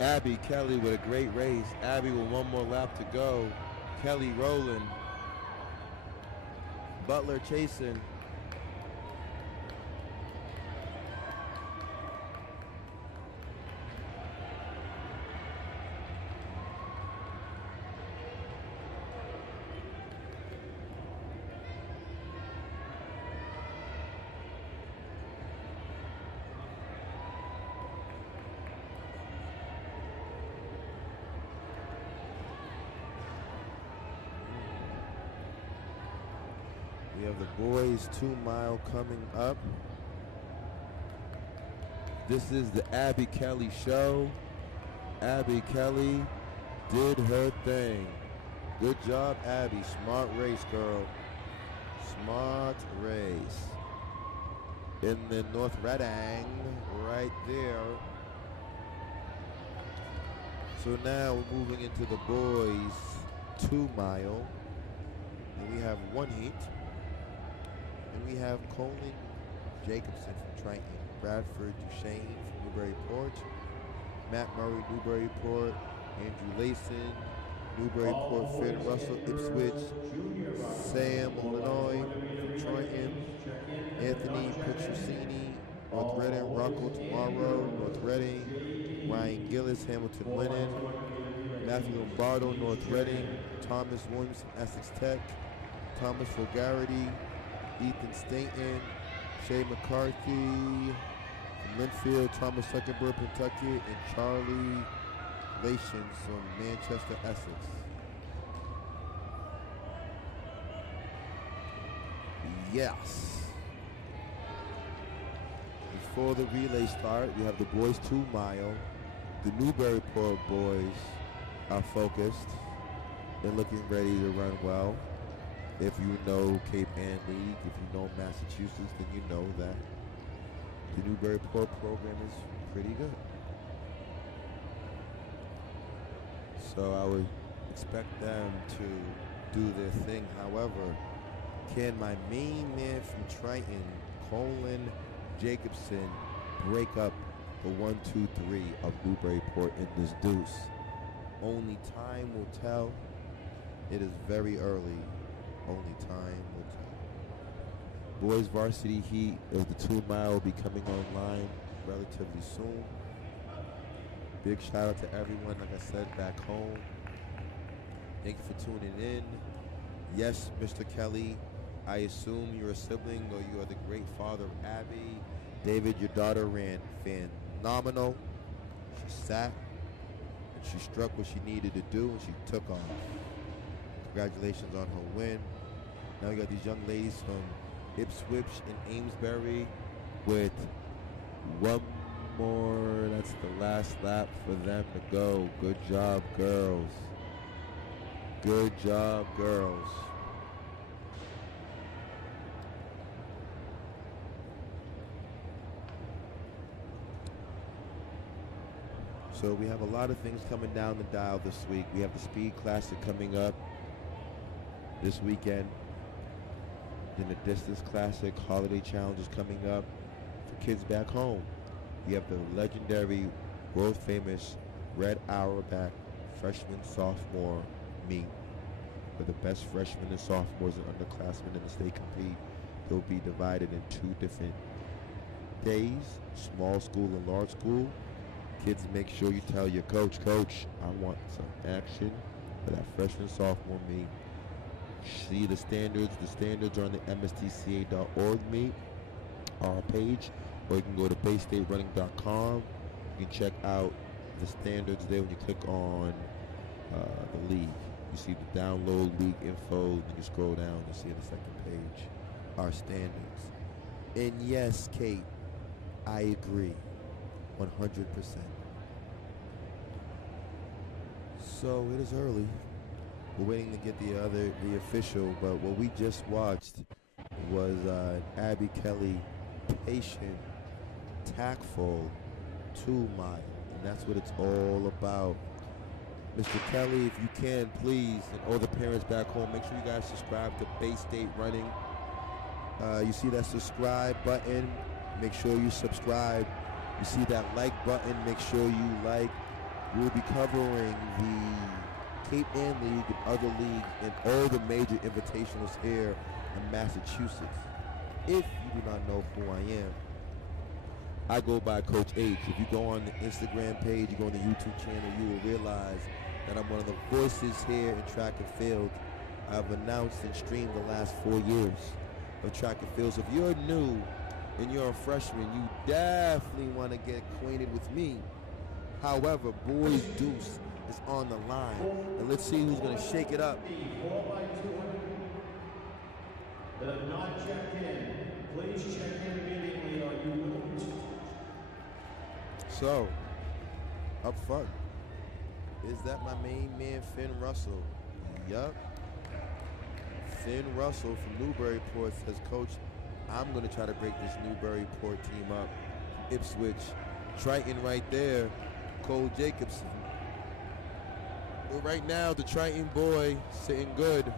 Abby Kelly with a great race. Abby with one more lap to go. Kelly rolling. Butler chasing. We have the boys 2 mile coming up. This is the Abby Kelly show. Abby Kelly did her thing. Good job, Abby. Smart race, girl. Smart race. In the North Reading, right there. So now we're moving into the boys 2 mile. And we have one heat. And we have Colin Jacobson from Triton, Bradford Duchesne from Newburyport, Matt Murray, Newburyport, Andrew Layson, Newburyport, Finn Russell, Ipswich, Sam Illinois from Triton, Anthony Petrosini, North Reading, Rocco Tomorrow, North Reading, Ryan Gillis, Hamilton Winning, Matthew Lombardo, North Reading, Thomas Williams from Essex Tech, Thomas Fogarty, Ethan Stainton, Shay McCarthy from Linfield, Thomas Zuckerberg, Kentucky, and Charlie Lations from Manchester, Essex. Yes. Before the relay start, we have the boys 2 mile. The Newburyport boys are focused and looking ready to run well. If you know Cape Ann League, if you know Massachusetts, then you know that the Newburyport program is pretty good. So I would expect them to do their thing. However, can my main man from Triton, Colin Jacobson, break up the 1, 2, 3 of Newburyport in this deuce? Only time will tell. It is very early. Only time will tell. Boys varsity heat of the 2 mile will be coming online relatively soon. Big shout out to everyone, like I said, back home. Thank you for tuning in. Yes, Mr. Kelly, I assume you're a sibling or you are the great father of Abby. David, your daughter ran phenomenal. She sat and she struck what she needed to do and she took off. Congratulations on her win. Now we got these young ladies from Ipswich and Amesbury with one more. That's the last lap for them to go. Good job, girls. Good job, girls. So we have a lot of things coming down the dial this week. We have the Speed Classic coming up this weekend. Then the Distance Classic Holiday Challenge is coming up for kids back home. We have the legendary, world famous Red Auerbach freshman sophomore meet, where the best freshmen and sophomores and underclassmen in the state compete. They'll be divided in 2 different days, small school and large school. Kids, make sure you tell your coach, I want some action for that freshman sophomore meet. See the standards. The standards are on the mstca.org meet, our page, or you can go to baystaterunning.com. You can check out the standards there when you click on the league. You see the download league info, then you scroll down, you see on the second page our standards. And yes, Kate, I agree 100%. So it is early. We're waiting to get the official, but what we just watched was Abby Kelly patient, tactful 2 mile, and that's what it's all about. Mr. Kelly, if you can, please, and all the parents back home, make sure you guys subscribe to Bay State Running. You see that subscribe button, make sure you subscribe. You see that like button, make sure you like. We'll be covering the Cape Ann League and other leagues and all the major invitationals here in Massachusetts. If you do not know who I am, I go by Coach H. If you go on the Instagram page, you go on the YouTube channel, you will realize that I'm one of the voices here in track and field. I've announced and streamed the last 4 years of track and field. So if you're new and you're a freshman, you definitely want to get acquainted with me. However, Boys Deuce is on the line, and let's see who's going to shake it up. 4x200 that have not checked in, please check in immediately or you will be. So, up front, is that my main man, Finn Russell? Yup. Finn Russell from Newburyport says, Coach, I'm going to try to break this Newburyport team up. Ipswich, Triton right there, Cole Jacobson. But right now, the Triton boy sitting good.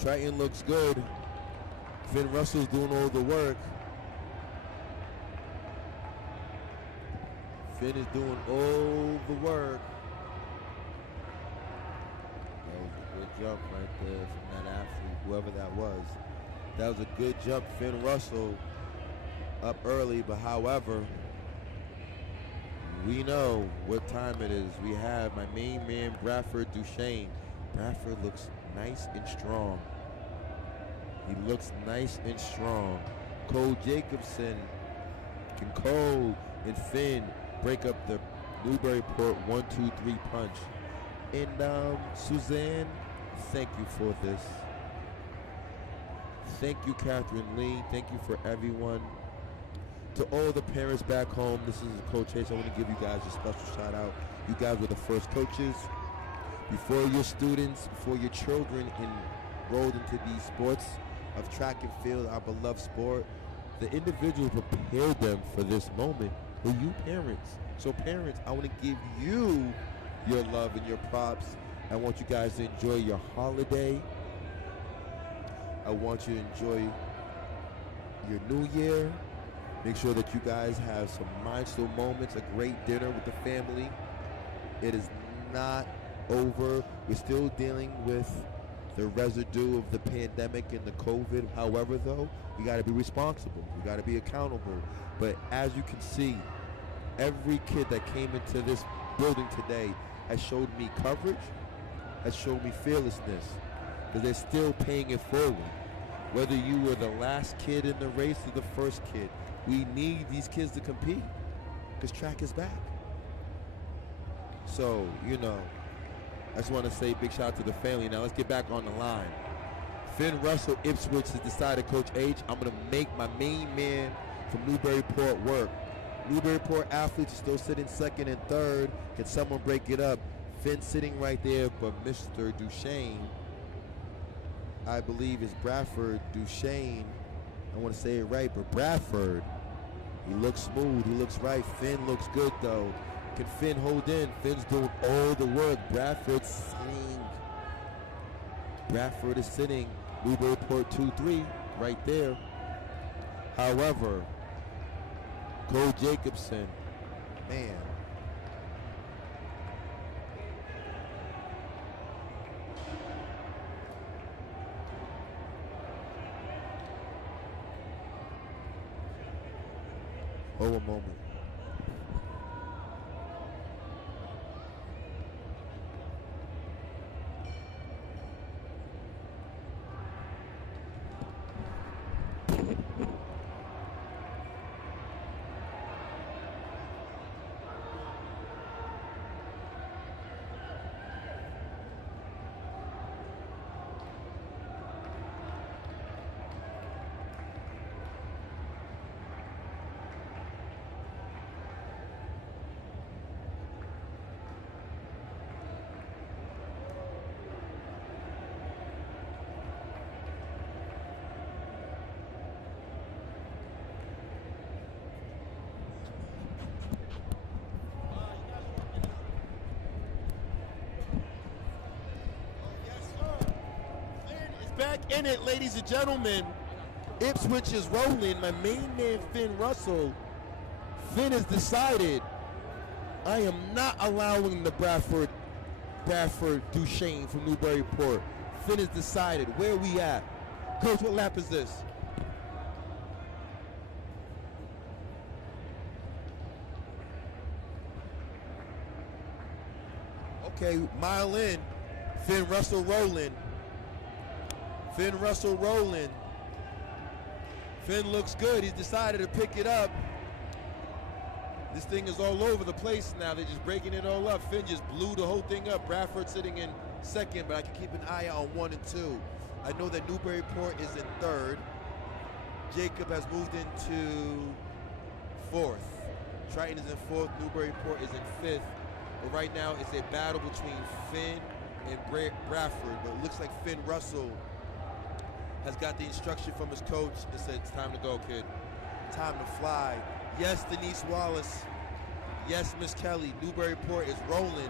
Triton looks good. Finn Russell's doing all the work. Finn is doing all the work. That was a good jump right there from that athlete, whoever that was. That was a good jump. Finn Russell up early, but however, we know what time it is. We have my main man, Bradford Duchesne. Bradford looks nice and strong. He looks nice and strong. Cole Jacobson. Can Cole and Finn break up the Newburyport 1-2-3 punch? And Suzanne, thank you for this. Thank you, Catherine Lee. Thank you for everyone. To all the parents back home, this is Coach H. I want to give you guys a special shout out. You guys were the first coaches. Before your students, before your children enrolled into these sports of track and field, our beloved sport, the individuals prepared them for this moment were you parents. So parents, I want to give you your love and your props. I want you guys to enjoy your holiday. I want you to enjoy your new year. Make sure that you guys have some milestone moments, a great dinner with the family. It is not over. We're still dealing with the residue of the pandemic and the COVID. However, though, we got to be responsible. We got to be accountable. But as you can see, every kid that came into this building today has showed me coverage, has showed me fearlessness, because they're still paying it forward. Whether you were the last kid in the race or the first kid, we need these kids to compete because track is back. So, you know, I just want to say big shout out to the family. Now let's get back on the line. Finn Russell, Ipswich has decided, Coach H, I'm going to make my main man from Newburyport work. Newburyport athletes are still sitting second and third. Can someone break it up? Finn sitting right there, but Mr. Duchesne, I believe is Bradford Duchesne. I want to say it right, but Bradford He looks smooth. He looks right. Finn looks good, though. Can Finn hold in? Finn's doing all the work. Bradford's sitting. Bradford is sitting. Newburyport 2-3 right there. However, Cole Jacobson, man. Hold a moment. Back in it, ladies and gentlemen. Ipswich is rolling. My main man, Finn Russell. Finn has decided, I am not allowing the Bradford Duchesne from Newburyport. Finn has decided. Where are we at? Coach, what lap is this? Okay, mile in. Finn Russell rolling. Finn Russell rolling. Finn looks good. He's decided to pick it up. This thing is all over the place now. They're just breaking it all up. Finn just blew the whole thing up. Bradford sitting in second, but I can keep an eye out on 1 and 2. I know that Newburyport is in third. Jacob has moved into fourth. Triton is in fourth. Newburyport is in fifth. But right now it's a battle between Finn and Bradford. But it looks like Finn Russell has got the instruction from his coach and said, it's time to go, kid. Time to fly. Yes, Denise Wallace. Yes, Miss Kelly. Newburyport is rolling.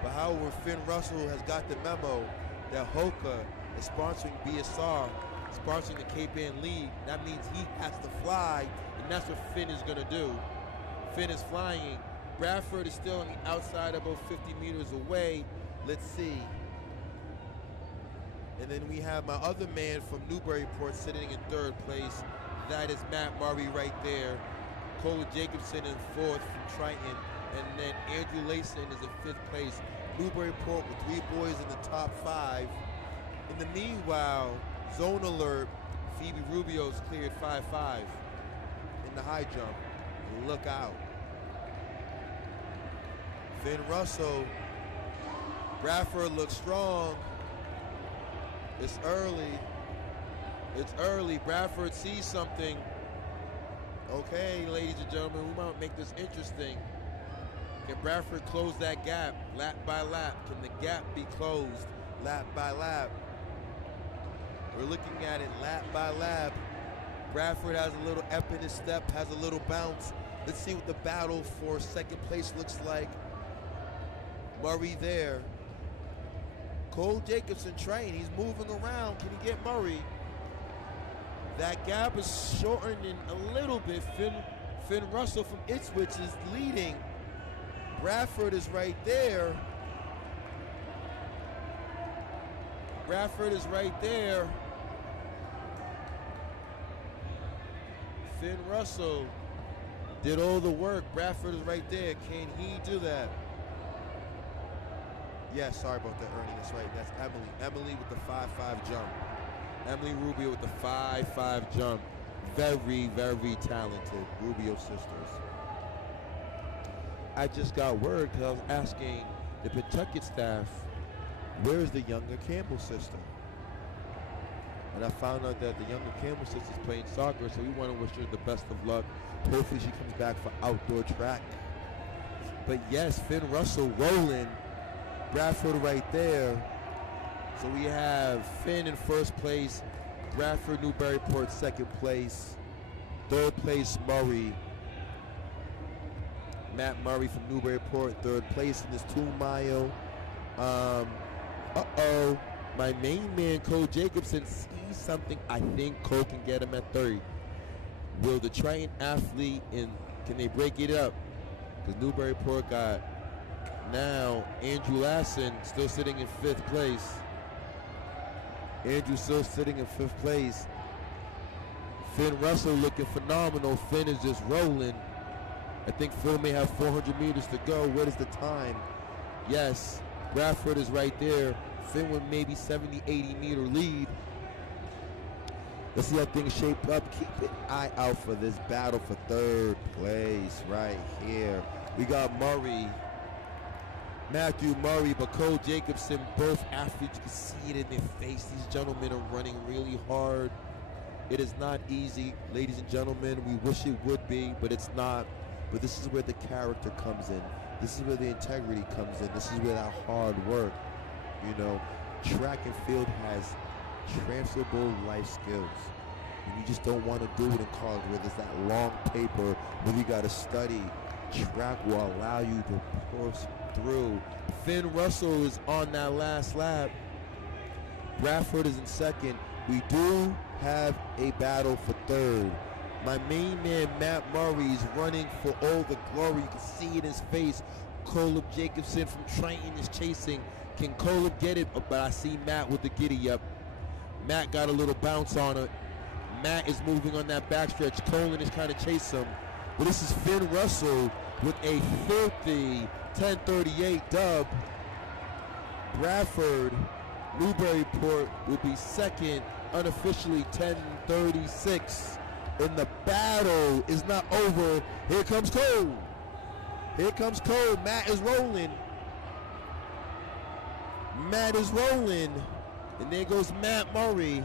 But however, Finn Russell has got the memo that Hoka is sponsoring BSR, sponsoring the Cape Ann League. That means he has to fly, and that's what Finn is going to do. Finn is flying. Bradford is still on the outside, about 50 meters away. Let's see. And then we have my other man from Newburyport sitting in third place. That is Matt Murray right there. Cole Jacobson in fourth from Triton. And then Andrew Layson is in fifth place. Newburyport with 3 boys in the top 5. In the meanwhile, zone alert, Phoebe Rubio's cleared 5-5 in the high jump. Look out. Finn Russell. Bradford looks strong. It's early. It's early. Bradford sees something. Okay, ladies and gentlemen, we might make this interesting. Can Bradford close that gap lap by lap? Can the gap be closed lap by lap? We're looking at it lap by lap. Bradford has a little ep in his step, has a little bounce. Let's see what the battle for second place looks like. Murray there. Cole Jacobson train. He's moving around. Can he get Murray? That gap is shortening a little bit. Finn Russell from Ipswich is leading. Bradford is right there. Bradford is right there. Finn Russell did all the work. Bradford is right there. Can he do that? Yeah, sorry about that, Ernie. That's right. That's Emily. Emily with the 5-5 jump. Emily Rubio with the 5-5 jump. Very, very talented Rubio sisters. I just got word because I was asking the Pawtucket staff, where's the younger Campbell sister? And I found out that the younger Campbell sister's playing soccer, so we want to wish her the best of luck. Hopefully she comes back for outdoor track. But yes, Finn Russell rolling. Bradford right there. So we have Finn in first place, Bradford Newburyport second place, third place Murray, Matt Murray from Newburyport, third place in this 2 mile. My main man, Cole Jacobson, sees something. I think Cole can get him at third. Will the Triton athlete, can they break it up? Because Newburyport got now Andrew Lassen still sitting in 5th place. Andrew still sitting in 5th place. Finn Russell looking phenomenal. Finn is just rolling. I think Phil may have 400 meters to go. What is the time? Yes, Bradford is right there. Finn with maybe 70, 80 meter lead. Let's see how things shape up. Keep an eye out for this battle for 3rd place right here. We got Murray, Matthew Murray, but Cole Jacobson, both athletes, you can see it in their face. These gentlemen are running really hard. It is not easy, ladies and gentlemen. We wish it would be, but it's not. But this is where the character comes in. This is where the integrity comes in. This is where that hard work, track and field has transferable life skills. And you just don't want to do it in college where there's that long paper where you got to study. Track will allow you to push through. Finn Russell is on that last lap. Bradford is in 2nd. We do have a battle for 3rd. My main man, Matt Murray, is running for all the glory. You can see it in his face. Caleb Jacobson from Triton is chasing. Can Caleb get it? But I see Matt with the giddy up. Matt got a little bounce on it. Matt is moving on that backstretch. Colin is trying to chase him. But this is Finn Russell with a filthy 10:38 dub. Bradford, Newburyport will be 2nd, unofficially 10:36. And the battle is not over. Here comes Cole. Here comes Cole. Matt is rolling. Matt is rolling. And there goes Matt Murray.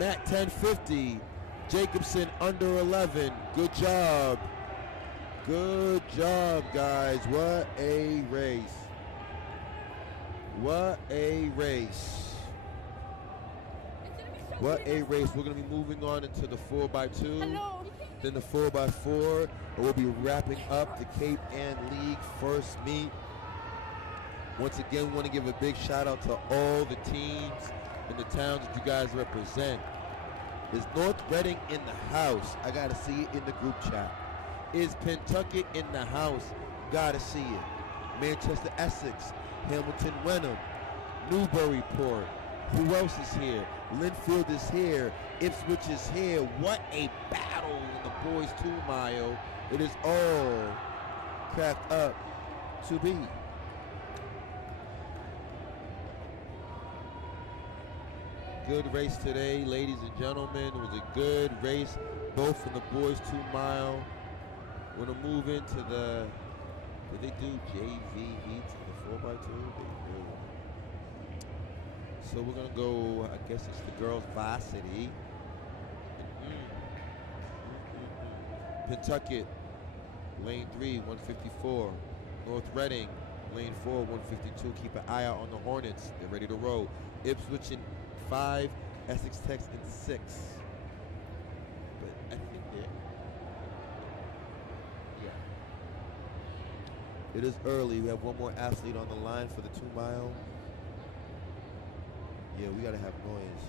Matt 10:50. Jacobson under 11. Good job. Good job, guys. What a race. What a race. What a race. We're going to be moving on into the 4x2. Then the 4x4. And we'll be wrapping up the Cape Ann League first meet. Once again, we want to give a big shout out to all the teams and the towns that you guys represent. Is North Reading in the house? I got to see it in the group chat. Is Pentucket in the house? Got to see it. Manchester Essex, Hamilton Wenham, Newburyport. Who else is here? Linfield is here. Ipswich is here. What a battle in the boys 2 mile. It is all cracked up to be. Good race today, ladies and gentlemen. It was a good race, both in the boys 2 mile. We're gonna move into the, did they do JV heats in the 4x2? They do. So we're gonna go, I guess it's the girls varsity. Pentucket, lane 3, 154. North Reading, lane 4, 152. Keep an eye out on the Hornets. They're ready to roll. Ipswich in 5, Essex Tech in 6. But I think they're, yeah. It is early. We have one more athlete on the line for the 2 mile. Yeah, we gotta have noise.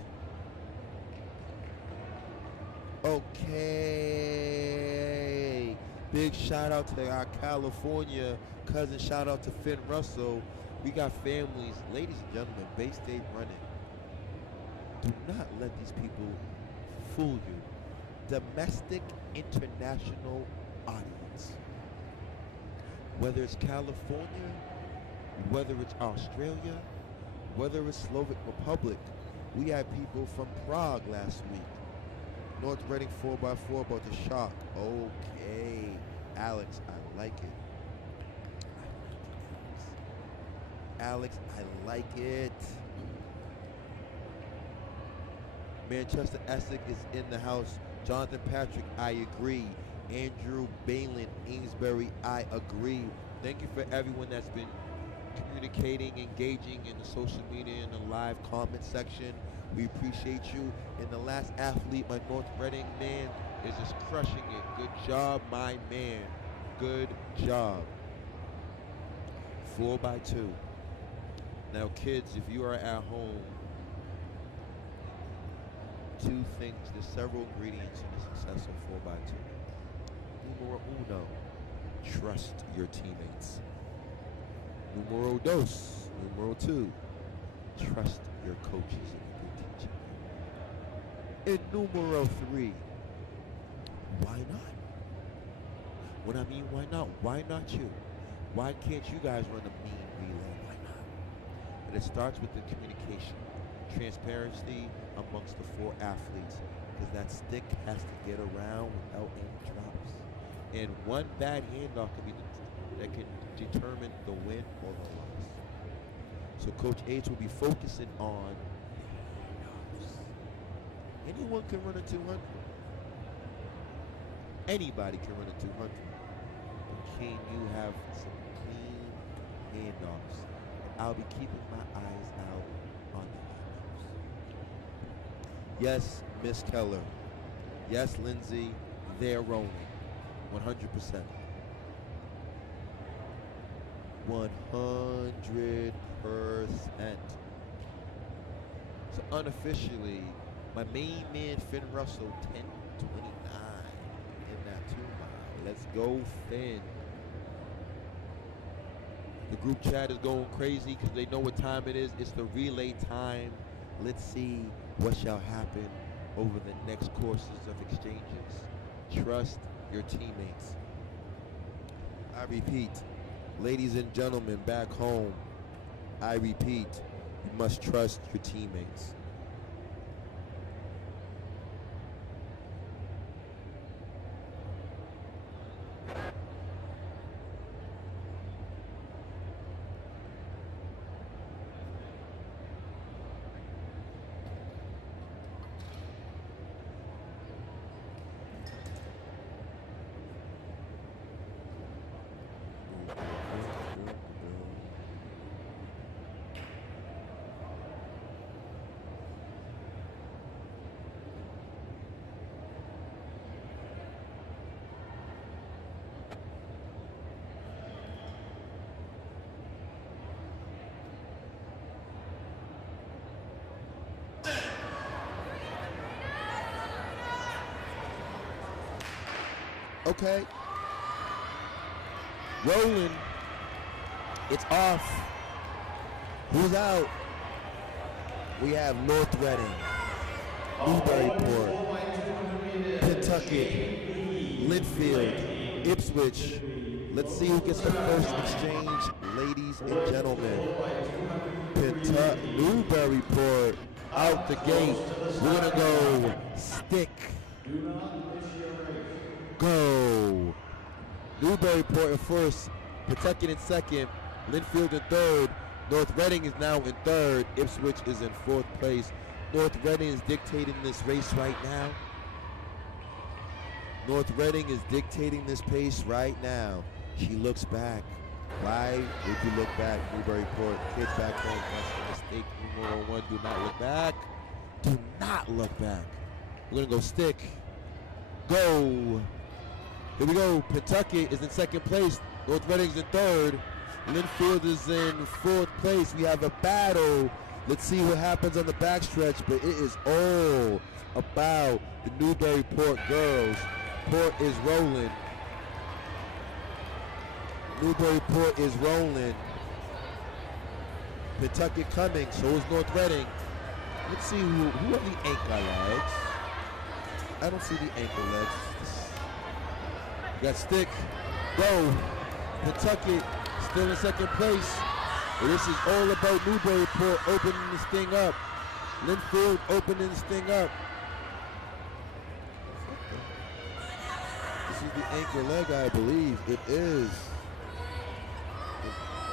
Okay. Big shout out to our California cousin. Shout out to Finn Russell. We got families. Ladies and gentlemen, Bay State running. Do not let these people fool you. Domestic, international audience. Whether it's California, whether it's Australia, whether it's Slovak Republic. We had people from Prague last week. North Reading 4x4 about to shock. Okay. Alex, I like it. Alex, I like it. Manchester Essex is in the house. Jonathan Patrick, I agree. Andrew Balin, Amesbury, I agree. Thank you for everyone that's been communicating, engaging in the social media and the live comment section. We appreciate you. And the last athlete, my North Reading man, is just crushing it. Good job, my man. Good job. 4x2. Now, kids, if you are at home, two things. There's several ingredients in a successful 4x2. Numero uno, trust your teammates. Numero dos, numero two, trust your coaches and your teaching. And numero three, why not? When I mean why not? Why not you? Why can't you guys run a mean relay? Why not? But it starts with the communication, transparency amongst the four athletes, because that stick has to get around without any drops. And one bad handoff can be that can determine the win or the loss. So Coach H will be focusing on handoffs. Anyone can run a 200. Anybody can run a 200. But can you have some clean handoffs? And I'll be keeping my eyes out on the handoffs. Yes, Miss Keller. Yes, Lindsay, they're rolling. 100%. 100%. So unofficially, my main man Finn Russell, 10:29 in that 2 mile. Let's go, Finn. The group chat is going crazy because they know what time it is. It's the relay time. Let's see what shall happen over the next courses of exchanges. Trust your teammates. I repeat, ladies and gentlemen back home, I repeat, you must trust your teammates. Okay. Rolling. It's off. Who's out? We have North Reading, Newburyport, Pentucket, Linfield, Ipswich. Let's see who gets the first exchange, ladies and gentlemen. Newburyport out the gate. We're gonna go stick. Go. Newburyport in first, Pentucket in second, Linfield in third, North Reading is now in third, Ipswich is in fourth place. North Reading is dictating this race right now. North Reading is dictating this pace right now. She looks back. Why would you look back, Newburyport? Kids back home, that's a mistake. Numero one, do not look back. Do not look back. We're gonna go stick. Go. Here we go. Pentucket is in second place. North Reading's in third. Linfield is in fourth place. We have a battle. Let's see what happens on the backstretch, but it is all about the Newburyport girls. Port is rolling. Newburyport is rolling. Pentucket coming, so is North Reading. Let's see who are the anchor legs. I don't see the ankle legs. We got stick. Go. Pentucket still in second place. But this is all about Newburyport opening this thing up. Linfield opening this thing up. This is the ankle leg, I believe. It is.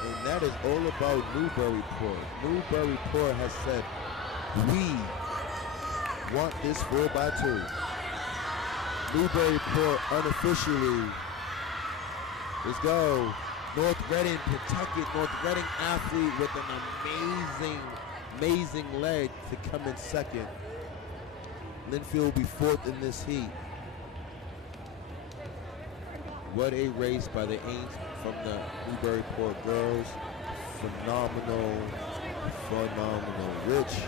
And that is all about Newburyport. Newburyport has said, we want this 4x2. Newburyport unofficially. Let's go. North Reading, Pentucket, North Reading athlete with an amazing leg to come in second. Linfield will be fourth in this heat. What a race by the Ains from the Newburyport girls. Phenomenal. Rich,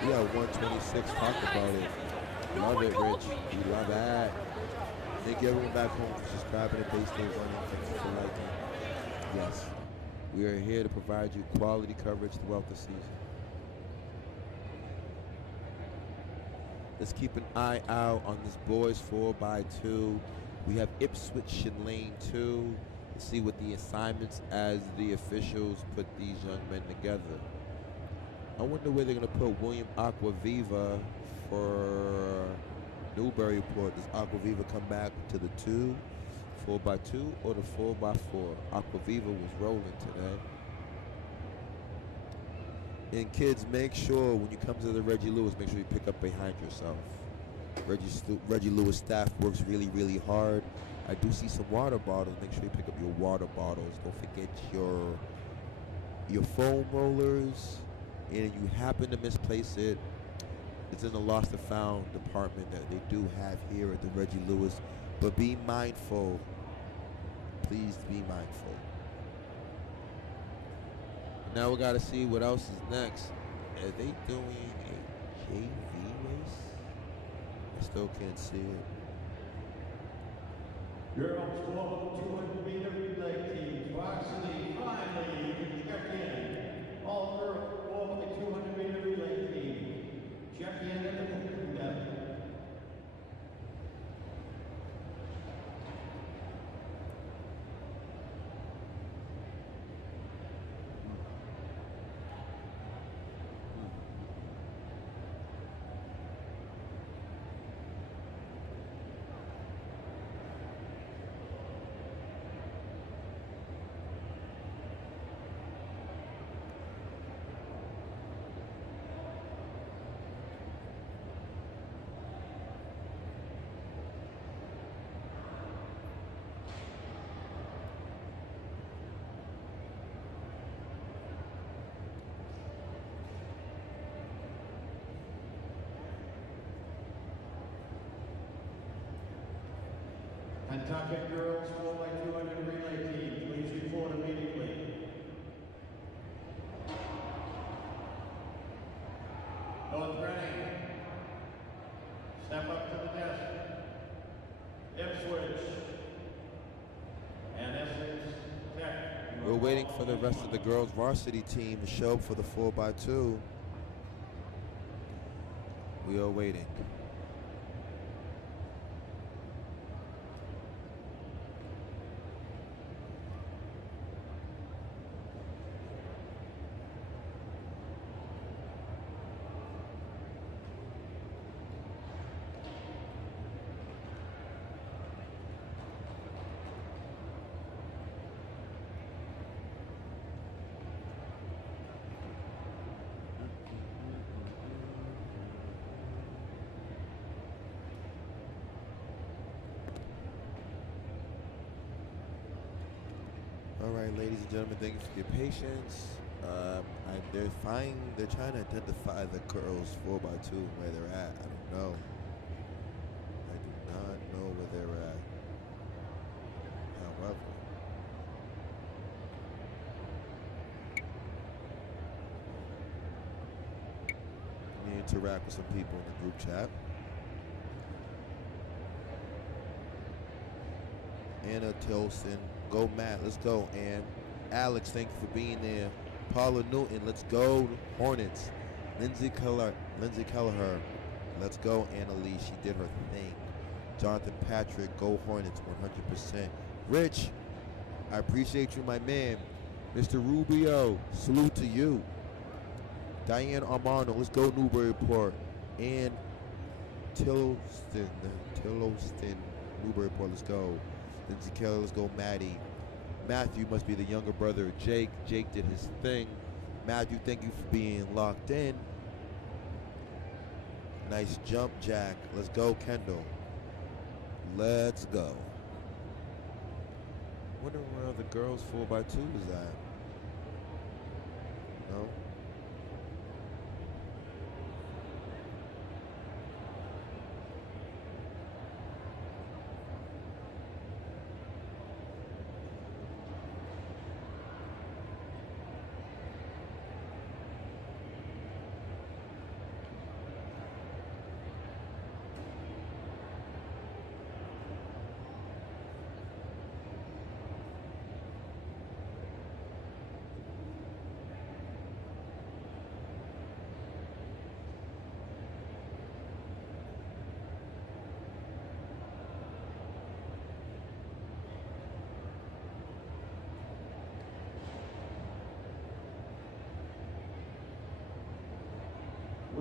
we got 126. Talk about it. Love it, Rich. We love that. Thank you everyone back home for subscribing to Bay State Running. Thank you for liking. Yes, we are here to provide you quality coverage throughout the season. Let's keep an eye out on this boys 4x2. We have Ipswich in lane 2. Let's see what the assignments as the officials put these young men together. I wonder where they're going to put William Aquaviva for Newburyport. Does Aquaviva come back to the 4x2 or the 4x4? Aquaviva was rolling today. And kids, make sure when you come to the Reggie Lewis, make sure you pick up behind yourself. Reggie Lewis staff works really, really hard. I do see some water bottles. Make sure you pick up your water bottles. Don't forget your foam rollers. And you happen to misplace it, it's in the lost and found department that they do have here at the Reggie Lewis. But be mindful. Please be mindful. Now we got to see what else is next. Are they doing a JV race? I still can't see it. Girls 200-meter relay team, varsity finally check in. All girls 200-meter relay team, check in at the booking desk. Nantucket girls 4x200 relay team, please report immediately. North Reading, step up to the desk. Ipswich and Essex Tech. We're waiting for the rest of the girls varsity team to show up for the 4x2. We are waiting. All right, ladies and gentlemen, thank you for your patience. They're trying to identify the girls 4x2 where they're at. I don't know. I do not know where they're at. However, let me interact with some people in the group chat. Anna Tilson. Go Matt, let's go. And Alex, thank you for being there. Paula Newton, let's go Hornets. Lindsay Kelleher, let's go. Anna Lee, she did her thing. Jonathan Patrick, go Hornets, 100%. Rich, I appreciate you, my man. Mr. Rubio, salute to you. Diane Armando, let's go Newburyport. And Tillowston, Newburyport, let's go. Lindsay Keller, let's go Maddie. Matthew must be the younger brother of Jake. Jake did his thing. Matthew, thank you for being locked in. Nice jump, Jack. Let's go, Kendall. Let's go. Wonder where the girls 4x2 is at. No?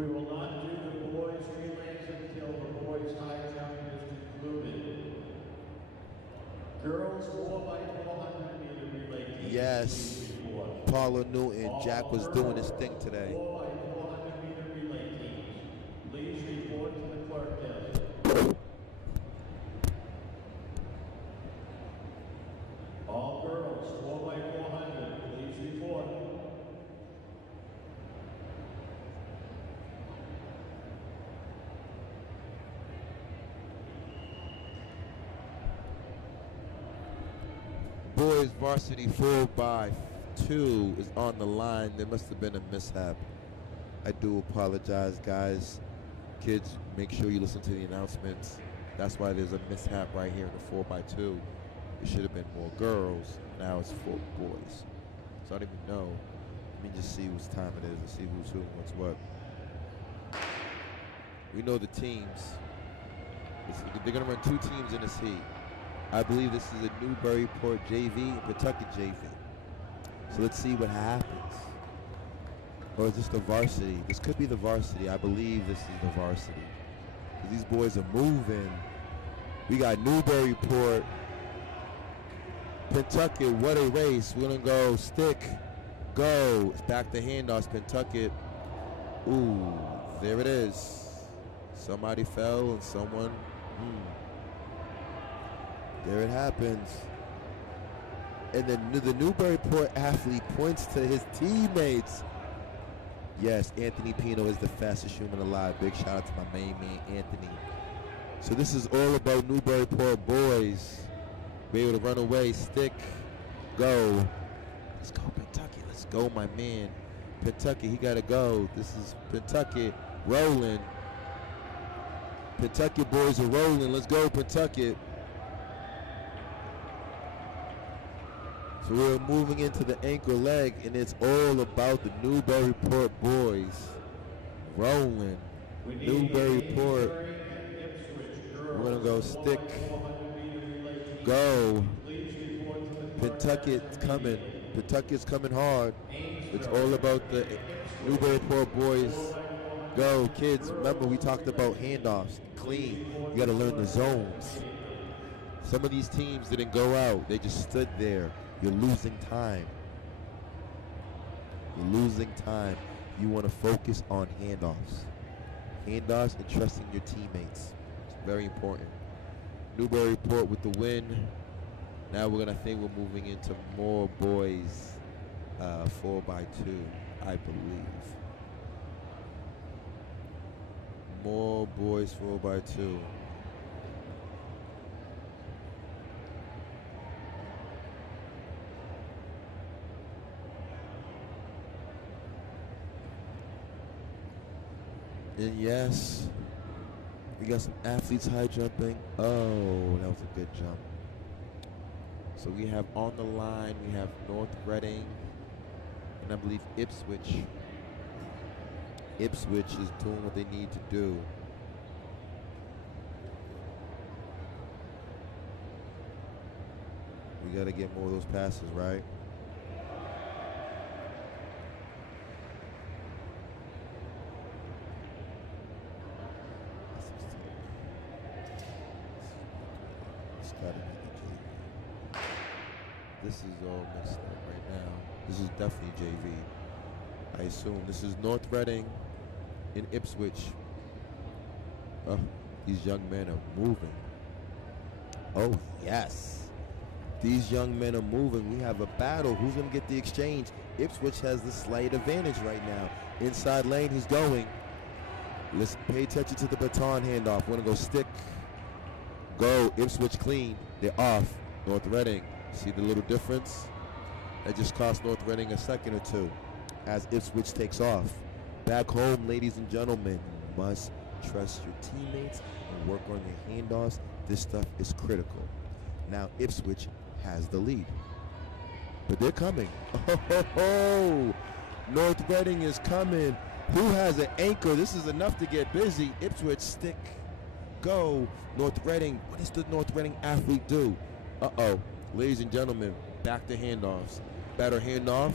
We will not do the boys' relays until the boys' high jump is concluded. Girls 4x400 meter relay team. Yes. please report. Paula Newton. Jack was doing his thing today. 4x400 meter relay teams. Please report to the clerk desk. All girls 4x400, please report. Boys varsity 4x2 is on the line. There must have been a mishap. I do apologize, guys. Kids, make sure you listen to the announcements. That's why there's a mishap right here in the 4x2. It should have been more girls. Now it's 4 boys. So I don't even know. Let me just see whose time it is and see who's who and what's what. We know the teams. They're going to run 2 teams in this heat. I believe this is a Newburyport JV and Pawtucket JV. So let's see what happens. Or is this the varsity? This could be the varsity. I believe this is the varsity. Because these boys are moving. We got Newburyport, Pentucket. What a race. We're going to go stick, go. It's back to handoffs. Pentucket. Ooh, there it is. Somebody fell and someone. There it happens. And then the Newburyport athlete points to his teammates. Yes, Anthony Pino is the fastest human alive. Big shout out to my main man, Anthony. So this is all about Newburyport boys. Be able to run away, stick, go. Let's go, Pentucket. Let's go, my man. Pentucket, he got to go. This is Pentucket rolling. Pentucket boys are rolling. Let's go, Pentucket. So we're moving into the anchor leg, and it's all about the Newburyport boys rolling. Newburyport. We're going to go stick, go. Pentucket's coming. Pentucket's coming hard. It's all about the Newburyport boys. Go, kids. Remember, we talked about handoffs. Clean. You got to learn the zones. Some of these teams didn't go out. They just stood there. You're losing time. You're losing time. You want to focus on handoffs. Handoffs and trusting your teammates. It's very important. Newburyport with the win. Now we're going to think we're moving into more boys 4x2, I believe. More boys 4x2. And yes, we got some athletes high jumping. Oh, that was a good jump. So we have on the line, we have North Reading, and I believe Ipswich. Ipswich is doing what they need to do. We got to get more of those passes, right? This is all mixed up right now. This is definitely JV. I assume this is North Reading in Ipswich. Oh, these young men are moving. Oh, yes. These young men are moving. We have a battle. Who's going to get the exchange? Ipswich has the slight advantage right now. Inside lane, he's going. Let's pay attention to the baton handoff. We're going to go stick. Go. Ipswich clean. They're off. North Reading. See the little difference? That just cost North Reading a second or two as Ipswich takes off. Back home, ladies and gentlemen, you must trust your teammates and work on your handoffs. This stuff is critical. Now Ipswich has the lead. But they're coming. Oh, North Reading is coming. Who has an anchor? This is enough to get busy. Ipswich stick. Go. North Reading. What does the North Reading athlete do? Uh-oh. Ladies and gentlemen, back to handoffs. Better handoff.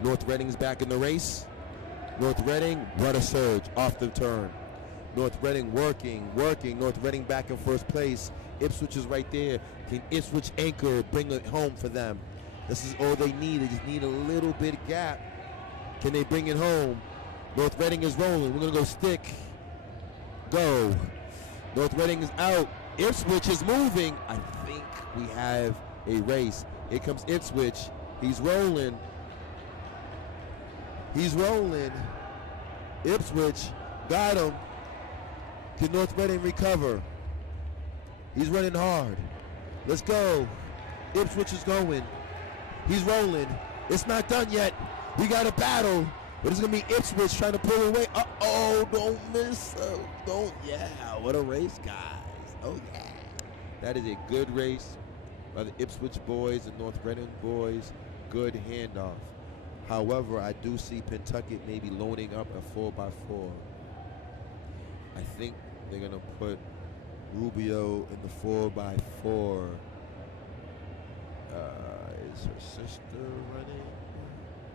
North Reading's back in the race. North Reading, what a surge off the turn. North Reading working. North Reading back in first place. Ipswich is right there. Can Ipswich anchor, bring it home for them? This is all they need. They just need a little bit of gap. Can they bring it home? North Reading is rolling. We're going to go stick. Go. North Reading is out. Ipswich is moving. I think we have a race. Here comes Ipswich. He's rolling. Ipswich got him. Can North Reading recover? He's running hard. Let's go. Ipswich is going. He's rolling. It's not done yet. We got a battle. But it's going to be Ipswich trying to pull away. Uh-oh, don't miss. Yeah, what a race, guys. Oh, yeah. That is a good race by the Ipswich boys and North Reading boys. Good handoff. However, I do see Pentucket maybe loading up a 4x4. I think they're going to put Rubio in the 4x4. Is her sister running?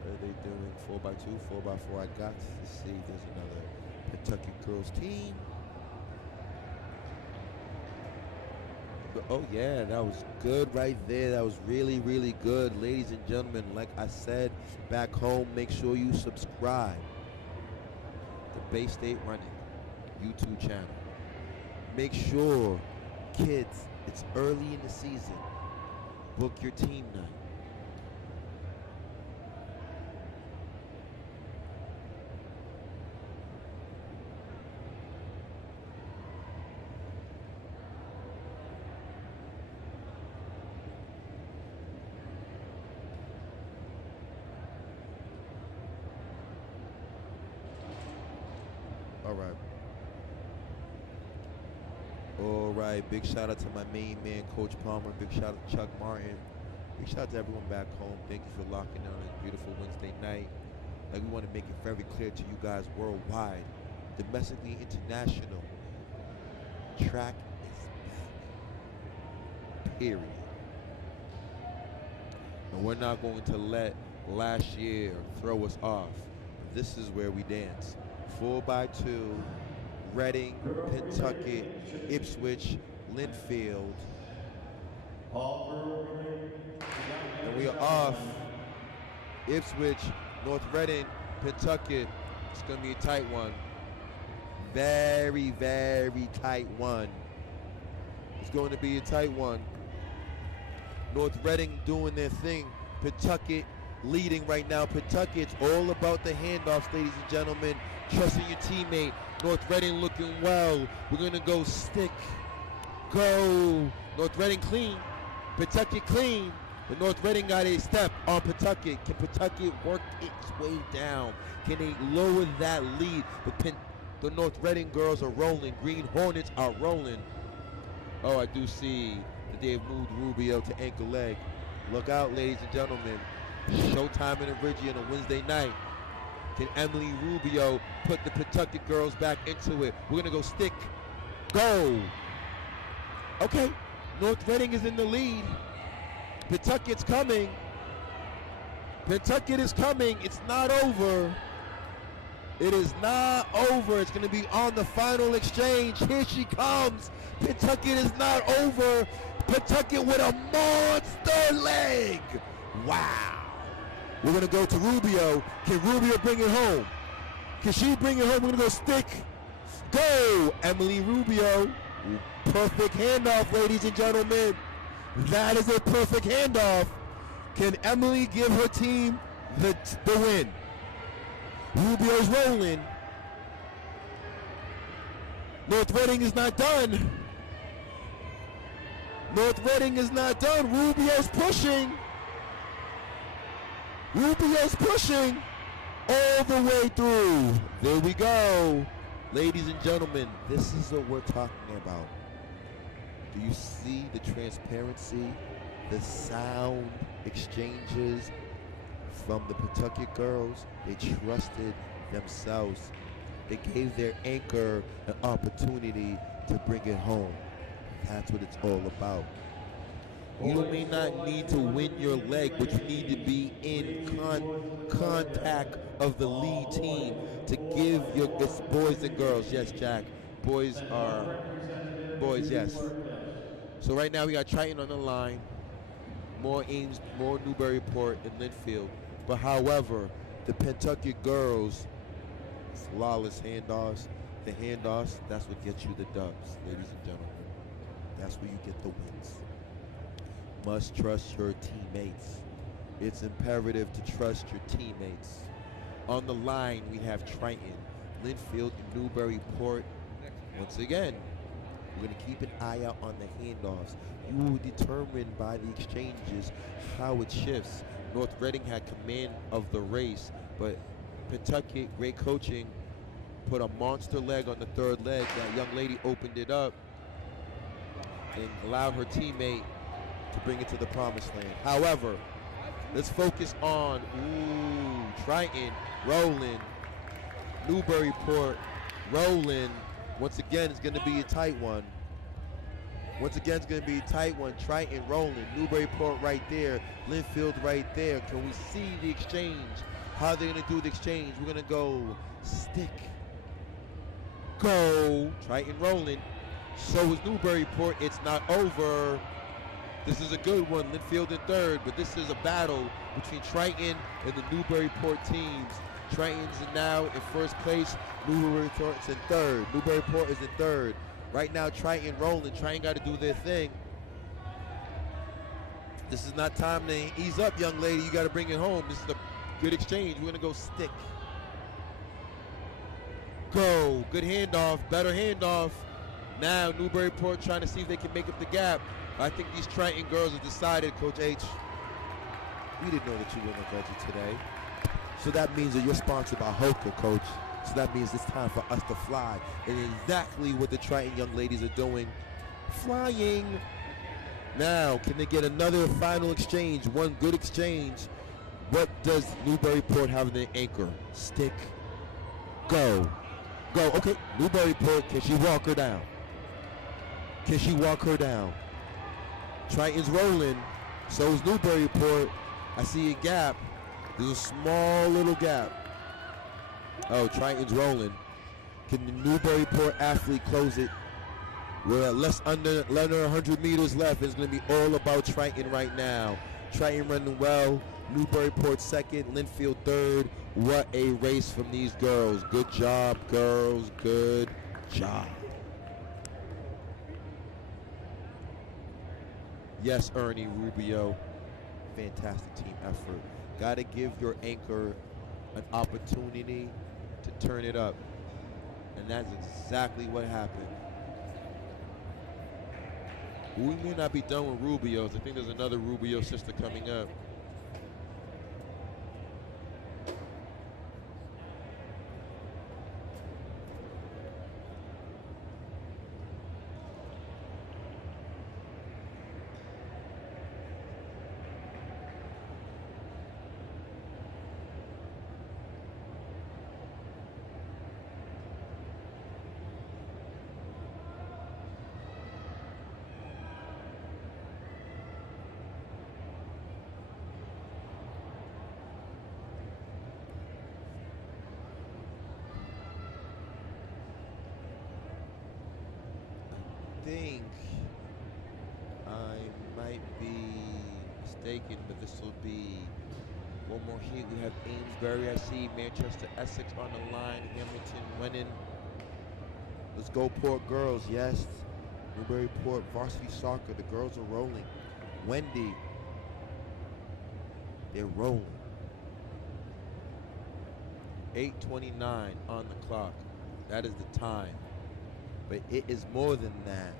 Are they doing 4x2, 4x4? I got to see if there's another Pentucket girls team. But, oh yeah, that was good right there. That was really, really good. Ladies and gentlemen, like I said, back home, make sure you subscribe to Bay State Running YouTube channel. Make sure, kids, it's early in the season. Book your team night. All right, big shout out to my main man, Coach Palmer. Big shout out to Chuck Martin. Big shout out to everyone back home. Thank you for locking down this beautiful Wednesday night. Like, we want to make it very clear to you guys worldwide, domestically, international, track is back. Period. And we're not going to let last year throw us off. This is where we dance. 4x2. Reading, Pentucket, Ipswich, Linfield. And we are off. Ipswich, North Reading, Pentucket. It's going to be a tight one. Very, very tight one. It's going to be a tight one. North Reading doing their thing. Pentucket leading right now. Pentucket's all about the handoffs, ladies and gentlemen. Trusting your teammate. North Reading looking well. We're going to go stick. Go. North Reading clean. Pentucket clean. But North Reading got a step on Pentucket. Can Pentucket work its way down? Can they lower that lead? The North Reading girls are rolling. Green Hornets are rolling. Oh, I do see that they've moved Rubio to ankle leg. Look out, ladies and gentlemen. Showtime in Iridia on a Wednesday night. Can Emily Rubio put the Pentucket girls back into it? We're going to go stick. Go. Okay. North Reading is in the lead. Pentucket's coming. Pentucket is coming. It's not over. It is not over. It's going to be on the final exchange. Here she comes. Pentucket is not over. Pentucket with a monster leg. Wow. We're going to go to Rubio. Can Rubio bring it home? Can she bring it home? We're going to go stick. Go, Emily Rubio. Perfect handoff, ladies and gentlemen. That is a perfect handoff. Can Emily give her team the win? Rubio's rolling. North Reading is not done. North Reading is not done. Rubio's pushing. Rubio's pushing all the way through. There we go. Ladies and gentlemen, this is what we're talking about. Do you see the transparency, the sound exchanges from the Pentucket girls? They trusted themselves. They gave their anchor an opportunity to bring it home. That's what it's all about. You may not need to win your leg, but you need to be in contact of the lead team to give your it's boys and girls. Yes, Jack. Boys are boys, yes. So right now we got Triton on the line, more Ames, more Newburyport and Linfield. But however, the Pentucket girls, flawless handoffs. The handoffs, that's what gets you the dubs, ladies and gentlemen. That's where you get the wins. Must trust your teammates. It's imperative to trust your teammates. On the line, we have Triton, Linfield, and Newburyport. Once again, we're going to keep an eye out on the handoffs. You will determine by the exchanges how it shifts. North Reading had command of the race, but Pentucket, great coaching, put a monster leg on the third leg. That young lady opened it up and allowed her teammate to bring it to the promised land. However, let's focus on Triton rolling, Newburyport rolling. Once again, it's going to be a tight one. Triton rolling, Newburyport right there, Linfield right there. Can we see the exchange? How they're going to do the exchange? We're going to go stick, go. Triton rolling. So is Newburyport. It's not over. This is a good one. Linfield in third, but this is a battle between Triton and the Newburyport teams. Triton's now in first place. Newburyport's in third. Newburyport is in third. Right now, Triton rolling. Triton got to do their thing. This is not time to ease up, young lady. You got to bring it home. This is a good exchange. We're going to go stick. Go. Good handoff. Better handoff. Now, Newburyport trying to see if they can make up the gap. I think these Triton girls have decided, Coach H, we didn't know that you were in the budget today. So that means that you're sponsored by Hoka, Coach. So that means it's time for us to fly. And exactly what the Triton young ladies are doing. Flying. Now, can they get another final exchange? One good exchange. What does Newburyport have in their anchor? Stick. Go. Go. Okay, Newburyport, can she walk her down? Can she walk her down? Triton's rolling. So is Newburyport. I see a gap. There's a small little gap. Oh, Triton's rolling. Can the Newburyport athlete close it? We're at under 100 meters left. It's going to be all about Triton right now. Triton running well. Newburyport second. Linfield third. What a race from these girls. Good job, girls. Good job. Yes, Ernie Rubio. Fantastic team effort. Got to give your anchor an opportunity to turn it up. And that's exactly what happened. We may not be done with Rubio's. I think there's another Rubio sister coming up. Think I might be mistaken, but this will be one more heat. We have Amesbury, I see Manchester Essex on the line, Hamilton winning. Let's go Port girls, yes. Newburyport varsity soccer, the girls are rolling. Wendy, they're rolling. 8:29 on the clock, that is the time. But it is more than that.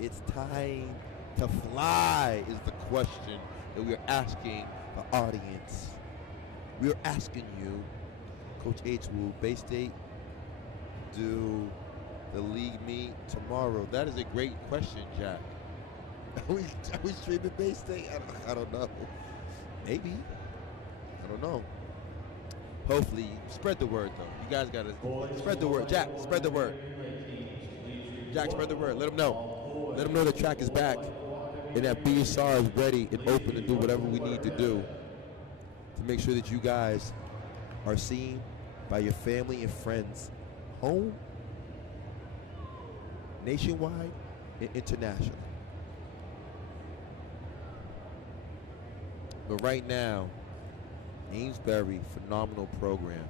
It's time to fly is the question that we are asking the audience. We are asking you, Coach H, will Bay State do the league meet tomorrow? That is a great question, Jack. Are we streaming Bay State? I don't know. Maybe. I don't know. Hopefully, spread the word, though. You guys got to spread the word. Jack, spread the word. Jack, spread the word. Let them know. Let them know the track is back. and that BSR is ready and open to do whatever we need to do to make sure that you guys are seen by your family and friends, home, nationwide, and internationally. But right now, Amesbury, phenomenal program.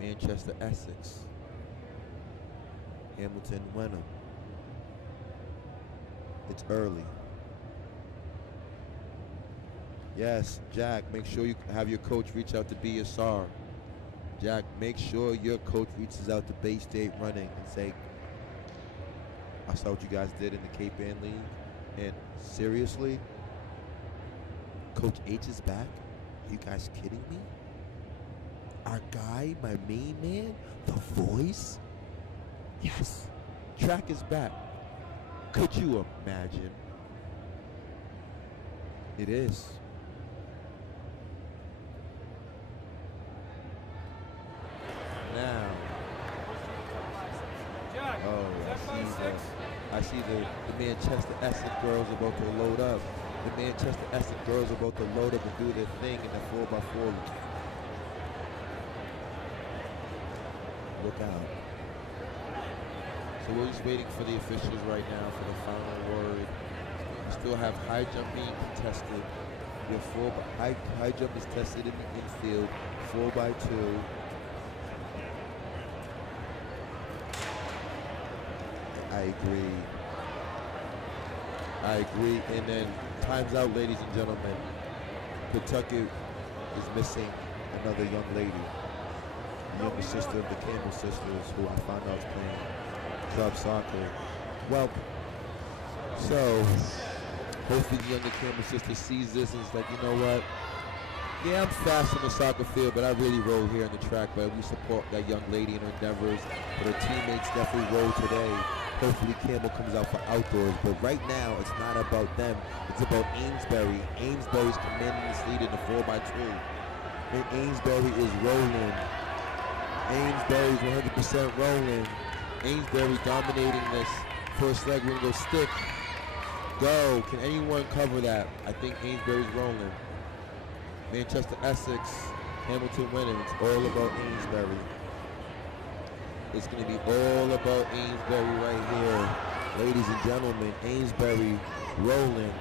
Manchester, Essex. Hamilton, Wenham. It's early. Yes, Jack, make sure you have your coach reach out to BSR. Jack, make sure your coach reaches out to Bay State Running and say, I saw what you guys did in the Cape Ann League, and seriously, Coach H is back? Are you guys kidding me? Our guy, my main man, the voice? Yes, track is back. Could you imagine? It is. Now, I see the Manchester Essex girls about to load up. The Manchester Essex girls are about to load up and do their thing in the 4x4. Look out. So we're just waiting for the officials right now for the final word. We still have high jump being contested. We have high jump is tested in the infield, 4x2. I agree. And then time's out, ladies and gentlemen. Pawtucket is missing another young lady, the younger sister of the Campbell sisters, who I found out is playing club soccer. Well, so hopefully the younger Campbell sister sees this and is like, you know what? Yeah, I'm fast on the soccer field, but I really roll here on the track. But we support that young lady in her endeavors. But her teammates definitely roll today. Hopefully Campbell comes out for outdoors. But right now, it's not about them. It's about Amesbury. Amesbury's commanding this lead in the 4x2. And Amesbury is rolling. Amesbury's 100% rolling. Amesbury dominating this first leg. We're going to go stick. Go. Can anyone cover that? I think Amesbury's rolling. Manchester, Essex, Hamilton, Wenham. It's all about Amesbury. It's going to be all about Amesbury right here. Ladies and gentlemen, Amesbury rolling.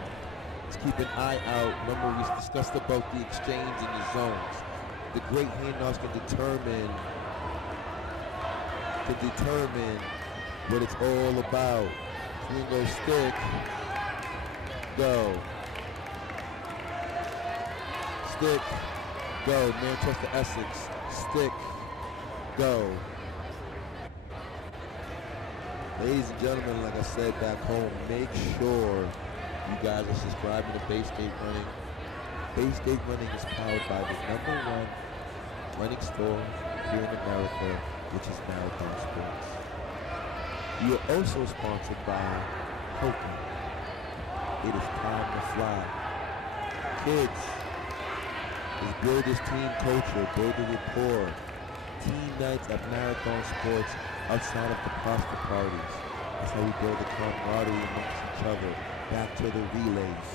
Let's keep an eye out. Remember, we discussed about the exchange in the zones. The great handoffs can determine what it's all about. So we're going to go stick. Go. Stick, go. Manchester, Essex, stick, go. Ladies and gentlemen, like I said back home, make sure you guys are subscribing to Bay State Running. Bay State Running is powered by the #1 running store here in America, which is Marathon Sports. You are also sponsored by Hoka. It is time to fly. Kids, is build this team culture, build a rapport. Team nights at Marathon Sports outside of the pasta parties. That's how we build a camaraderie amongst each other. Back to the relays.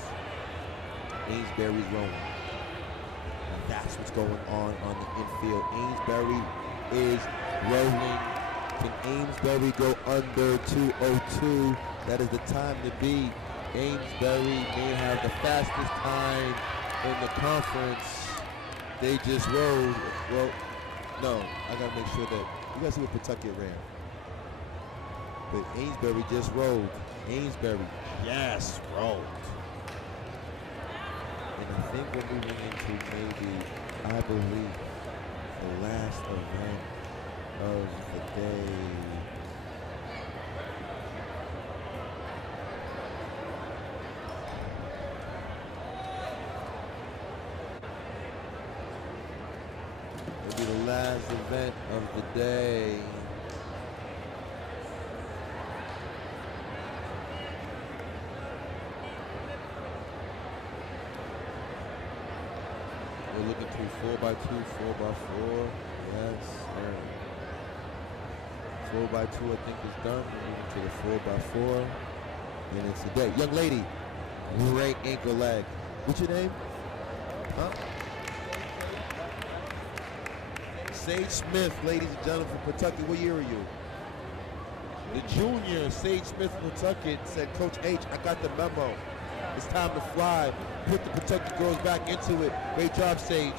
Amesbury's rolling. And that's what's going on the infield. Amesbury is rolling. Can Amesbury go under 2:02? That is the time to be. Amesbury may have the fastest time in the conference. They just rolled. Well, no, I gotta make sure that you guys see what Pawtucket ran. But Amesbury just rolled. Amesbury, yes, rolled. And I think we're moving into maybe, I believe, the last event of the day. It'll be the last event of the day. We're looking to 4x2, 4x4. Yes, sir. 4x2 I think is done. We're moving to the 4x4. And it's a day. Young lady, great ankle leg. What's your name? Huh? Sage Smith, ladies and gentlemen, from Pawtucket. What year are you? The junior, Sage Smith from Pawtucket, said, Coach H, I got the memo. It's time to fly. Put the Pawtucket girls back into it. Great job, Sage.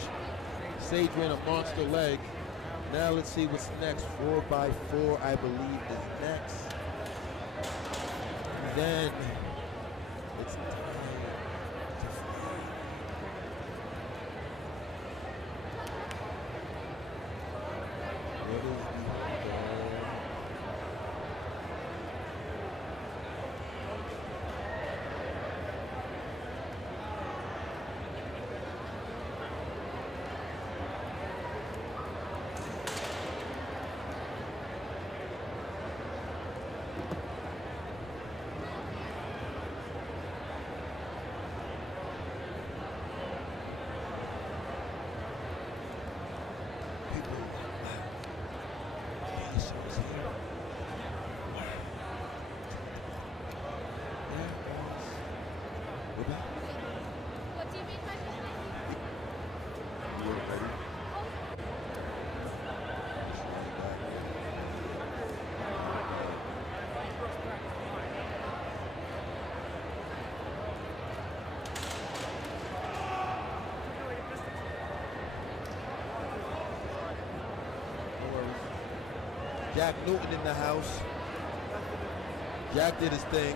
Sage ran a monster leg. Now let's see what's next. 4x4, I believe, is next. Then it's time to fly. What is the What do you mean by Jack Newton in the house. Jack did his thing.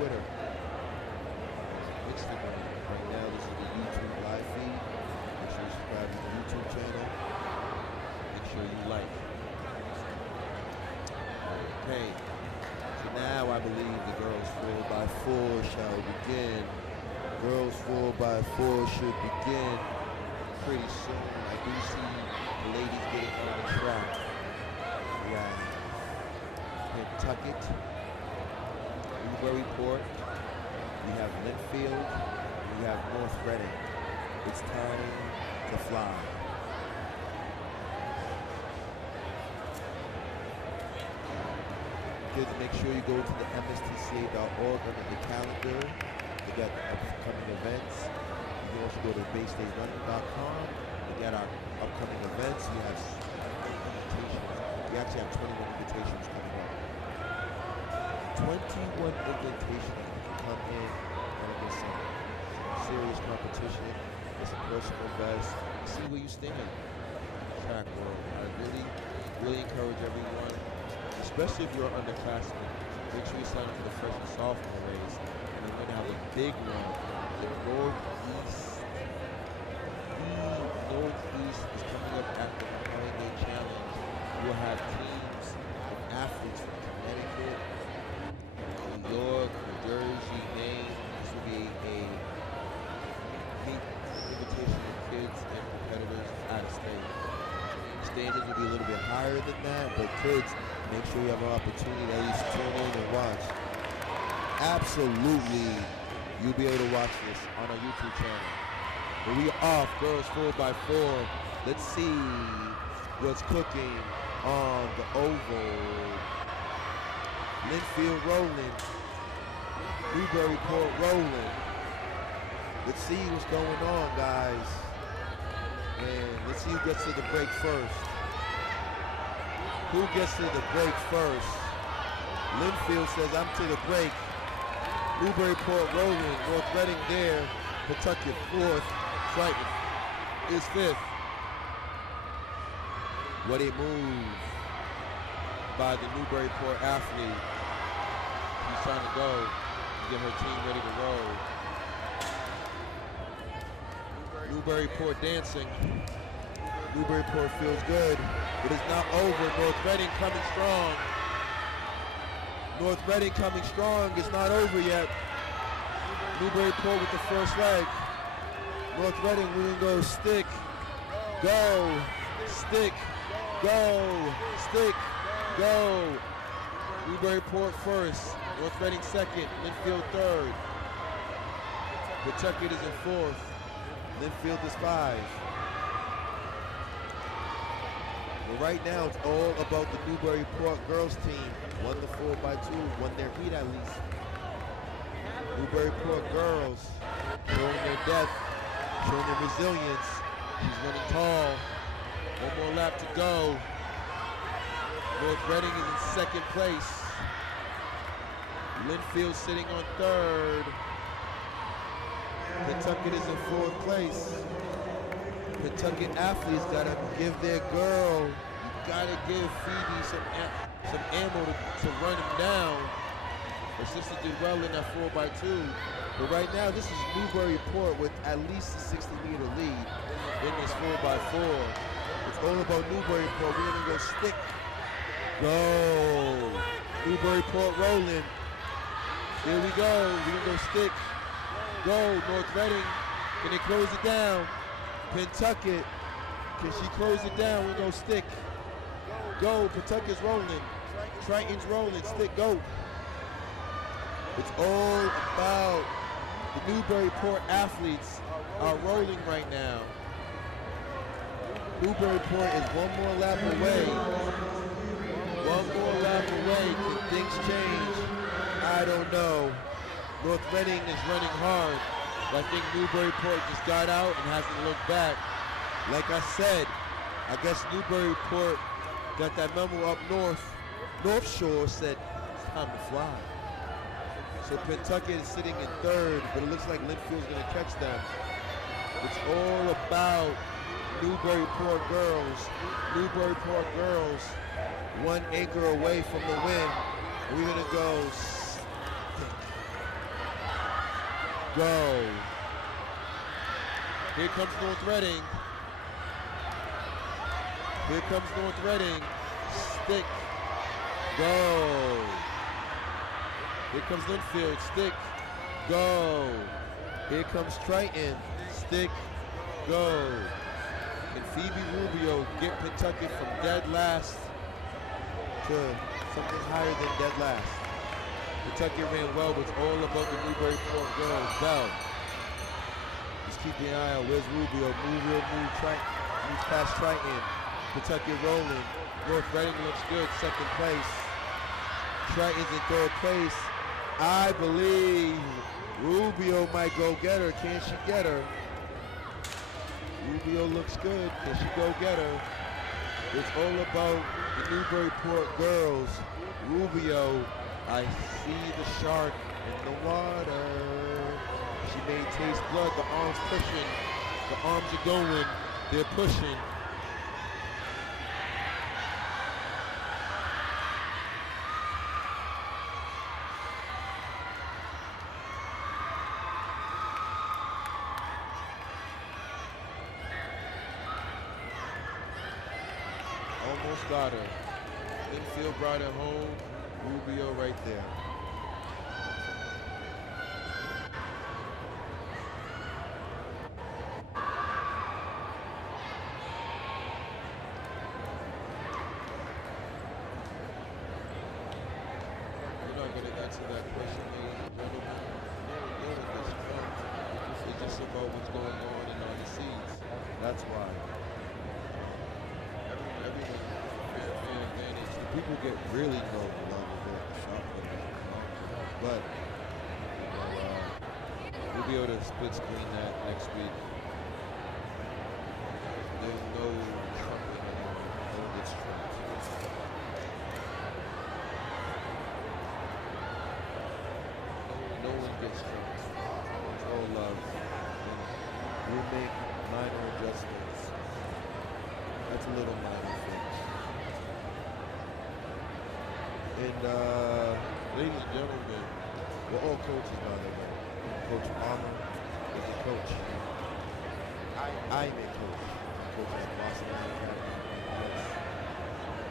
Twitter, Instagram. Right now, this is the YouTube live feed. Make sure you subscribe to the YouTube channel. Make sure you like. Okay. So now I believe the girls 4x4 shall begin. Girls 4x4 should begin pretty soon. I do see the ladies getting on the track. We got Nantucket, Newburyport, we have Linfield, we have North Reading. It's time to fly. Kids, make sure you go to the mstca.org under the calendar. They got upcoming events. You can also go to BayStateRunning.com. We got our upcoming events. We have invitations. We actually have 21 invitations coming up. 21 invitations to come in and get some serious competition, get some personal best, see where you stand. Track world. I really encourage everyone, especially if you're an underclassman, make sure you sign up for the freshman sophomore race. And we're going to have a big one. The Northeast. The Northeast is coming up at the Pioneer Challenge. We'll have teams of athletes from Connecticut, New York, New Jersey, Maine. This will be a big invitation of kids and competitors out of state. Standards will be a little bit higher than that, but kids, make sure you have an opportunity to at least tune in and watch. Absolutely, you'll be able to watch this on our YouTube channel. But we are off, girls 4x4. Let's see what's cooking on the oval. Linfield rolling, Newburyport rolling. Let's see what's going on, guys. And let's see who gets to the break first. Who gets to the break first? Linfield says, I'm to the break. Newburyport rolling, North Reading there, Pawtucket fourth, Triton is fifth. What a move by the Newburyport athlete. She's trying to go and get her team ready to roll. Newburyport dancing. Newburyport feels good, but it's not over. North Reading coming strong. North Reading coming strong. It's not over yet. Newburyport with the first leg. North Reading, we're gonna go stick, go, stick, go, stick, go. Newburyport first, North Reading second, Linfield third. Pawtucket is in fourth, Linfield is 5. But right now it's all about the Newburyport girls team. Won the 4x2, won their heat at least. Newburyport girls showing their depth, showing their resilience. She's running tall. One more lap to go. North Reading is in second place. Linfield sitting on third. Pawtucket is in fourth place. Pawtucket athletes gotta give their girl, you gotta give Phoebe some ammo to run him down. Her sister did well in that 4x2. But right now, this is Newburyport with at least a 60-meter lead in this 4x4. It's all about Newburyport. We're gonna go stick. Go. Newburyport rolling. Here we go. We're gonna go stick. Go. North Reading. Can they close it down? Pentucket. Can she close it down? We're gonna go stick. Go. Pawtucket's rolling. Triton's rolling. Stick. Go. It's all about the Newburyport athletes are rolling right now. Newburyport is one more lap away. One more lap away. Can things change? I don't know. North Reading is running hard. But I think Newburyport just got out and hasn't looked back. Like I said, I guess Newburyport got that memo up north. North Shore said, it's time to fly. So Pentucket is sitting in third, but it looks like Linfield's gonna catch them. It's all about Newburyport girls. Newburyport girls, one anchor away from the win. We're gonna go stick. Go. Here comes North Reading. Here comes North Reading. Stick. Go. Here comes Linfield, stick, go. Here comes Triton, stick, go. And Phoebe Rubio get Pentucket from dead last to something higher than dead last. Pentucket ran well, but it's all about the Newburyport girls. Bell. Just keep the eye out. Where's Rubio? Move past Triton. Pentucket rolling. North Reading looks good, second place. Triton's in third place. I believe Rubio might go get her. Can she get her? Rubio looks good. Can she go get her? It's all about the Newburyport girls. Rubio, I see the shark in the water. She may taste blood. The arms pushing. The arms are going. They're pushing. Almost got her. Linfield brought it home. Rubio right there. You're not going to answer that question, ladies and gentlemen. No, this is just about what's going on in all the seeds. That's why. Everything fair advantage. The people get really no love of it, but we'll be able to split screen that next week. There's no trumping anymore. No one gets trumped. No one gets trumped. It's all love. We'll make minor adjustments. That's a little minor fix. And ladies and gentlemen, we're all coaches by the way. Coach Palmer is a coach. I'm a coach. Coach at Boston Academy.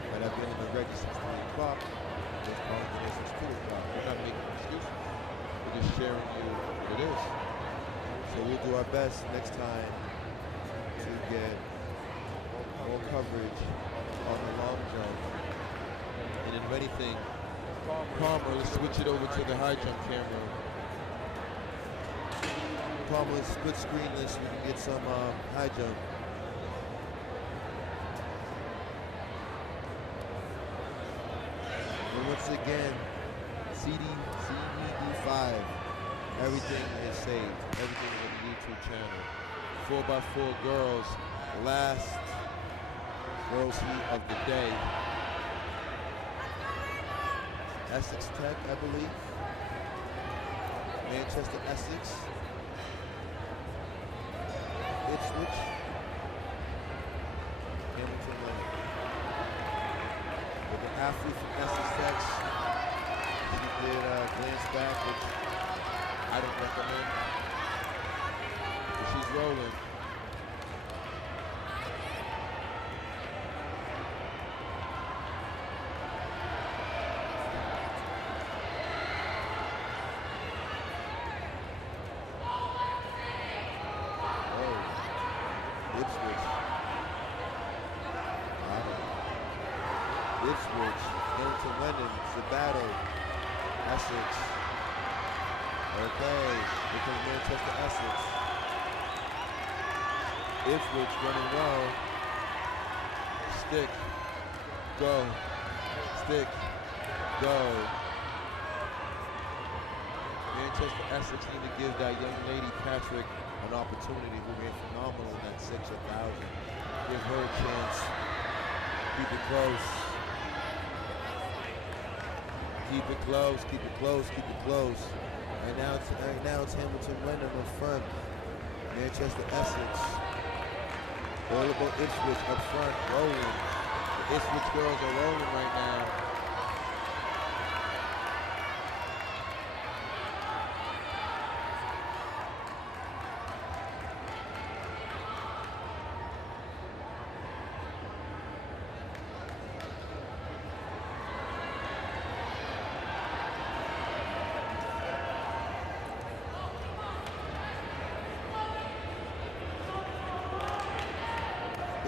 But I've been in the record since 3 o'clock. It's probably been since 2 o'clock. We're not making excuses. We're just sharing you what it is. So we'll do our best next time to get more coverage on the long jump. And if anything, Palmer, let's switch it over to the high jump camera. Palmer, let's split screen this so we can get some high jump. And once again, CBD5. Everything is saved. Everything is on the YouTube channel. 4x4 girls, last girls heat of the day. Essex Tech, I believe. Manchester Essex. Ipswich. Hamilton Lane. With an athlete from Essex Tech. She did glance back, which I don't recommend. But she's rolling. Ipswich, Hamilton London, Sabato, Essex. Okay, here comes Manchester Essex. Ipswich running well. Stick, go, stick, go. Manchester Essex need to give that young lady Patrick an opportunity who ran phenomenal in that 6,000. Give her a chance. Keep it close. Keep it close, keep it close, keep it close. And now it's Hamilton Wyndham up front. Manchester Essex. All about Ipswich up front, rolling. The Ipswich girls are rolling right now.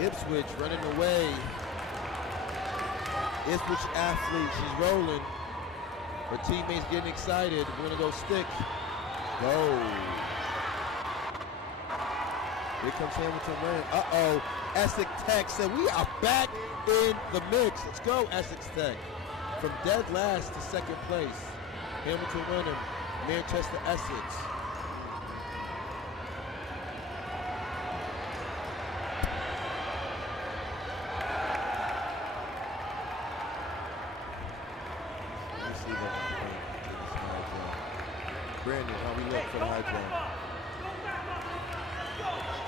Ipswich running away. Ipswich athlete, she's rolling. Her teammates getting excited. We're gonna go stick. Go. Here comes Hamilton running. Uh-oh. Essex Tech said we are back in the mix. Let's go, Essex Tech. From dead last to second place. Hamilton Wyndham, Manchester Essex. Brandon, how we look for the high jump?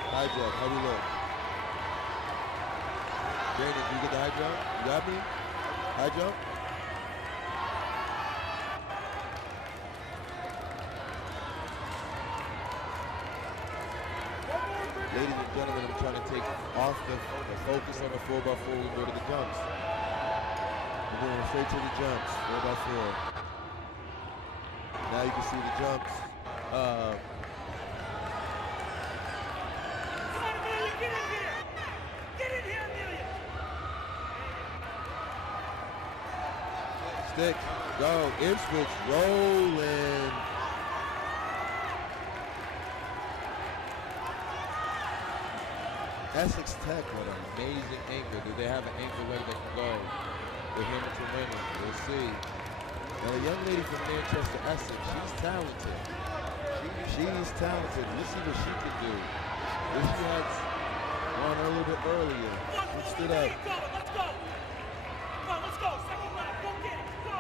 High jump, how we look? Brandon, you get the high jump? You got me? High jump? Ladies and gentlemen, I'm trying to take off the focus on the 4x4 and go to the jumps. We're going straight to the jumps, 4x4. Now you can see the jumps. Come on, Amelia, get in here! Get in here, Amelia! Stick, go, Ipswich rolling. Essex Tech, what an amazing anchor. Do they have an anchor ready that can go with Hamilton winning? We'll see. Now, a young lady from Manchester Essex, she's talented. She's talented. Let's see what she can do. Wish she had gone a little bit earlier. She stood up. Let's go! Come on, let's go! Second lap, go get it! Go!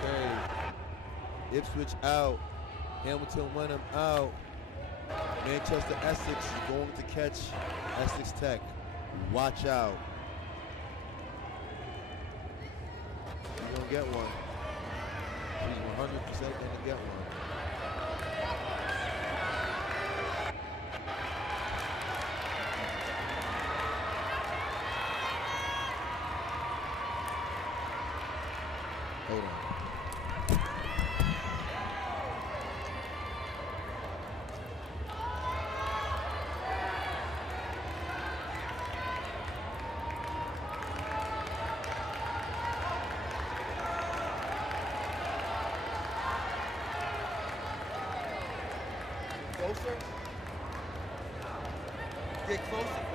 Okay. Ipswich out. Hamilton Wyndham out. Manchester Essex is going to catch Essex Tech. Watch out. He's going to get one. He's 100% going to get one. Hold on. Closer? Get closer.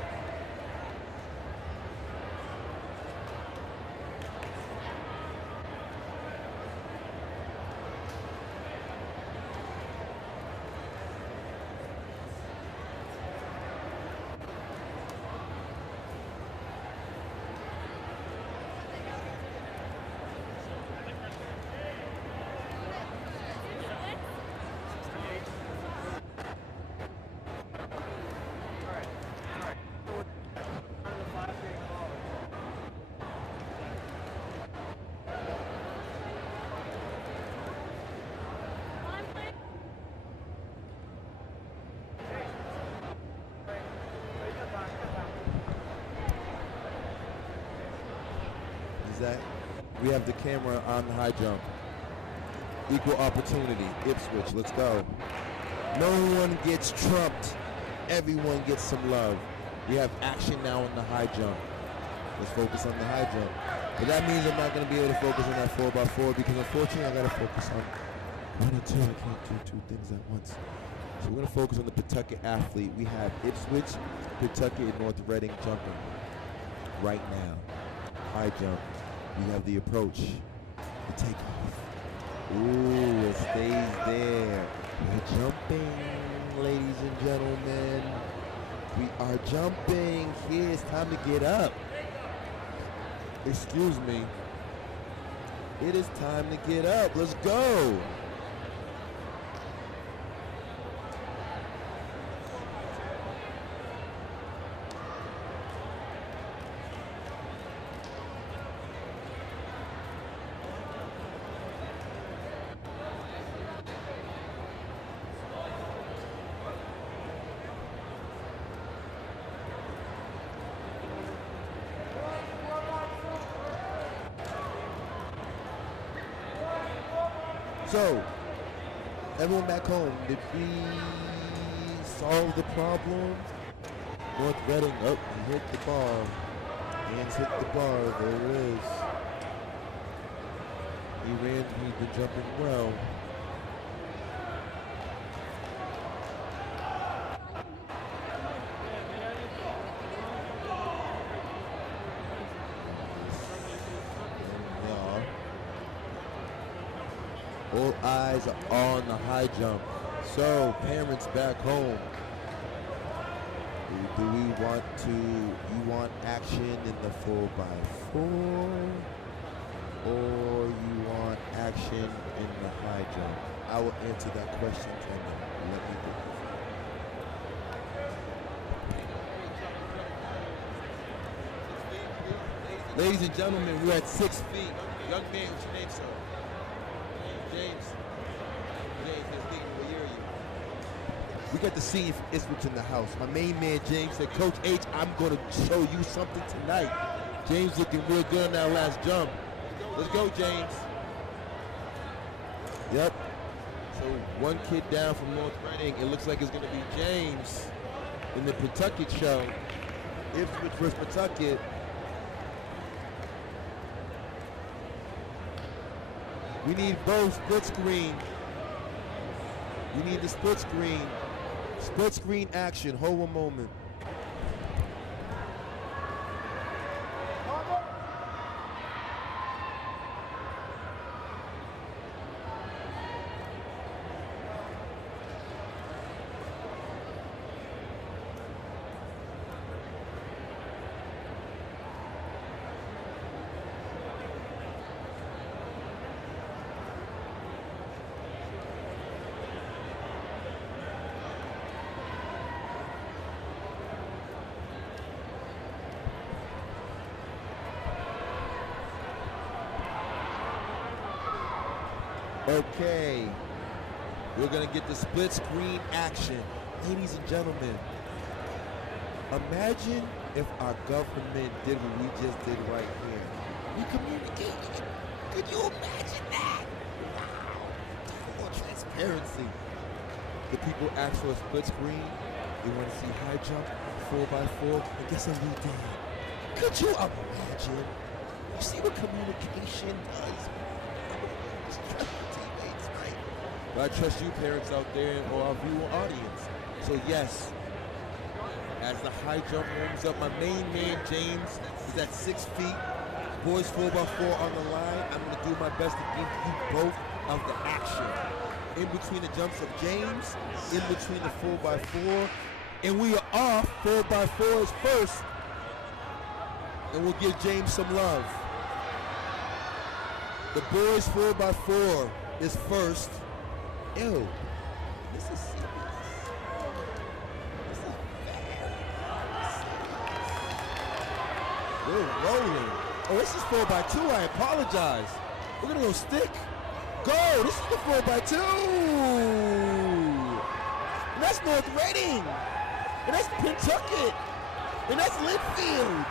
Zach, we have the camera on the high jump. Equal opportunity, Ipswich, let's go. No one gets trumped. Everyone gets some love. We have action now on the high jump. Let's focus on the high jump. But that means I'm not going to be able to focus on that 4x4 because unfortunately I got to focus on one or two. I can't do two things at once. So we're going to focus on the Pawtucket athlete. We have Ipswich, Pawtucket, and North Reading jumping right now. High jump. We have the approach, the takeoff. Ooh, it stays there. We're jumping, ladies and gentlemen. We are jumping. Here, it's time to get up. Excuse me. It is time to get up. Let's go. So, everyone back home, did we solve the problem? North Reading, oh, he hit the bar. Hands hit the bar, there it is. He's been jumping well. All eyes are on the high jump. So, parents back home, do we want you want action in the 4x4? Or you want action in the high jump? I will answer that question and let me go. Ladies and gentlemen, we're at 6 feet. Young man, what's your name, sir? James, what year are you? We got the senior from Ipswich in the house. My main man, James, said, Coach H, I'm going to show you something tonight. James looking real good on that last jump. Let's go, James. Yep. So one kid down from North Reading. It looks like it's going to be James in the Pawtucket show. Ipswich versus Pawtucket. We need both split screen. We need the split screen. Split screen action. Hold one moment. Okay. We're going to get the split screen action. Ladies and gentlemen, imagine if our government did what we just did right here. We communicated. Could you imagine that? Wow. More transparency. The people asked for a split screen. They want to see high jump, 4x4, and guess what we did? Could you imagine? You see what communication does? Just trust your teammates, right? But I trust you parents out there or our viewer audience. So yes, as the high jump warms up, my main man James is at 6 feet. Boys 4x4 on the line. I'm going to do my best to give you both of the action. In between the jumps of James, in between the 4x4, and we are off. 4x4 is first, and we'll give James some love. The boys 4x4 is first. Ew, this is serious. This is very serious. We're rolling. Oh, this is 4x2. I apologize. We're gonna go stick. Go. This is the 4x2. And that's North Reading. And that's Pentucket. And that's Linfield.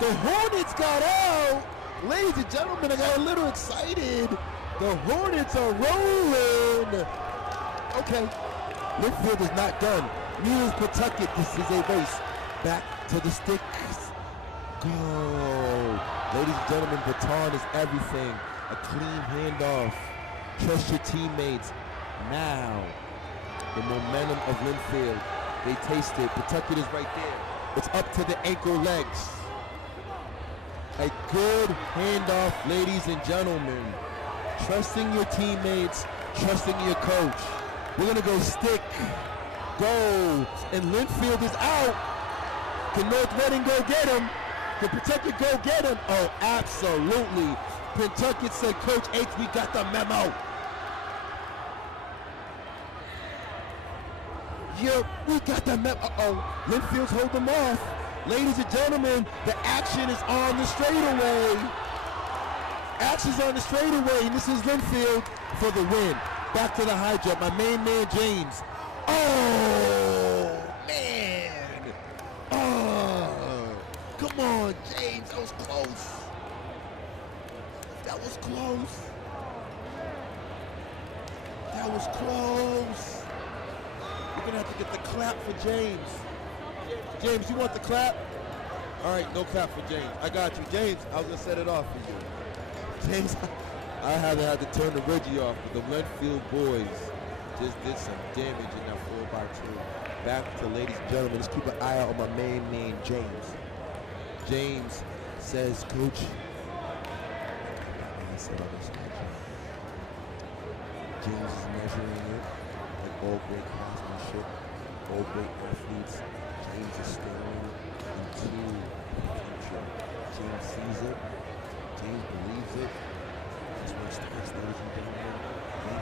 The Hornets got out. Ladies and gentlemen, I got a little excited. The Hornets are rolling. Okay. Linfield is not done. Neither is Pentucket. This is a race. Back to the sticks. Go. Ladies and gentlemen, baton is everything. A clean handoff. Trust your teammates. Now, the momentum of Linfield. They taste it. Pentucket is right there. It's up to the ankle legs. A good handoff, ladies and gentlemen. Trusting your teammates, trusting your coach. We're gonna go stick, go, and Linfield is out. Can North Reading go get him? Can Pentucket go get him? Oh, absolutely. Pentucket said, Coach H, we got the memo. Yeah, we got the memo. Uh-oh, Linfield's hold them off. Ladies and gentlemen, the action is on the straightaway. Action's on the straightaway, and this is Linfield for the win. Back to the high jump, my main man, James. Oh, man. Oh, come on, James, that was close. That was close. That was close. We're gonna have to get the clap for James. James, you want the clap? All right, no clap for James. I got you. James, I was gonna set it off for you. James, I haven't had to turn the Reggie off, but the Linfield boys just did some damage in that 4x2. Back to ladies and gentlemen, let's keep an eye out on my main man, James. James says, Coach, James is measuring it like all great craftsmanship, all great athletes. James is staring into the future. James sees it. James believes it. This one starts, ladies and gentlemen.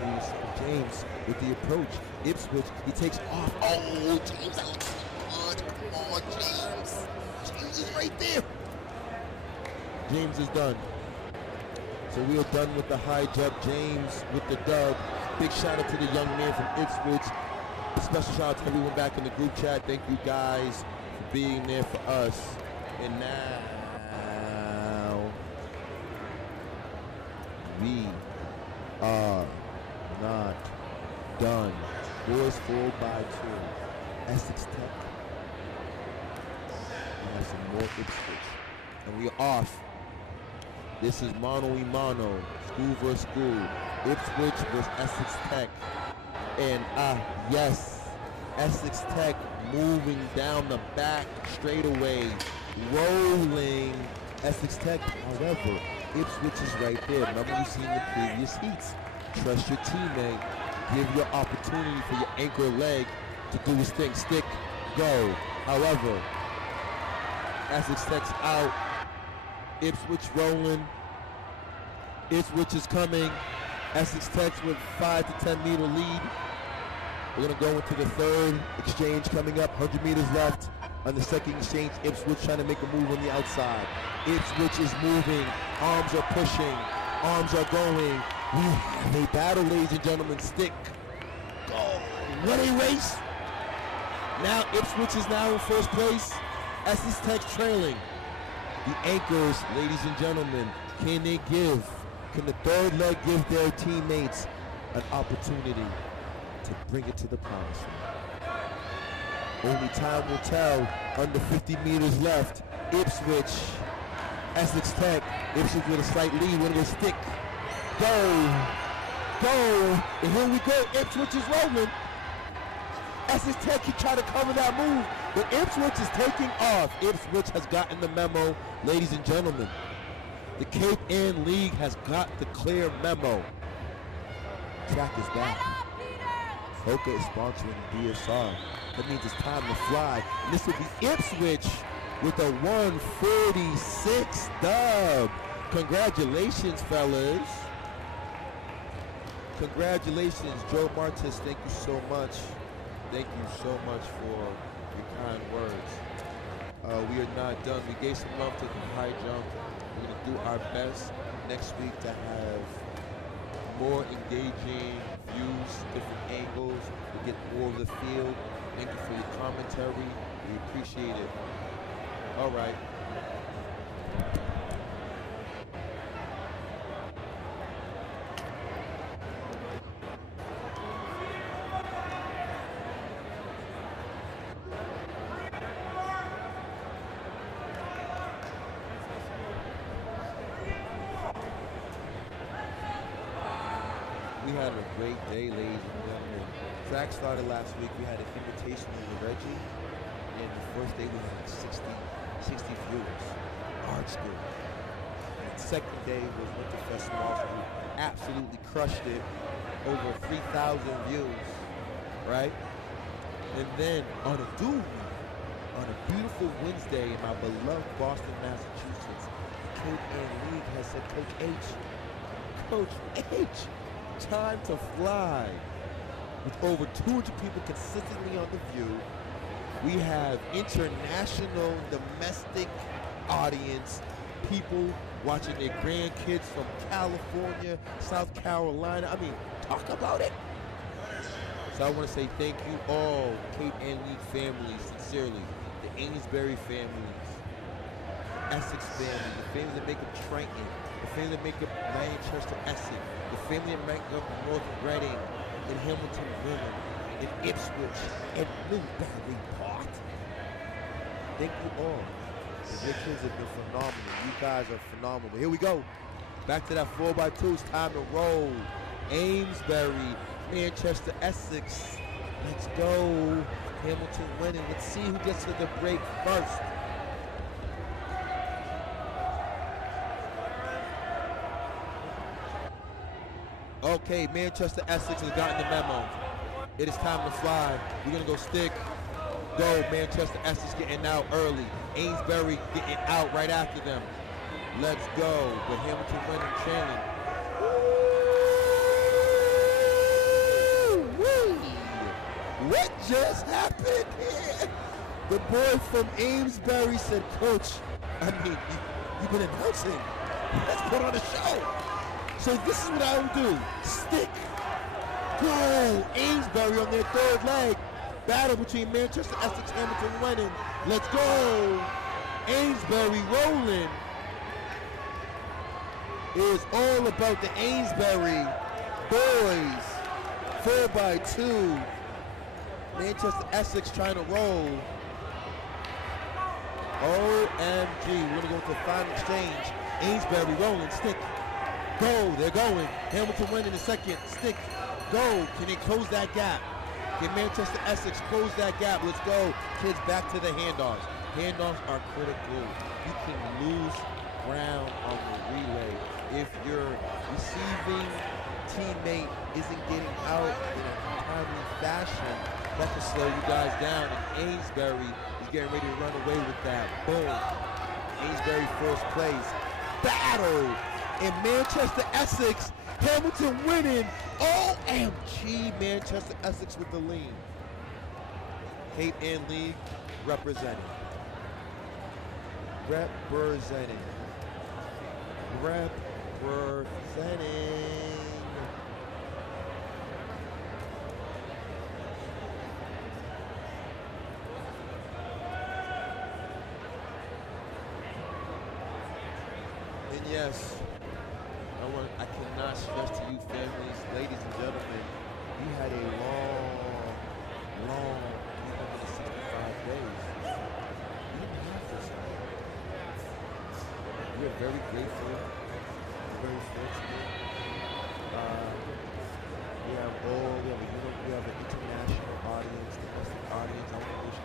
Ladies, James with the approach. Ipswich, he takes off. Oh, James, that looks good. Come on, James. James is right there. James is done. So we are done with the high jump. James with the dub. Big shout out to the young man from Ipswich. A special shout out to everyone back in the group chat. Thank you guys for being there for us. And now we are not done. Boys 4x2. Essex Tech. We have some more Ipswich. And we are off. This is mano-y-mano, school versus school. Ipswich versus Essex Tech. And yes, Essex Tech moving down the back straightaway, rolling Essex Tech. However, Ipswich is right there. Remember you've seen the previous heats. Trust your teammate. Give your opportunity for your anchor leg to do his thing. Stick, go. However, Essex Tech's out. Ipswich rolling. Ipswich is coming. Essex Tech with 5 to 10 meter lead. We're gonna go into the third exchange coming up. 100 meters left on the second exchange. Ipswich trying to make a move on the outside. Ipswich is moving. Arms are pushing. Arms are going. We have a battle, ladies and gentlemen. Stick. Go. What a race. Now Ipswich is now in first place. Essex Tech trailing. The anchors, ladies and gentlemen, can the third leg give their teammates an opportunity to bring it to the promised land? Only time will tell. Under 50 meters left. Ipswich, Essex Tech. Ipswich with a slight lead. When will stick? Go. And here we go. Ipswich is rolling. Essex Tech can try to cover that move, but Ipswich is taking off. Ipswich has gotten the memo, ladies and gentlemen. The Cape Ann League has got the clear memo. Track is back. Hoka is sponsoring DSR. That means it's time to fly. And this will be Ipswich with a 146 dub. Congratulations, fellas. Congratulations, Joe Martis. Thank you so much. Thank you so much for your kind words. We are not done. We gave some love to the high jump. We're going to do our best next week to have more engaging views, different angles, to get more of the field. Thank you for your commentary. We appreciate it. All right. We had a great day, ladies and gentlemen. Track started last week. We had an invitation to Reggie, and the first day we had 60 viewers. Art school. And the second day was Winterfest Small School. Absolutely crushed it. Over 3,000 views, right? And then on a on a beautiful Wednesday in my beloved Boston, Massachusetts, Cape Ann League has said, Coach H, time to fly. With over 200 people consistently on The View, we have international, domestic audience, people watching their grandkids from California, South Carolina. I mean, talk about it. So I want to say thank you all, Cape Ann League families, sincerely. The Amesbury families, Essex family, the family that make up Trenton, the family that make up Manchester, Essex, the family that make up North Reading, and Hamilton Women, and Ipswich, and Newbury Park. Thank you all. Your kids have been phenomenal. You guys are phenomenal. Here we go. Back to that 4x2. It's time to roll. Amesbury, Manchester, Essex. Let's go. Hamilton winning. Let's see who gets to the break first. Okay, Manchester, Essex has gotten the memo. It is time to fly. We're going to go stick. Go, Manchester, Essex getting out early. Amesbury getting out right after them. Let's go. But Hamilton winning, trailing. What just happened here? The boy from Amesbury said, Coach, I mean, you've been announcing. Let's put on a show. So this is what I will do. Stick. Go. Amesbury on their third leg. Battle between Manchester, Essex, Hamilton winning. Let's go. Amesbury rolling. It is all about the Amesbury boys. 4x2. Manchester, Essex trying to roll. OMG. We're going to go to the final exchange. Amesbury rolling. Stick. Go. They're going. Hamilton winning the second. Stick. Go. Can they close that gap? Can Manchester, Essex close that gap? Let's go. Kids, back to the handoffs. Handoffs are critical. You can lose ground on the relay. If your receiving teammate isn't getting out in a timely fashion, that can slow you guys down. And Amesbury is getting ready to run away with that. Boom. Amesbury first place. Battle in Manchester, Essex. Hamilton winning. OMG, Manchester, Essex with the lead. Cape Ann League representing. Representing. yes, I cannot stress to you families, ladies and gentlemen, we had a long 365 days. We didn't have this. We are very grateful, very fortunate. We have an international audience, domestic audience. I want to wish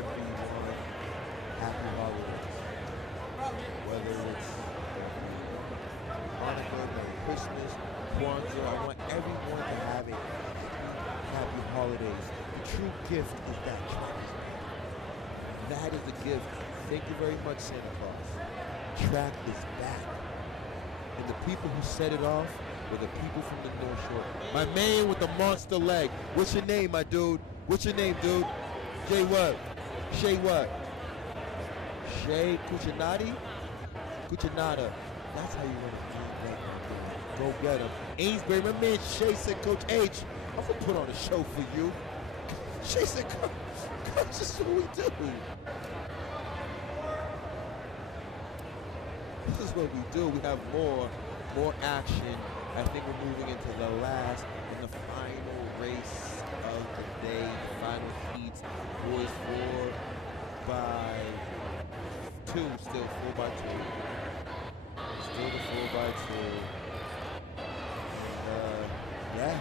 everyone happy holidays. Whether it's Hanukkah, Merry Christmas, Kwanzaa, I want everyone to have a happy holidays. The true gift is that track is back. That is the gift. Thank you very much, Santa Claus. Track is back. And the people who set it off were the people from the North Shore. My man with the monster leg. What's your name, my dude? What's your name, dude? Jay what? Shay what? Shay Cuccinati? Cuccinata. That's how you want to do it. Go get him. Ainsbury, my man Shay said, Coach H, I'm going to put on a show for you. Shay said, Coach, this is what we do. This is what we do. We have more action. I think we're moving into the last and the final race of the day. Final heats. Boys 4x2. Still 4x2. Still the 4x2. And, yeah.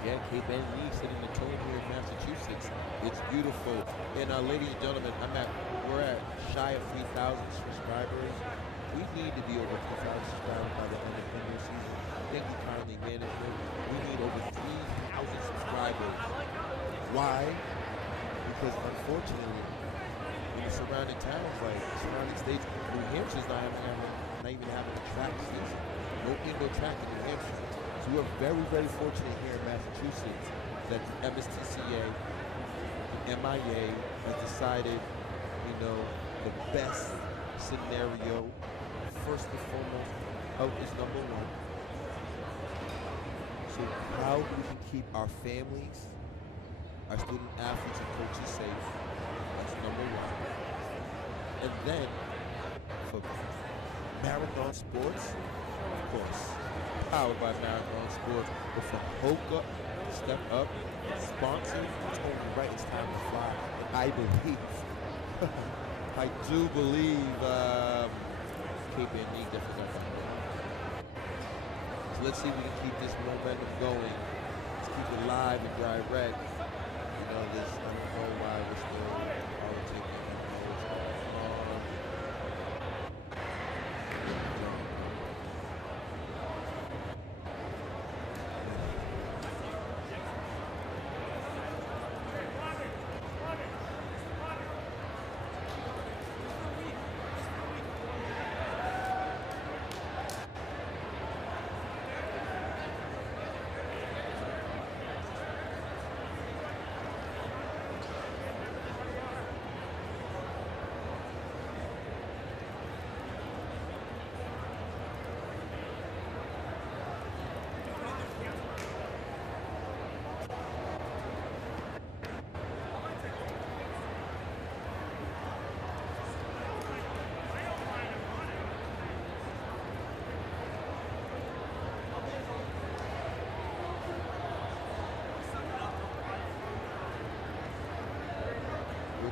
Again, Cape Ann League sitting in the tone here in Massachusetts. It's beautiful. And ladies and gentlemen, we're at shy of 3,000 subscribers. We need to be over 2,000 subscribers by the end of the new season. Thank you kindly, management. We need over 3,000 subscribers. Why? Because unfortunately, in the surrounding towns, like surrounding states, New Hampshire's not even having a track season. No indoor track in New Hampshire. So we're very, very fortunate here in Massachusetts that the MSTCA, the MIA, has decided, the best scenario, first and foremost, health is number one. So how we can keep our families, our student athletes and coaches safe, that's number one. And then, for Marathon Sports, of course, powered by Marathon Sports, but for Hoka, step up, sponsor, told me right, it's time to fly. I believe. I do believe Cape Ann League definitely got that. So let's see if we can keep this momentum going. Let's keep it live and direct. I don't know why we're still politicking.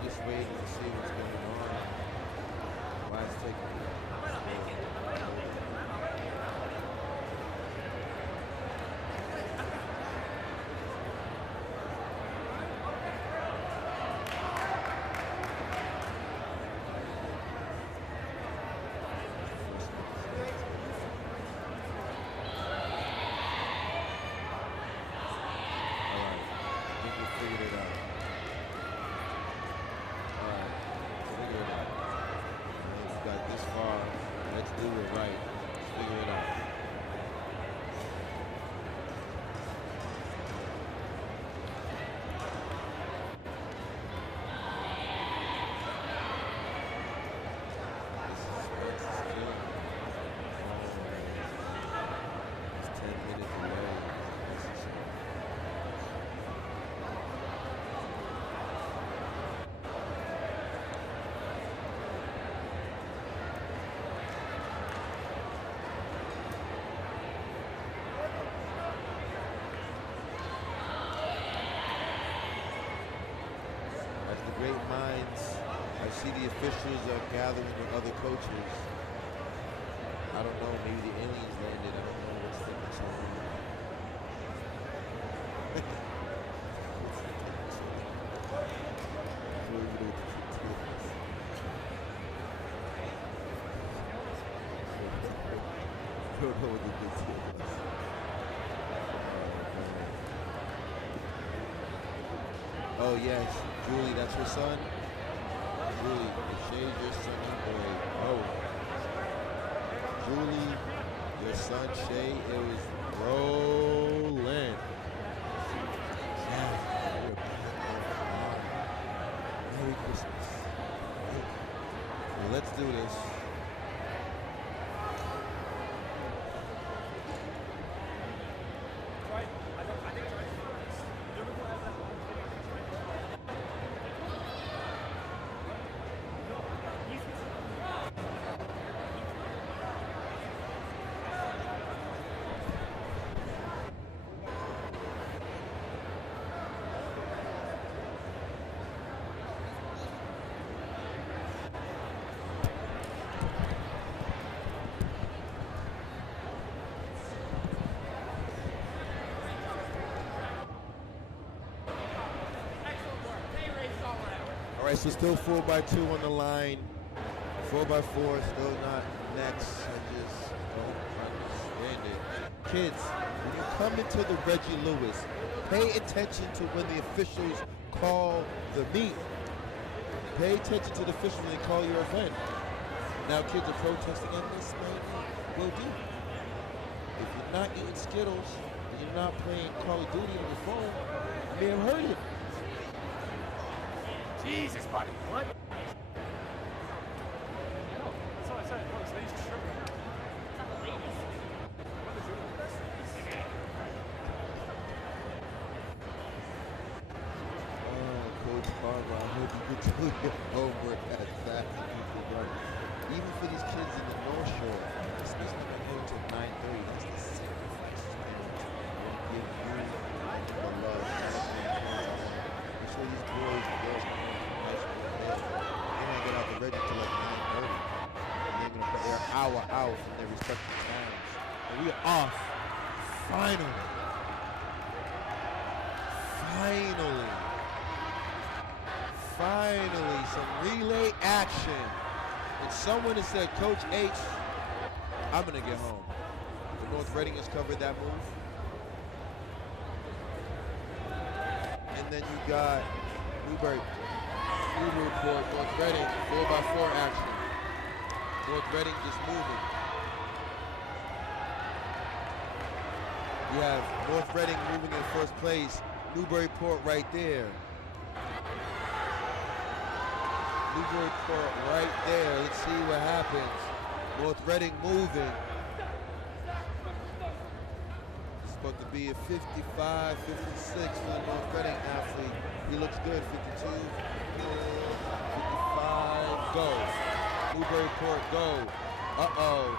Just waiting to see what's going on. Why it's taking far. aliens. I see the officials are gathering with other coaches. I don't know, maybe the aliens landed. I don't know what's the next one. I don't know what the big deal was. Oh yes, Julie, that's your son? Julie, if Shay's your son, boy. Oh. Julie, your son Shay, it was rolling. Yeah, we're back. Merry Christmas. Well, let's do this. All right, so still 4x2 on the line. 4x4, still not next. I just don't understand it. Kids, when you come into the Reggie Lewis, pay attention to when the officials call the meet. Pay attention to the officials when they call your event. Now kids are protesting on this, man. Will do. If you're not eating Skittles and you're not playing Call of Duty on your phone, you may have heard it. Jesus, buddy. What? No, that's what I said. No, this lady's tripping. It's not the ladies. What is it with this? Oh, Coach Barber, I hope you get to your homework as fast as you can run. Even for these kids in the North Shore, this is going to go to 9:30. That's the sacrifice. Give you the love. Make sure these boys and girls come home from high school. They're going to get out the ready till like 9:30. And they're going to put their hour out from their respective towns. And we are off. Finally. Finally, some relay action. And someone has said, Coach H, I'm going to get home. The North Reading has covered that move. And then you got Newbury Port, North Reading, 4x4 action. North Reading just moving. You have North Reading moving in first place. Newbury Port right there. Newbury Port right there. Let's see what happens. North Reading moving. It's supposed to be a 55, 56 for the North Reading athlete. He looks good. 52, 55, go. Newbury Port, go. Uh-oh.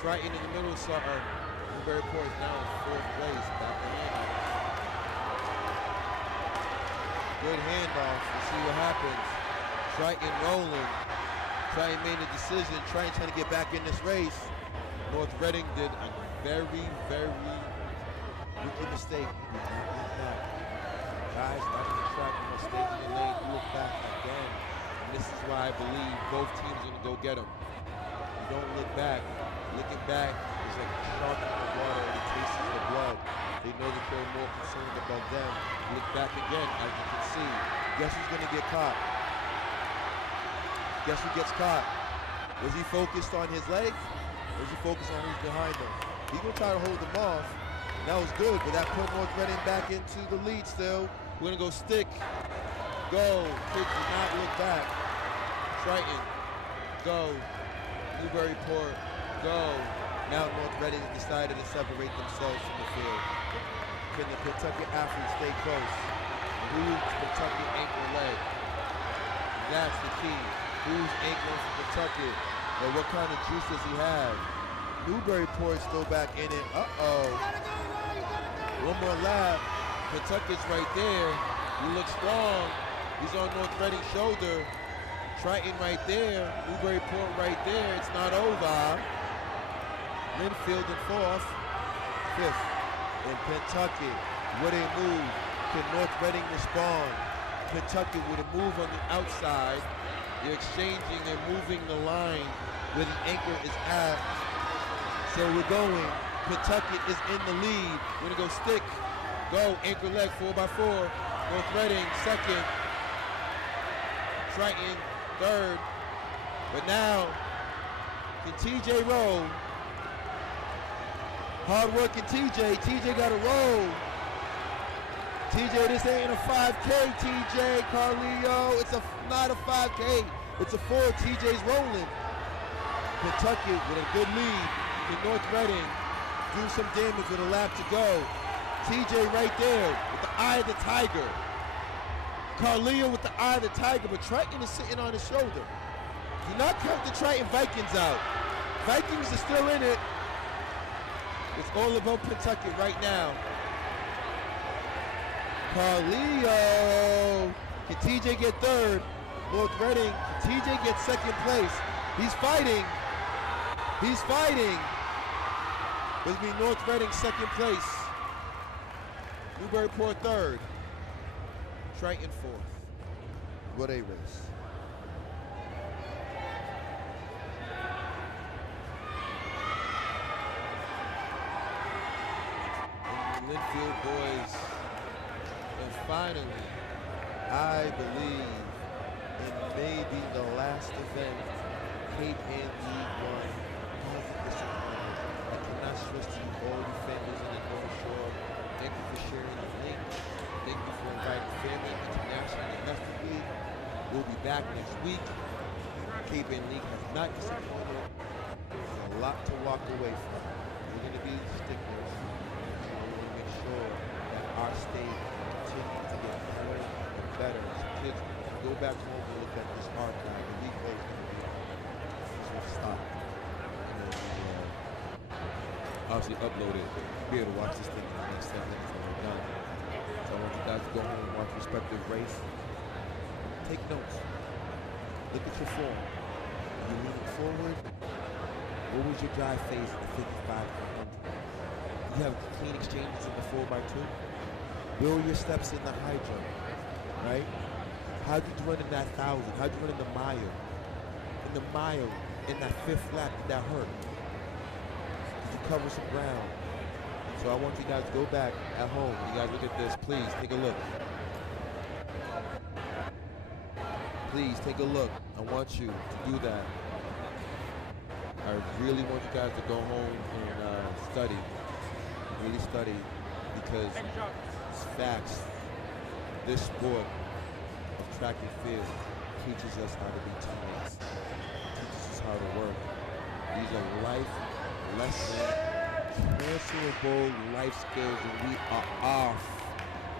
Triton in the middle, something. Newbury Port is now in fourth place. Back in. Good handoff. Let's see what happens. Triton rolling. Triton made a decision. Triton trying to get back in this race. North Reading did a very, very rookie mistake. He did not look back. Guys, not in the track, you must stay in your lane. You look back again. And this is why I believe both teams are going to go get him. You don't look back. Looking back is like a shark in the water and it tastes the blood. They know that they're more concerned about them. Look back again, as you can see. Guess who's going to get caught? Guess who gets caught? Was he focused on his leg? Or was he focused on who's behind him? He's going to try to hold them off. That was good, but that put North Reading back into the lead still. We're going to go stick. Go. Kids do not look back. Triton. Go. Newbury Port. Go. Now North Reading has decided to separate themselves from the field. Can the Kentucky athletes stay close? Who's Kentucky ankle leg? That's the key. Who's ankle from Kentucky? Or what kind of juice does he have? Newbury Port still back in it. Uh-oh. One more lap. Kentucky's right there. He looks strong. He's on North Reading's shoulder. Triton right there, Newburyport right there. It's not over. Linfield in fourth. Fifth. In Pentucket, what a move. Can North Reading respond? Pentucket with a move on the outside. They're exchanging, they're moving the line where the anchor is at. So we're going. Pentucket is in the lead. We're gonna go stick. Go, anchor leg, 4x4. North Reading, second. Triton, third. But now, can TJ roll? Hard working TJ. TJ got to roll. TJ, this ain't a 5K, TJ. Carleo, it's not a 5K. It's a 4. TJ's rolling. Pentucket with a good lead. Can North Reading do some damage with a lap to go? TJ right there with the eye of the tiger. Carleo with the eye of the tiger, but Triton is sitting on his shoulder. Do not count the Triton Vikings out. Vikings are still in it. It's all about Pentucket right now. Carleo. Can TJ get third? North Reading. Can TJ get second place? He's fighting. He's fighting. This will be North Reading second place. Newburyport third. Triton fourth. What a race. And the Linfield boys, and finally, I believe in maybe the last event, Cape Ann League One hasn't disappointed. I cannot stress to you all defenders in the North Shore. Thank you for sharing the link. Thank you for inviting family international domestic league. We'll be back next week. Cape Ann League has not disappointed. There's a lot to walk away from. We're going to be sticklers. We're going to make sure that our state continues to get better and better. As kids go back home and look at this archive. The replay is going to be this will stop. Obviously upload it, be able to watch this thing in the next 7 minutes when we're done. So I want you guys to go home and watch respective race. Take notes. Look at your form. You're leaning forward. What was your drive phase in the 55 to 100? You have clean exchanges in the 4x2. Where were your steps in the high jump? Right? How did you run in that 1,000? How did you run in the mile? In the mile, in that 5th lap, did that hurt? Cover some ground. So I want you guys to go back at home. You guys look at this. Please take a look. Please take a look. I want you to do that. I really want you guys to go home and study. Really study, because it's facts. This sport of track and field teaches us how to be teammates. Teaches us how to work. These are life lesson, transferable life skills, and we are off.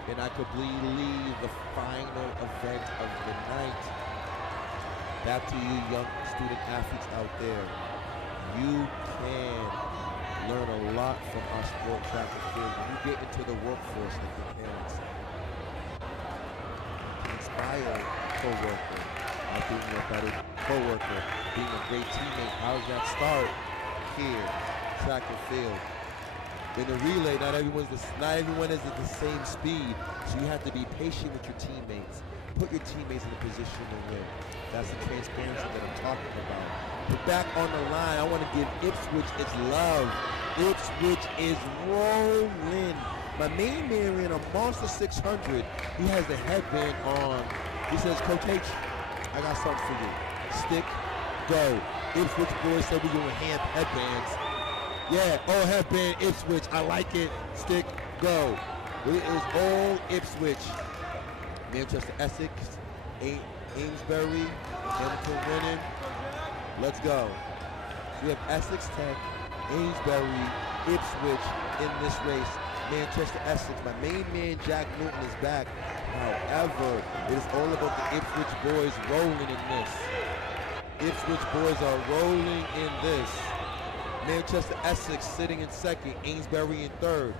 And I could believe the final event of the night. Back to you young student athletes out there. You can learn a lot from our sport, track and field. When you get into the workforce like your parents, inspire co-worker, being a better co-worker, being a great teammate. How does that start? Here, track and field. In the relay, not everyone is at the same speed, so you have to be patient with your teammates. Put your teammates in a position to win. That's the transparency that I'm talking about. But back on the line, I want to give Ipswich its love. Ipswich is rolling. My main man ran a monster 600. He has the headband on. He says, Coach H, I got something for you. Stick, go. Ipswich boys said we're doing headbands. Yeah, all headband, Ipswich. I like it. Stick, go. It is all Ipswich. Manchester Essex, Amesbury, Hamilton winning. Let's go. So we have Essex Tech, Amesbury, Ipswich in this race. Manchester Essex, my main man Jack Newton is back. However, it is all about the Ipswich boys rolling in this. Ipswich boys are rolling in this. Manchester Essex sitting in second, Amesbury in third.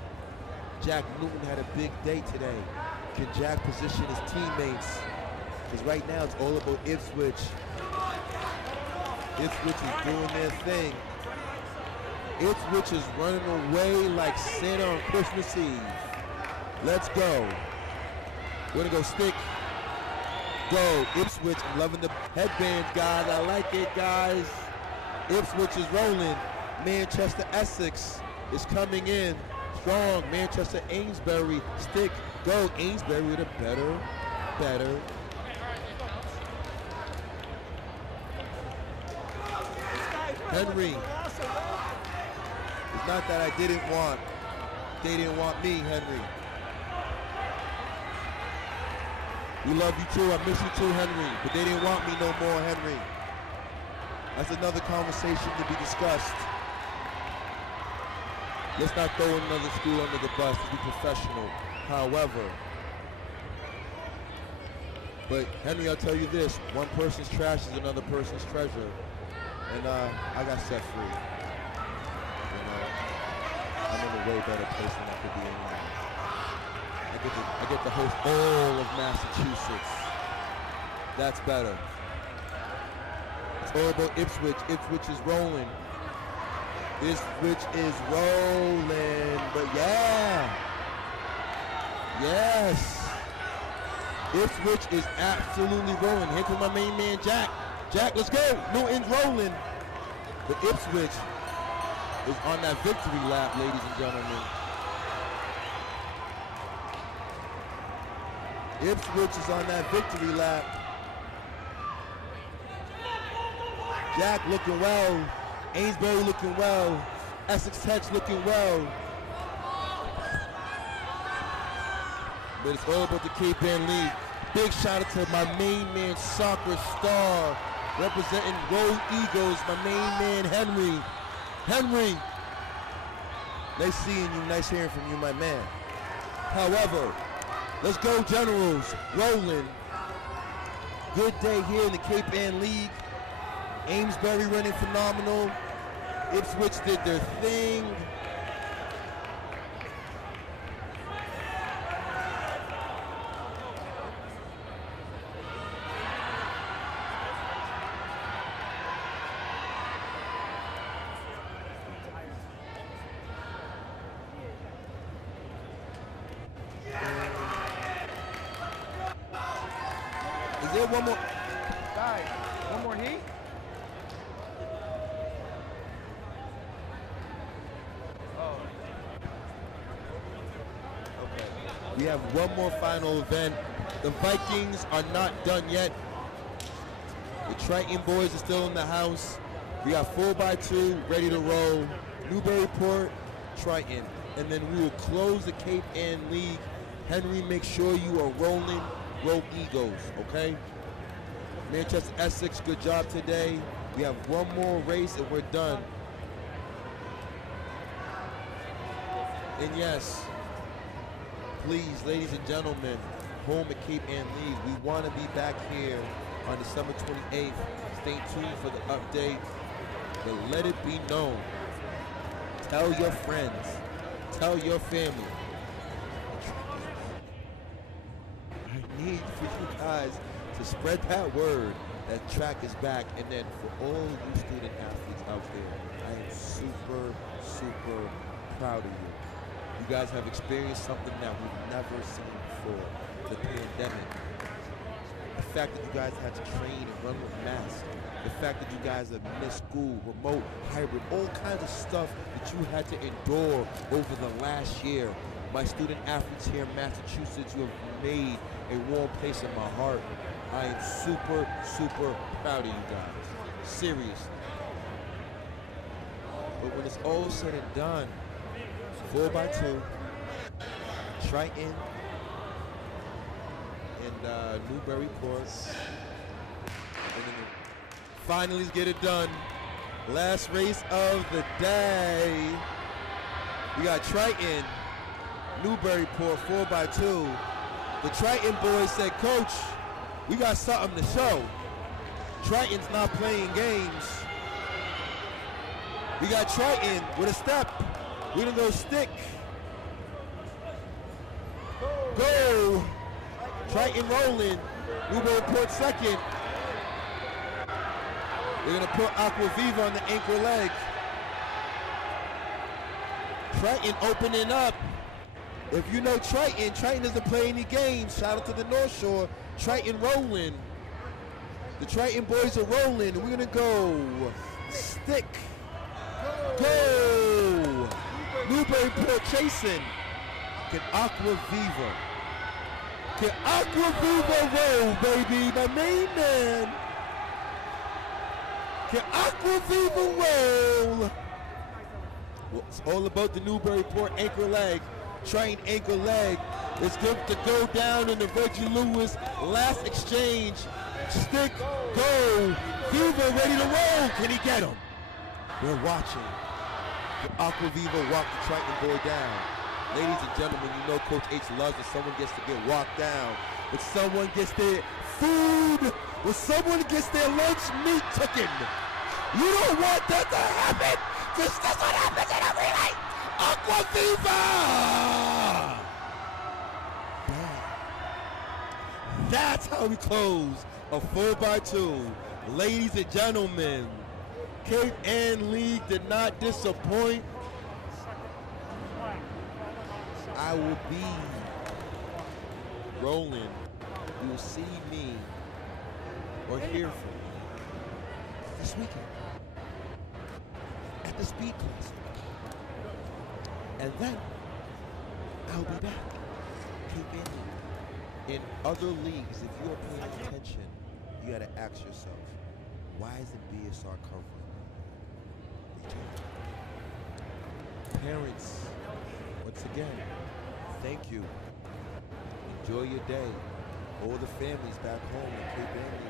Jack Newton had a big day today. Can Jack position his teammates? Because right now it's all about Ipswich Ipswich is doing their thing. Ipswich is running away like Santa on Christmas Eve. Let's go. We're gonna go stick. Go, Ipswich. I'm loving the headbands, guys. I like it, guys. Ipswich is rolling. Manchester Essex is coming in strong. Manchester Amesbury, stick, go. Amesbury with a better. Henry. It's not that I didn't want. They didn't want me, Henry. We love you too. I miss you too, Henry. But they didn't want me no more, Henry. That's another conversation to be discussed. Let's not throw another school under the bus. Let's be professional. However, but Henry, I'll tell you this: one person's trash is another person's treasure, and I got set free. You know, I'm in a way better place than I could be in now. I get to host all of Massachusetts. That's better. It's all about Ipswich. Ipswich is rolling. Ipswich is rolling. But yeah. Yes. Ipswich is absolutely rolling. Here comes my main man, Jack. Jack, let's go. Newton's rolling. But Ipswich is on that victory lap, ladies and gentlemen. Ipswich is on that victory lap. Jack looking well. Amesbury looking well. Essex Tech's looking well. But it's all about the Cape Ann League. Big shout out to my main man, soccer star, representing Road Eagles, my main man, Henry. Henry, nice seeing you, nice hearing from you, my man. However, let's go Generals, rolling. Good day here in the Cape Ann League. Amesbury running phenomenal. Ipswich did their thing. Is there one more? Guys, one more heat? We have one more final event. The Vikings are not done yet. The Triton boys are still in the house. We got 4x2 ready to roll. Newburyport, Triton. And then we will close the Cape Ann League. Henry, make sure you are rolling. Roll Eagles, okay? Manchester Essex, good job today. We have one more race and we're done. And yes, please, ladies and gentlemen, home at Cape Ann League, we want to be back here on December 28th. Stay tuned for the update. But let it be known. Tell your friends. Tell your family. I need for you guys to spread that word that track is back. And then for all you student athletes out there, I am super, super proud of you. You guys have experienced something that we've never seen before, the pandemic. The fact that you guys had to train and run with masks. The fact that you guys have missed school, remote, hybrid, all kinds of stuff that you had to endure over the last year. My student athletes here in Massachusetts, you have made a warm place in my heart. I am super, super proud of you guys. Seriously. But when it's all said and done, 4x2, Triton, and Newburyport. And then finally get it done. Last race of the day. We got Triton, Newburyport, 4x2. The Triton boys said, Coach, we got something to show. Triton's not playing games. We got Triton with a step. We're gonna go stick. Go. Triton rolling. Newburyport second. They're going to put Aquaviva on the anchor leg. Triton opening up. If you know Triton, Triton doesn't play any games. Shout out to the North Shore. Triton rolling. The Triton boys are rolling. We're going to go. Stick. Go. Newburyport chasing. Can Aquaviva roll, baby? My main man. Can Aquaviva roll? Well, it's all about the Newburyport anchor leg. Triton anchor leg. It's good to go down in the Reggie Lewis last exchange. Stick, go. Viva ready to roll. Can he get him? We're watching. Can Aquaviva walk the Triton boy down? Ladies and gentlemen, you know Coach H loves when someone gets to get walked down. When someone gets their food, when someone gets their lunch meat taken. You don't want that to happen, because that's what happens in every night. Aquaviva! That's how we close a 4x2. Ladies and gentlemen, Cape Ann League did not disappoint. I will be rolling. You will see me or hear from me this weekend at the Speed Classic. And then I'll be back. Cape Ann. In other leagues, if you are paying attention, you gotta ask yourself, why isn't BSR covering? Parents, once again, thank you. Enjoy your day. All the families back home in Cape Ann,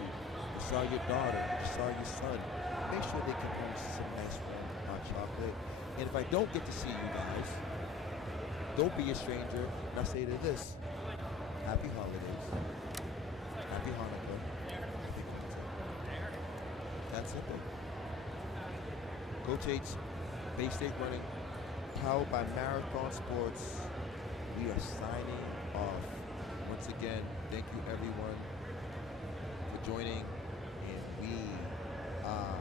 you saw your daughter, you saw your son. Make sure they can bring some nice hot chocolate. And if I don't get to see you guys, don't be a stranger. And I say to this, happy holidays, happy Hanukkah, happy Kwanzaa. That's simple. Coach H, Bay State Running, powered by Marathon Sports. We are signing off. Once again, thank you everyone for joining, and we are...